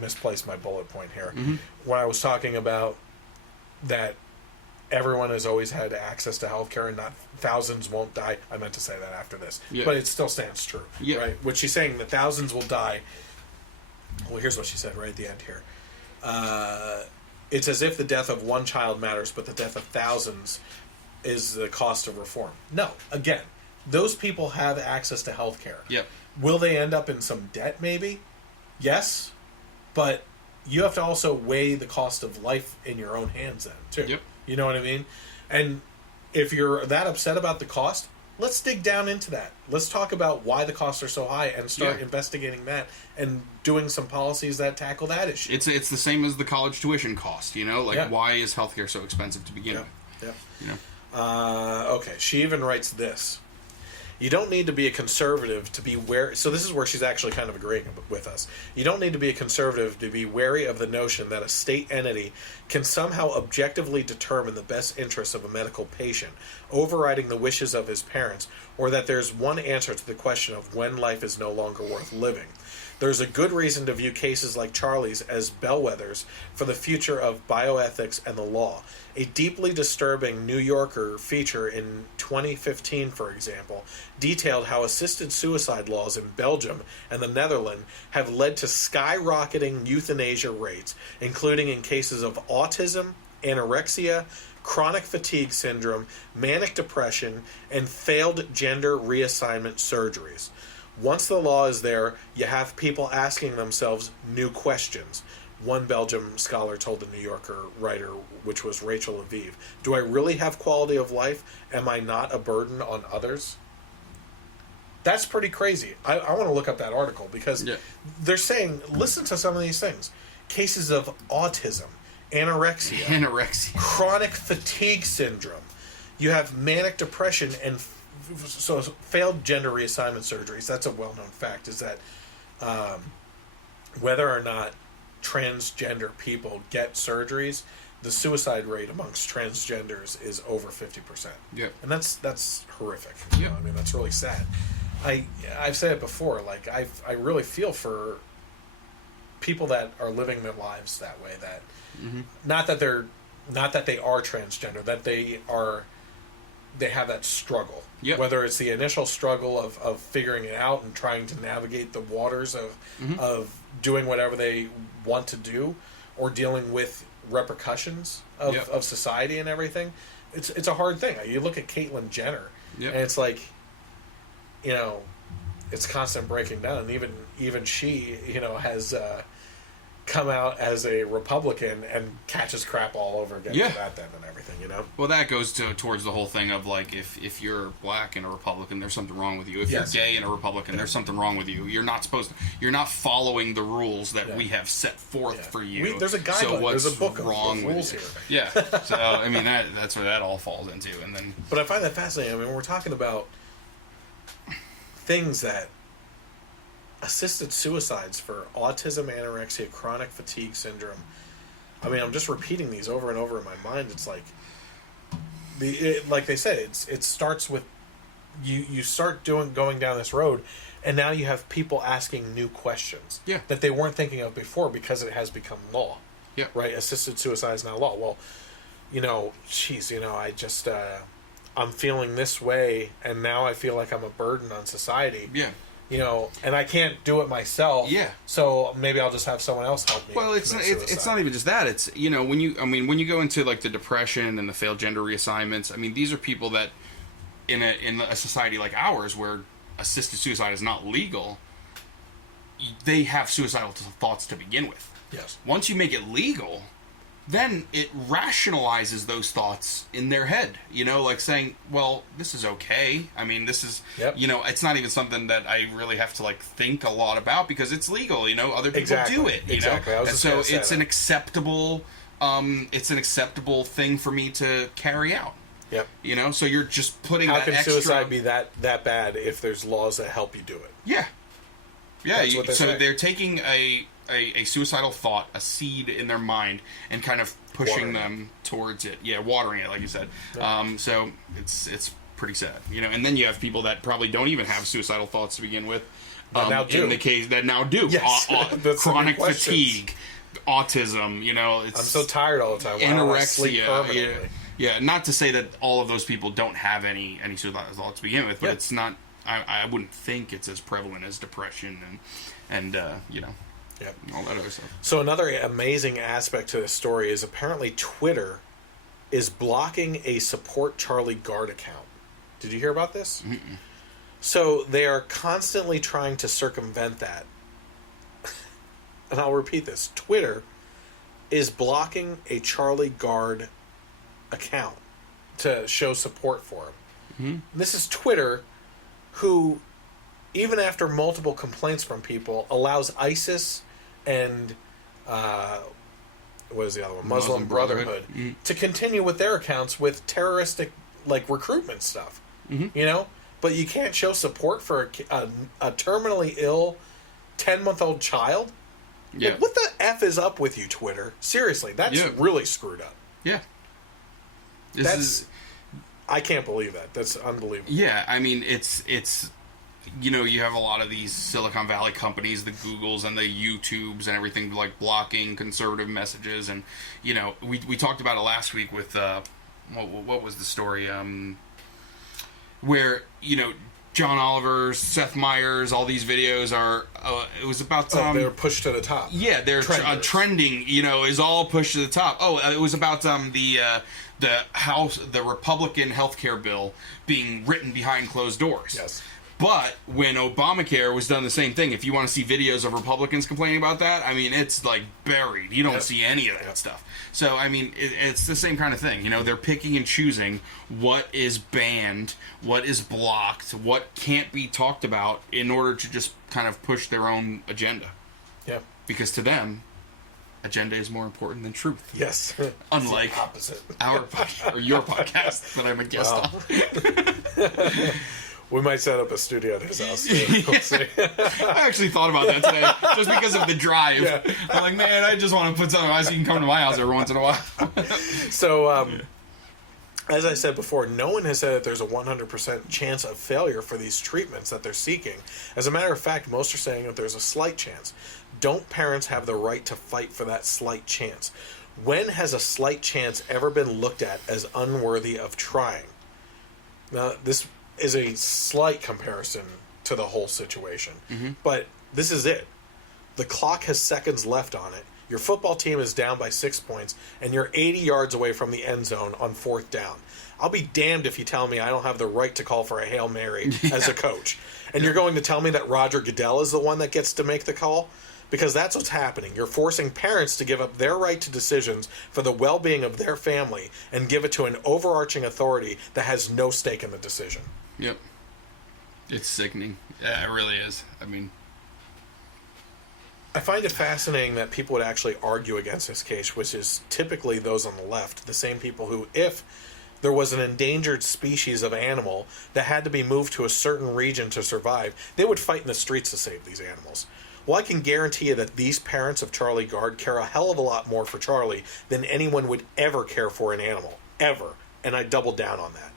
misplaced my bullet point here. When I was talking about that everyone has always had access to healthcare and not thousands won't die, I meant to say that after this. But it still stands true, right? What she's saying, that thousands will die. Well, here's what she said right at the end here. It's as if the death of one child matters, but the death of thousands is the cost of reform. No, again, those people have access to healthcare. Will they end up in some debt, maybe? Yes. But you have to also weigh the cost of life in your own hands then, too. You know what I mean? And if you're that upset about the cost, let's dig down into that. Let's talk about why the costs are so high and start investigating that and doing some policies that tackle that issue. It's the same as the college tuition cost, why is healthcare so expensive to begin with? Okay, she even writes this. You don't need to be a conservative to be wary. So this is where she's actually kind of agreeing with us. You don't need to be a conservative to be wary of the notion that a state entity can somehow objectively determine the best interests of a medical patient, overriding the wishes of his parents, or that there's one answer to the question of when life is no longer worth living. There's a good reason to view cases like Charlie's as bellwethers for the future of bioethics and the law. A deeply disturbing New Yorker feature in 2015, for example, detailed how assisted suicide laws in Belgium and the Netherlands have led to skyrocketing euthanasia rates, including in cases of autism, anorexia, chronic fatigue syndrome, manic depression, and failed gender reassignment surgeries. Once the law is there, you have people asking themselves new questions. One Belgium scholar told the New Yorker writer, which was Rachel Aviv, do I really have quality of life? Am I not a burden on others? That's pretty crazy. I want to look up that article because they're saying, listen to some of these things. Cases of autism, anorexia, chronic fatigue syndrome. You have manic depression and so failed gender reassignment surgeries. That's a well-known fact, is that whether or not transgender people get surgeries, the suicide rate amongst transgenders is over 50%. Yeah, and that's horrific. You know, I mean, that's really sad. I've said it before. Like I really feel for people that are living their lives that way. That not that they are transgender, that they have that struggle. Yep. Whether it's the initial struggle of figuring it out and trying to navigate the waters of doing whatever they want to do, or dealing with repercussions of society and everything. It's a hard thing. You look at Caitlyn Jenner, and it's like, you know, it's constant breaking down. And even she, you know, has come out as a Republican and catches crap all over again for that then and everything, you know? Well, that goes towards the whole thing of, like, if you're black and a Republican, there's something wrong with you. If you're gay and a Republican, there's something wrong with you. You're not following the rules that we have set forth for you. There's a guideline. So what's there's a book wrong of rules here. Yeah. So, I mean, that's where that all falls into. And then, but I find that fascinating. I mean, we're talking about things that assisted suicides for autism, anorexia, chronic fatigue syndrome. I mean, I'm just repeating these over and over in my mind. It's like, like they said, it starts with you start going down this road, and now you have people asking new questions that they weren't thinking of before because it has become law. Yeah. Right. Assisted suicide is now law. Well, you know, geez, you know, I just I'm feeling this way, and now I feel like I'm a burden on society. Yeah. You know, and I can't do it myself. Yeah. So maybe I'll just have someone else help me. Well, it's not even just that. It's, you know, when you go into like the depression and the failed gender reassignments, I mean, these are people that in a society like ours where assisted suicide is not legal, they have suicidal thoughts to begin with. Yes. Once you make it legal, then it rationalizes those thoughts in their head, you know, like saying, well, this is okay. I mean, this is, you know, it's not even something that I really have to, like, think a lot about because it's legal, you know, other people do it, you know, and so it's an acceptable thing for me to carry out. Yep. You know, so you're just putting How that can extra... suicide be that bad if there's laws that help you do it? Yeah. Yeah, they're taking a suicidal thought, a seed in their mind, and kind of pushing them towards it. Yeah, watering it, like you said. Yeah. So it's pretty sad, you know. And then you have people that probably don't even have suicidal thoughts to begin with. In the case that now do. Yes. Chronic fatigue, autism. You know, I'm so tired all the time. Anorexia. Yeah. Not to say that all of those people don't have any suicidal thoughts to begin with, but it's not. I wouldn't think it's as prevalent as depression and you know. Yep. All that other stuff. So another amazing aspect to this story is apparently Twitter is blocking a Support Charlie Gard account. Did you hear about this? Mm-mm. So they are constantly trying to circumvent that. And I'll repeat this. Twitter is blocking a Charlie Gard account to show support for him. Mm-hmm. This is Twitter, who, even after multiple complaints from people, allows ISIS and what is the other one? Muslim Brotherhood to continue with their accounts with terroristic, like, recruitment stuff. Mm-hmm. You know, but you can't show support for a terminally ill 10-month-old child? Yeah. Like, what the F is up with you, Twitter? Seriously, that's really screwed up. Yeah. I can't believe that. That's unbelievable. Yeah, I mean, it's you know, you have a lot of these Silicon Valley companies, the Googles and the YouTubes and everything, like blocking conservative messages. And, you know, we talked about it last week with, what was the story? Where, you know, John Oliver, Seth Meyers, all these videos are, it was about... they were pushed to the top. Yeah, they're trending, you know, is all pushed to the top. Oh, it was about the Republican healthcare bill being written behind closed doors. Yes. But when Obamacare was done the same thing, if you want to see videos of Republicans complaining about that, I mean, it's like buried. You don't see any of that stuff. So, I mean, it's the same kind of thing. You know, they're picking and choosing what is banned, what is blocked, what can't be talked about in order to just kind of push their own agenda. Yeah. Because to them, agenda is more important than truth. Yes. Unlike opposite. Our podcast, or your podcast that I'm a guest on. We might set up a studio at his house, too. We'll see. I actually thought about that today, just because of the drive. Yeah. I'm like, man, I just want to put something so you can come to my house every once in a while. So, as I said before, no one has said that there's a 100% chance of failure for these treatments that they're seeking. As a matter of fact, most are saying that there's a slight chance. Don't parents have the right to fight for that slight chance? When has a slight chance ever been looked at as unworthy of trying? Now, this is a slight comparison to the whole situation. But this is it. The clock has seconds left on it. Your football team is down by 6 points, and you're 80 yards away from the end zone on 4th down. I'll be damned if you tell me I don't have the right to call for a Hail Mary as a coach. And you're going to tell me that Roger Goodell is the one that gets to make the call? Because that's what's happening. You're forcing parents to give up their right to decisions for the well-being of their family and give it to an overarching authority that has no stake in the decision. Yep. It's sickening. Yeah, it really is. I mean, I find it fascinating that people would actually argue against this case, which is typically those on the left, the same people who, if there was an endangered species of animal that had to be moved to a certain region to survive, they would fight in the streets to save these animals. Well, I can guarantee you that these parents of Charlie Gard care a hell of a lot more for Charlie than anyone would ever care for an animal. Ever. And I doubled down on that.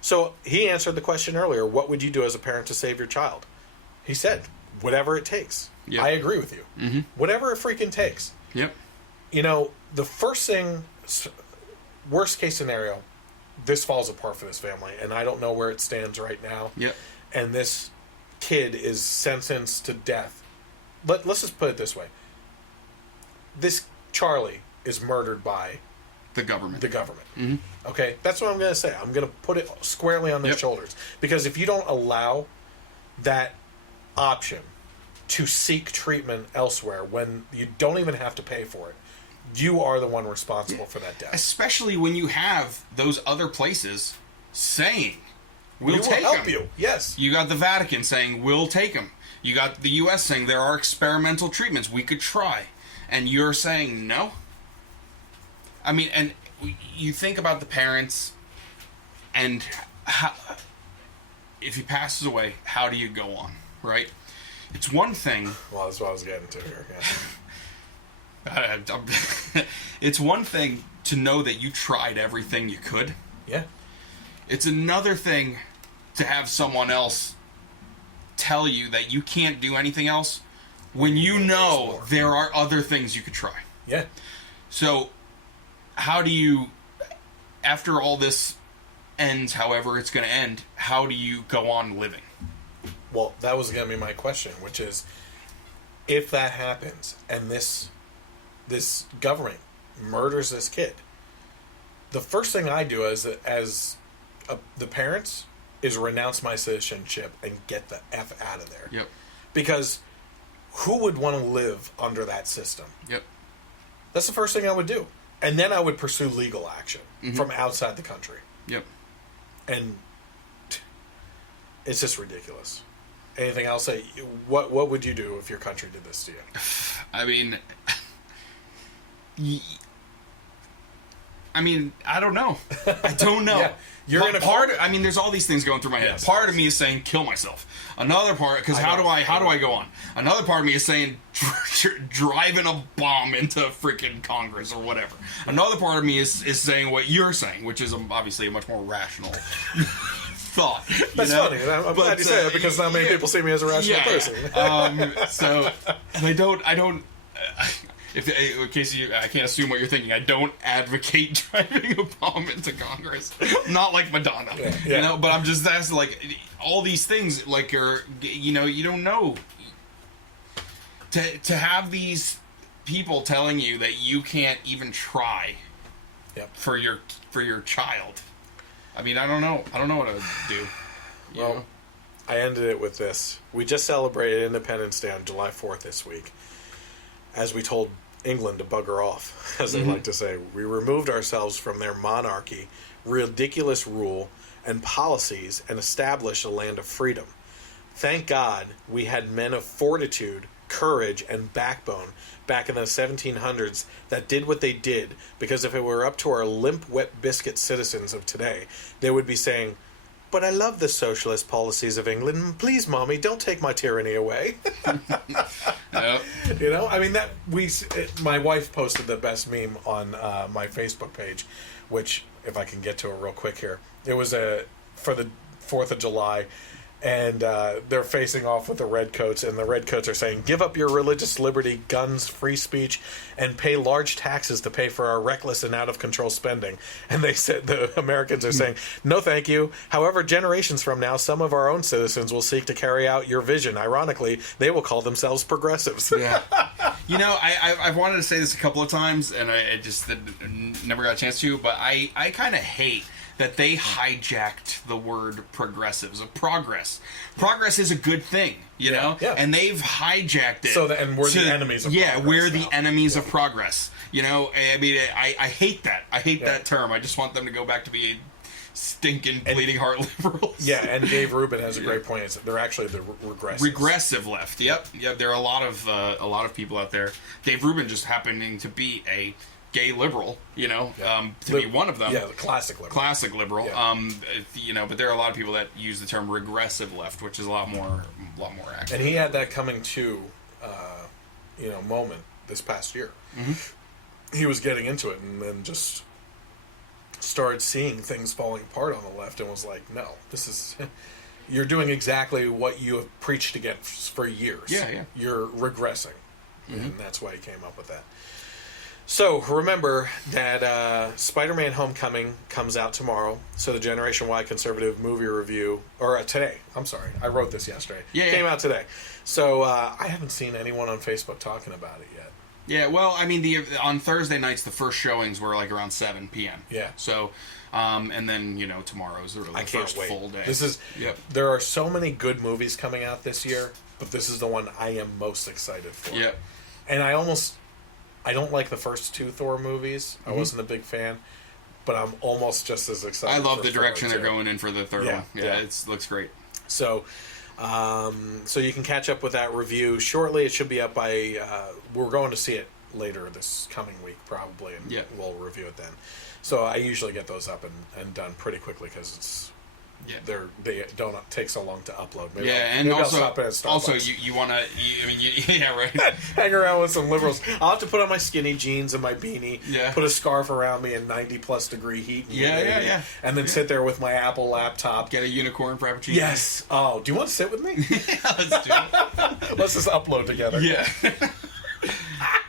So he answered the question earlier, what would you do as a parent to save your child? He said, whatever it takes. Yep. I agree with you. Mm-hmm. Whatever it freaking takes. Yep. You know, the first thing, worst case scenario, this falls apart for this family, and I don't know where it stands right now. Yep. And this kid is sentenced to death. But let's just put it this way. This Charlie is murdered by the government. Mm-hmm. Okay? That's what I'm going to say. I'm going to put it squarely on their shoulders. Because if you don't allow that option to seek treatment elsewhere when you don't even have to pay for it, you are the one responsible for that death. Especially when you have those other places saying, we'll take help him. You. Yes. You got the Vatican saying, we'll take him. You got the U.S. saying there are experimental treatments we could try. And you're saying no? I mean, and you think about the parents and how, if he passes away, how do you go on, right? It's one thing... Well, that's what I was getting to here. Yeah. It's one thing to know that you tried everything you could. Yeah. It's another thing to have someone else tell you that you can't do anything else when you know there are other things you could try. Yeah. So, how do you, after all this ends, however it's going to end, how do you go on living? Well, that was going to be my question, which is, if that happens and this government murders this kid, the first thing I do as the parents is renounce my citizenship and get the F out of there. Yep. Because who would want to live under that system? Yep. That's the first thing I would do. And then I would pursue legal action from outside the country. Yep. And it's just ridiculous. Anything else? What would you do if your country did this to you? I mean, I mean, I don't know. I don't know. You're in a I mean, there's all these things going through my head. Yes. Part of me is saying kill myself. Another part, because how do I go on? Another part of me is saying driving a bomb into freaking Congress or whatever. Another part of me is saying what you're saying, which is obviously a much more rational thought. That's funny. I'm glad you say that because not many people see me as a rational person. So, and I don't. In case I can't assume what you're thinking, I don't advocate driving a bomb into Congress. I'm not like Madonna, you know. But I'm just asking, like, all these things, like, you don't know. To have these people telling you that you can't even try for your child. I mean, I don't know. I don't know what I would do. Well, I ended it with this. We just celebrated Independence Day on July 4th this week. As we told England to bugger off, as they like to say, we removed ourselves from their monarchy, ridiculous rule, and policies, and established a land of freedom. Thank God we had men of fortitude, courage, and backbone back in the 1700s that did what they did, because if it were up to our limp, wet biscuit citizens of today, they would be saying, but I love the socialist policies of England. Please, Mommy, don't take my tyranny away. You know, I mean, my wife posted the best meme on my Facebook page, which, if I can get to it real quick here, it was for the 4th of July, and they're facing off with the redcoats, and the redcoats are saying, give up your religious liberty, guns, free speech, and pay large taxes to pay for our reckless and out-of-control spending. And they said, the Americans are saying, no thank you. However, generations from now, some of our own citizens will seek to carry out your vision. Ironically, they will call themselves progressives. Yeah. You know, I've wanted to say this a couple of times, and I just never got a chance to, but I kind of hate that they hijacked the word progressives. Progress is a good thing, you know? Yeah. And they've hijacked it. And we're the enemies of progress. Yeah, we're the enemies of progress. You know, I mean, I hate that. I hate that term. I just want them to go back to being stinking, bleeding heart liberals. Yeah, and Dave Rubin has a great point. They're actually the regressive. Regressive left. Yep. There are a lot of people out there. Dave Rubin just happening to be a gay liberal, you know, to be one of them. Yeah, the classic liberal. Classic liberal. Yeah. You know, but there are a lot of people that use the term regressive left, which is a lot more accurate. And he had that coming to, moment this past year. Mm-hmm. He was getting into it and then just started seeing things falling apart on the left and was like, no, this is... You're doing exactly what you have preached against for years. Yeah. You're regressing. Mm-hmm. And that's why he came up with that. So, remember that Spider-Man Homecoming comes out tomorrow. So, the Generation Y Conservative movie review... Or today. I'm sorry. I wrote this yesterday. Came out today. So, I haven't seen anyone on Facebook talking about it yet. Yeah, well, I mean, on Thursday nights, the first showings were like around 7 p.m. Yeah. So, and then, tomorrow's the first full day. There are so many good movies coming out this year, but this is the one I am most excited for. Yep. And I don't like the first 2 Thor movies. I wasn't a big fan, but I'm almost just as excited. I love the direction they're going in for the third one. Yeah, it looks great. So, so you can catch up with that review shortly. It should be up by. We're going to see it later this coming week, probably, and we'll review it then. So I usually get those up and done pretty quickly because it's. Yeah, they don't take so long to upload. Maybe and also you want to. Right. Hang around with some liberals. I'll have to put on my skinny jeans and my beanie. Yeah. Put a scarf around me in 90+ degree heat. And then sit there with my Apple laptop. Get a unicorn frappuccino. Yes. Oh, do you want to sit with me? Let's do it. Let's just upload together. Yeah.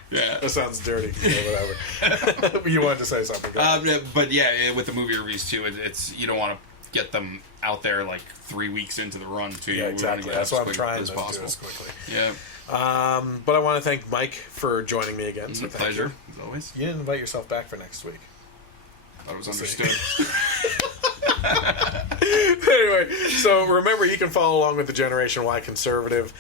Yeah, that sounds dirty. Whatever. You wanted to say something. But with the movie reviews too, it's you don't want to get them out there like 3 weeks into the run too. Yeah, exactly. That's what I'm trying to do as quickly. Yeah. But I want to thank Mike for joining me again. So pleasure, as always. You didn't invite yourself back for next week. That was understood. Anyway, so remember you can follow along with the Generation Y Conservative,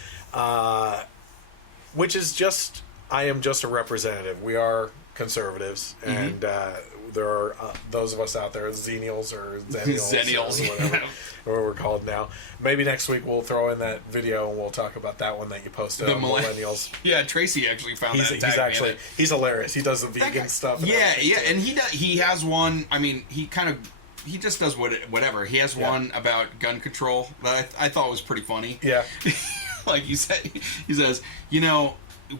which is just... I am just a representative. We are conservatives, and there are those of us out there, Xennials or Zennials, or whatever we're called now. Maybe next week we'll throw in that video and we'll talk about that one that you posted on Millennials. Yeah, Tracy actually found that. He's hilarious. He does the vegan stuff. And he has one. I mean, he just does whatever. He has one about gun control that I thought was pretty funny. Yeah. Like he says, you know,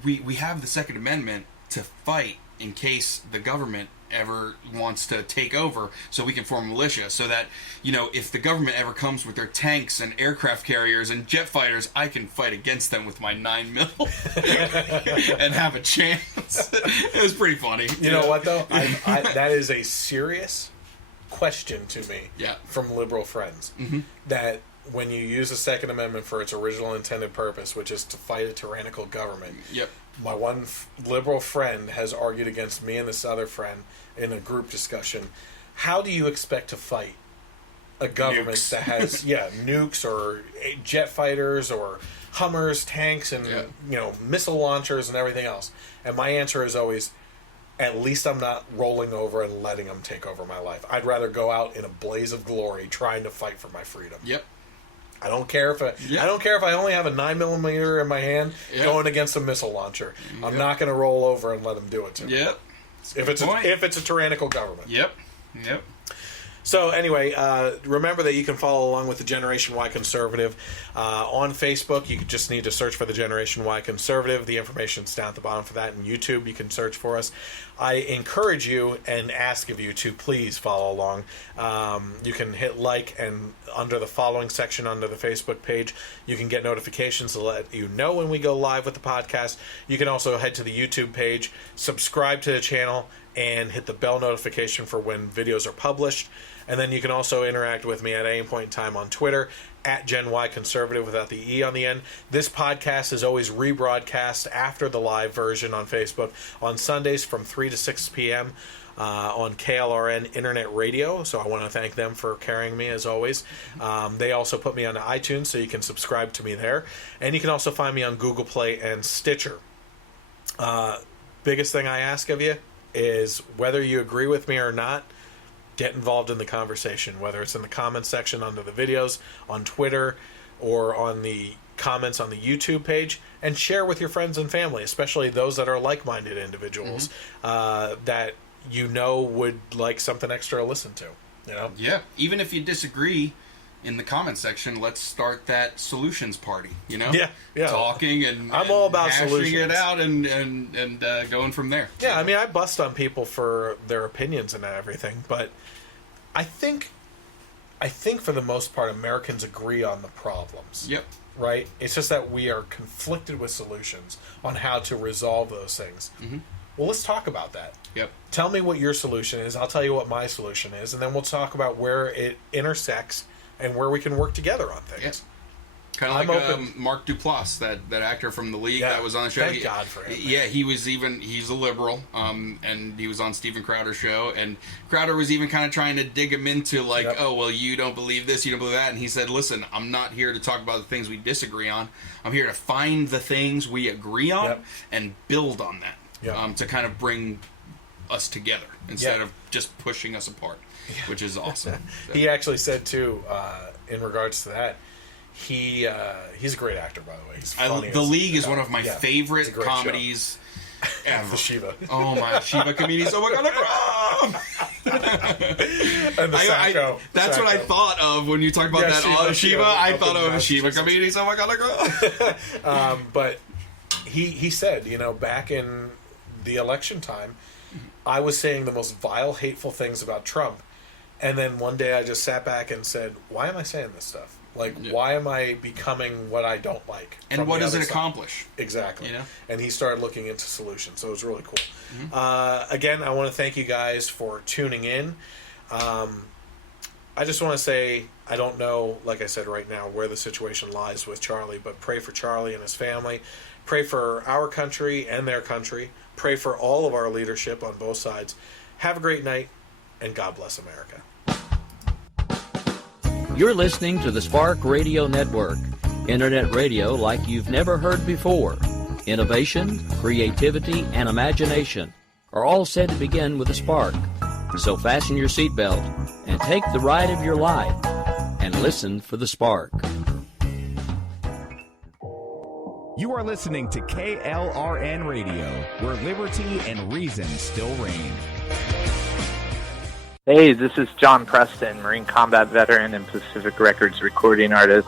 we have the Second Amendment to fight in case the government ever wants to take over, so we can form a militia, so that, you know, if the government ever comes with their tanks and aircraft carriers and jet fighters, I can fight against them with my 9mm and have a chance. It was pretty funny. You know what, though? That is a serious question to me from liberal friends. That when you use the Second Amendment for its original intended purpose, which is to fight a tyrannical government, my one liberal friend has argued against me and this other friend in a group discussion. How do you expect to fight a government that has nukes or jet fighters or Hummers, tanks, and you know, missile launchers and everything else? And my answer is always, at least I'm not rolling over and letting them take over my life. I'd rather go out in a blaze of glory trying to fight for my freedom. I don't care if I only have a 9mm in my hand going against a missile launcher. I'm not going to roll over and let them do it to me. If it's a tyrannical government. So anyway, remember that you can follow along with the Generation Y Conservative on Facebook. You just need to search for the Generation Y Conservative. The information's down at the bottom for that. And YouTube, you can search for us. I encourage you and ask of you to please follow along. You can hit like, and under the following section under the Facebook page, you can get notifications to let you know when we go live with the podcast. You can also head to the YouTube page, subscribe to the channel, and hit the bell notification for when videos are published. And then you can also interact with me at any point in time on Twitter, at Gen Y Conservative without the E on the end. This podcast is always rebroadcast after the live version on Facebook on Sundays from 3 to 6 p.m. On KLRN Internet Radio. So I want to thank them for carrying me as always. They also put me on iTunes, so you can subscribe to me there. And you can also find me on Google Play and Stitcher. Biggest thing I ask of you is, whether you agree with me or not, get involved in the conversation, whether it's in the comments section under the videos, on Twitter, or on the comments on the YouTube page, and share with your friends and family, especially those that are like-minded individuals that you know would like something extra to listen to. You know? Yeah. Even if you disagree in the comment section, let's start that solutions party, you know? Yeah. Talking and I'm all about solutions. It out and going from there. Yeah, I mean, I bust on people for their opinions and everything, but I think for the most part, Americans agree on the problems. Right? It's just that we are conflicted with solutions on how to resolve those things. Well, let's talk about that. Tell me what your solution is. I'll tell you what my solution is, and then we'll talk about where it intersects and where we can work together on things. Kind of like Mark Duplass, that actor from The League that was on the show. Thank God for him. Yeah, he's a liberal, and he was on Steven Crowder's show, and Crowder was even kind of trying to dig him into, like, oh, well, you don't believe this, you don't believe that, and he said, listen, I'm not here to talk about the things we disagree on. I'm here to find the things we agree on and build on that, to kind of bring us together instead of just pushing us apart, which is awesome. He actually said, too, in regards to that, he's a great actor, by the way. He's funny. The League is one of my favorite comedies ever. The Shiva. Oh my, Shiva comedies. Oh my God, and the Sacco. That's what I thought of when you talked about that Shiva. I thought of Shiva comedies. Oh my God, but he said, you know, back in the election time, I was saying the most vile, hateful things about Trump, and then one day I just sat back and said, why am I saying this stuff? Like, why am I becoming what I don't like? And what does it accomplish? Exactly. You know? And he started looking into solutions, so it was really cool. Again, I want to thank you guys for tuning in. I just want to say, I don't know, like I said right now, where the situation lies with Charlie, but pray for Charlie and his family. Pray for our country and their country. Pray for all of our leadership on both sides. Have a great night, and God bless America. You're listening to the Spark Radio Network, internet radio like you've never heard before. Innovation, creativity, and imagination, are all said to begin with a spark. So fasten your seatbelt and take the ride of your life and listen for the spark. You are listening to KLRN Radio, where liberty and reason still reign. Hey, this is John Preston, Marine combat veteran and Pacific Records recording artist.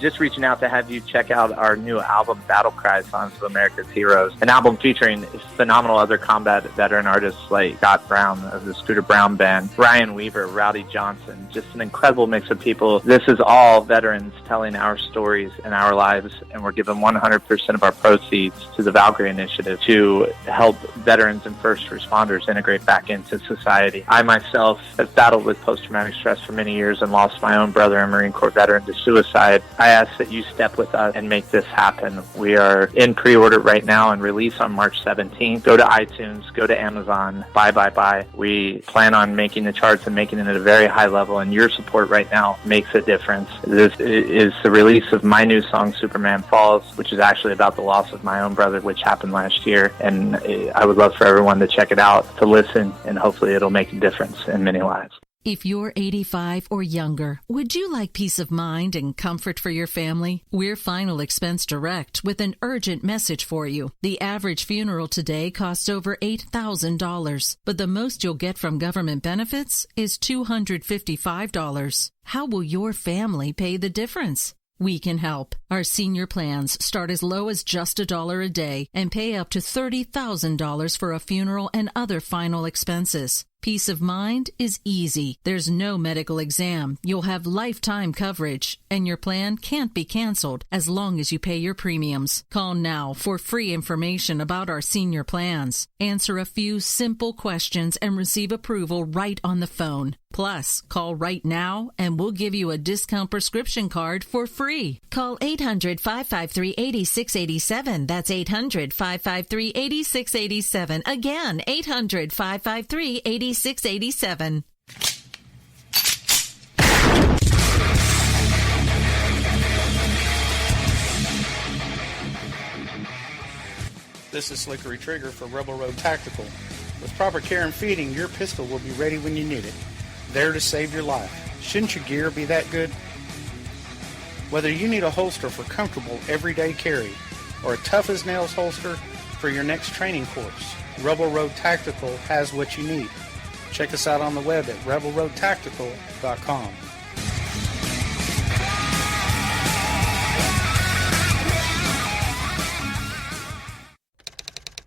Just reaching out to have you check out our new album, Battle Cry, Songs of America's Heroes, an album featuring phenomenal other combat veteran artists like Scott Brown of the Scooter Brown Band, Ryan Weaver, Rowdy Johnson, just an incredible mix of people. This is all veterans telling our stories and our lives, and we're giving 100% of our proceeds to the Valkyrie Initiative to help veterans and first responders integrate back into society. I myself have battled with post-traumatic stress for many years and lost my own brother, a Marine Corps veteran, to suicide. I ask that you step with us and make this happen. We are in pre-order right now and release on March 17th. Go to iTunes, go to Amazon, buy. We plan on making the charts and making it at a very high level, and your support right now makes a difference. This is the release of my new song, Superman Falls, which is actually about the loss of my own brother, which happened last year, and I would love for everyone to check it out, to listen, and hopefully it'll make a difference in many lives. If you're 85 or younger, would you like peace of mind and comfort for your family? We're Final Expense Direct with an urgent message for you. The average funeral today costs over $8,000, but the most you'll get from government benefits is $255. How will your family pay the difference? We can help. Our senior plans start as low as just $1 a day and pay up to $30,000 for a funeral and other final expenses. Peace of mind is easy. There's no medical exam. You'll have lifetime coverage, and your plan can't be canceled as long as you pay your premiums. Call now for free information about our senior plans. Answer a few simple questions and receive approval right on the phone. Plus, call right now and we'll give you a discount prescription card for free. Call 800-553-8687. That's 800-553-8687. Again, 800-553-8687. This is Slickery Trigger for Rebel Road Tactical. With proper care and feeding, your pistol will be ready when you need it. There to save your life. Shouldn't your gear be that good? Whether you need a holster for comfortable everyday carry or a tough-as-nails holster for your next training course, Rebel Road Tactical has what you need. Check us out on the web at rebelroadtactical.com.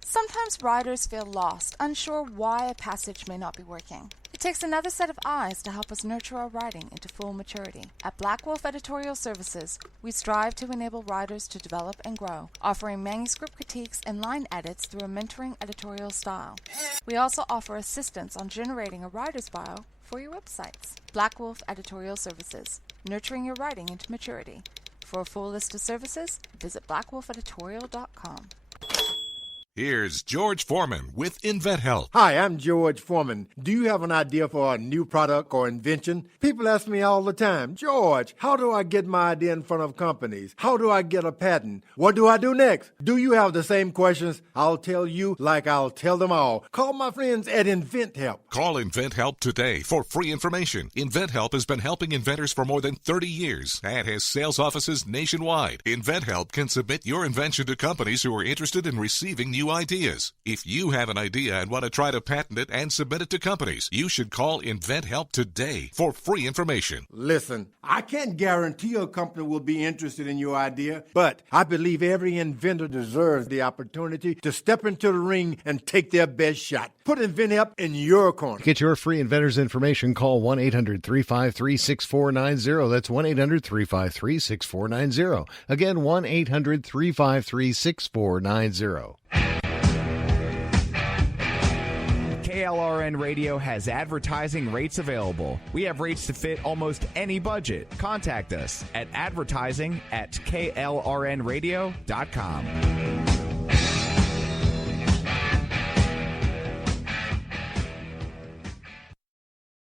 Sometimes riders feel lost, unsure why a passage may not be working. It takes another set of eyes to help us nurture our writing into full maturity. At Black Wolf Editorial Services, we strive to enable writers to develop and grow, offering manuscript critiques and line edits through a mentoring editorial style. We also offer assistance on generating a writer's bio for your websites. Black Wolf Editorial Services, nurturing your writing into maturity. For a full list of services, visit blackwolfeditorial.com. Here's George Foreman with InventHelp. Hi, I'm George Foreman. Do you have an idea for a new product or invention? People ask me all the time, George, how do I get my idea in front of companies? How do I get a patent? What do I do next? Do you have the same questions? I'll tell you like I'll tell them all. Call my friends at InventHelp. Call InventHelp today for free information. InventHelp has been helping inventors for more than 30 years and has sales offices nationwide. InventHelp can submit your invention to companies who are interested in receiving new ideas. If you have an idea and want to try to patent it and submit it to companies, you should call InventHelp today for free information. Listen, I can't guarantee a company will be interested in your idea, but I believe every inventor deserves the opportunity to step into the ring and take their best shot. Put InventHelp in your corner. Get your free inventor's information. Call 1-800-353-6490. That's 1-800-353-6490. Again, 1-800-353-6490. KLRN Radio has advertising rates available. We have rates to fit almost any budget. Contact us at advertising@klrnradio.com.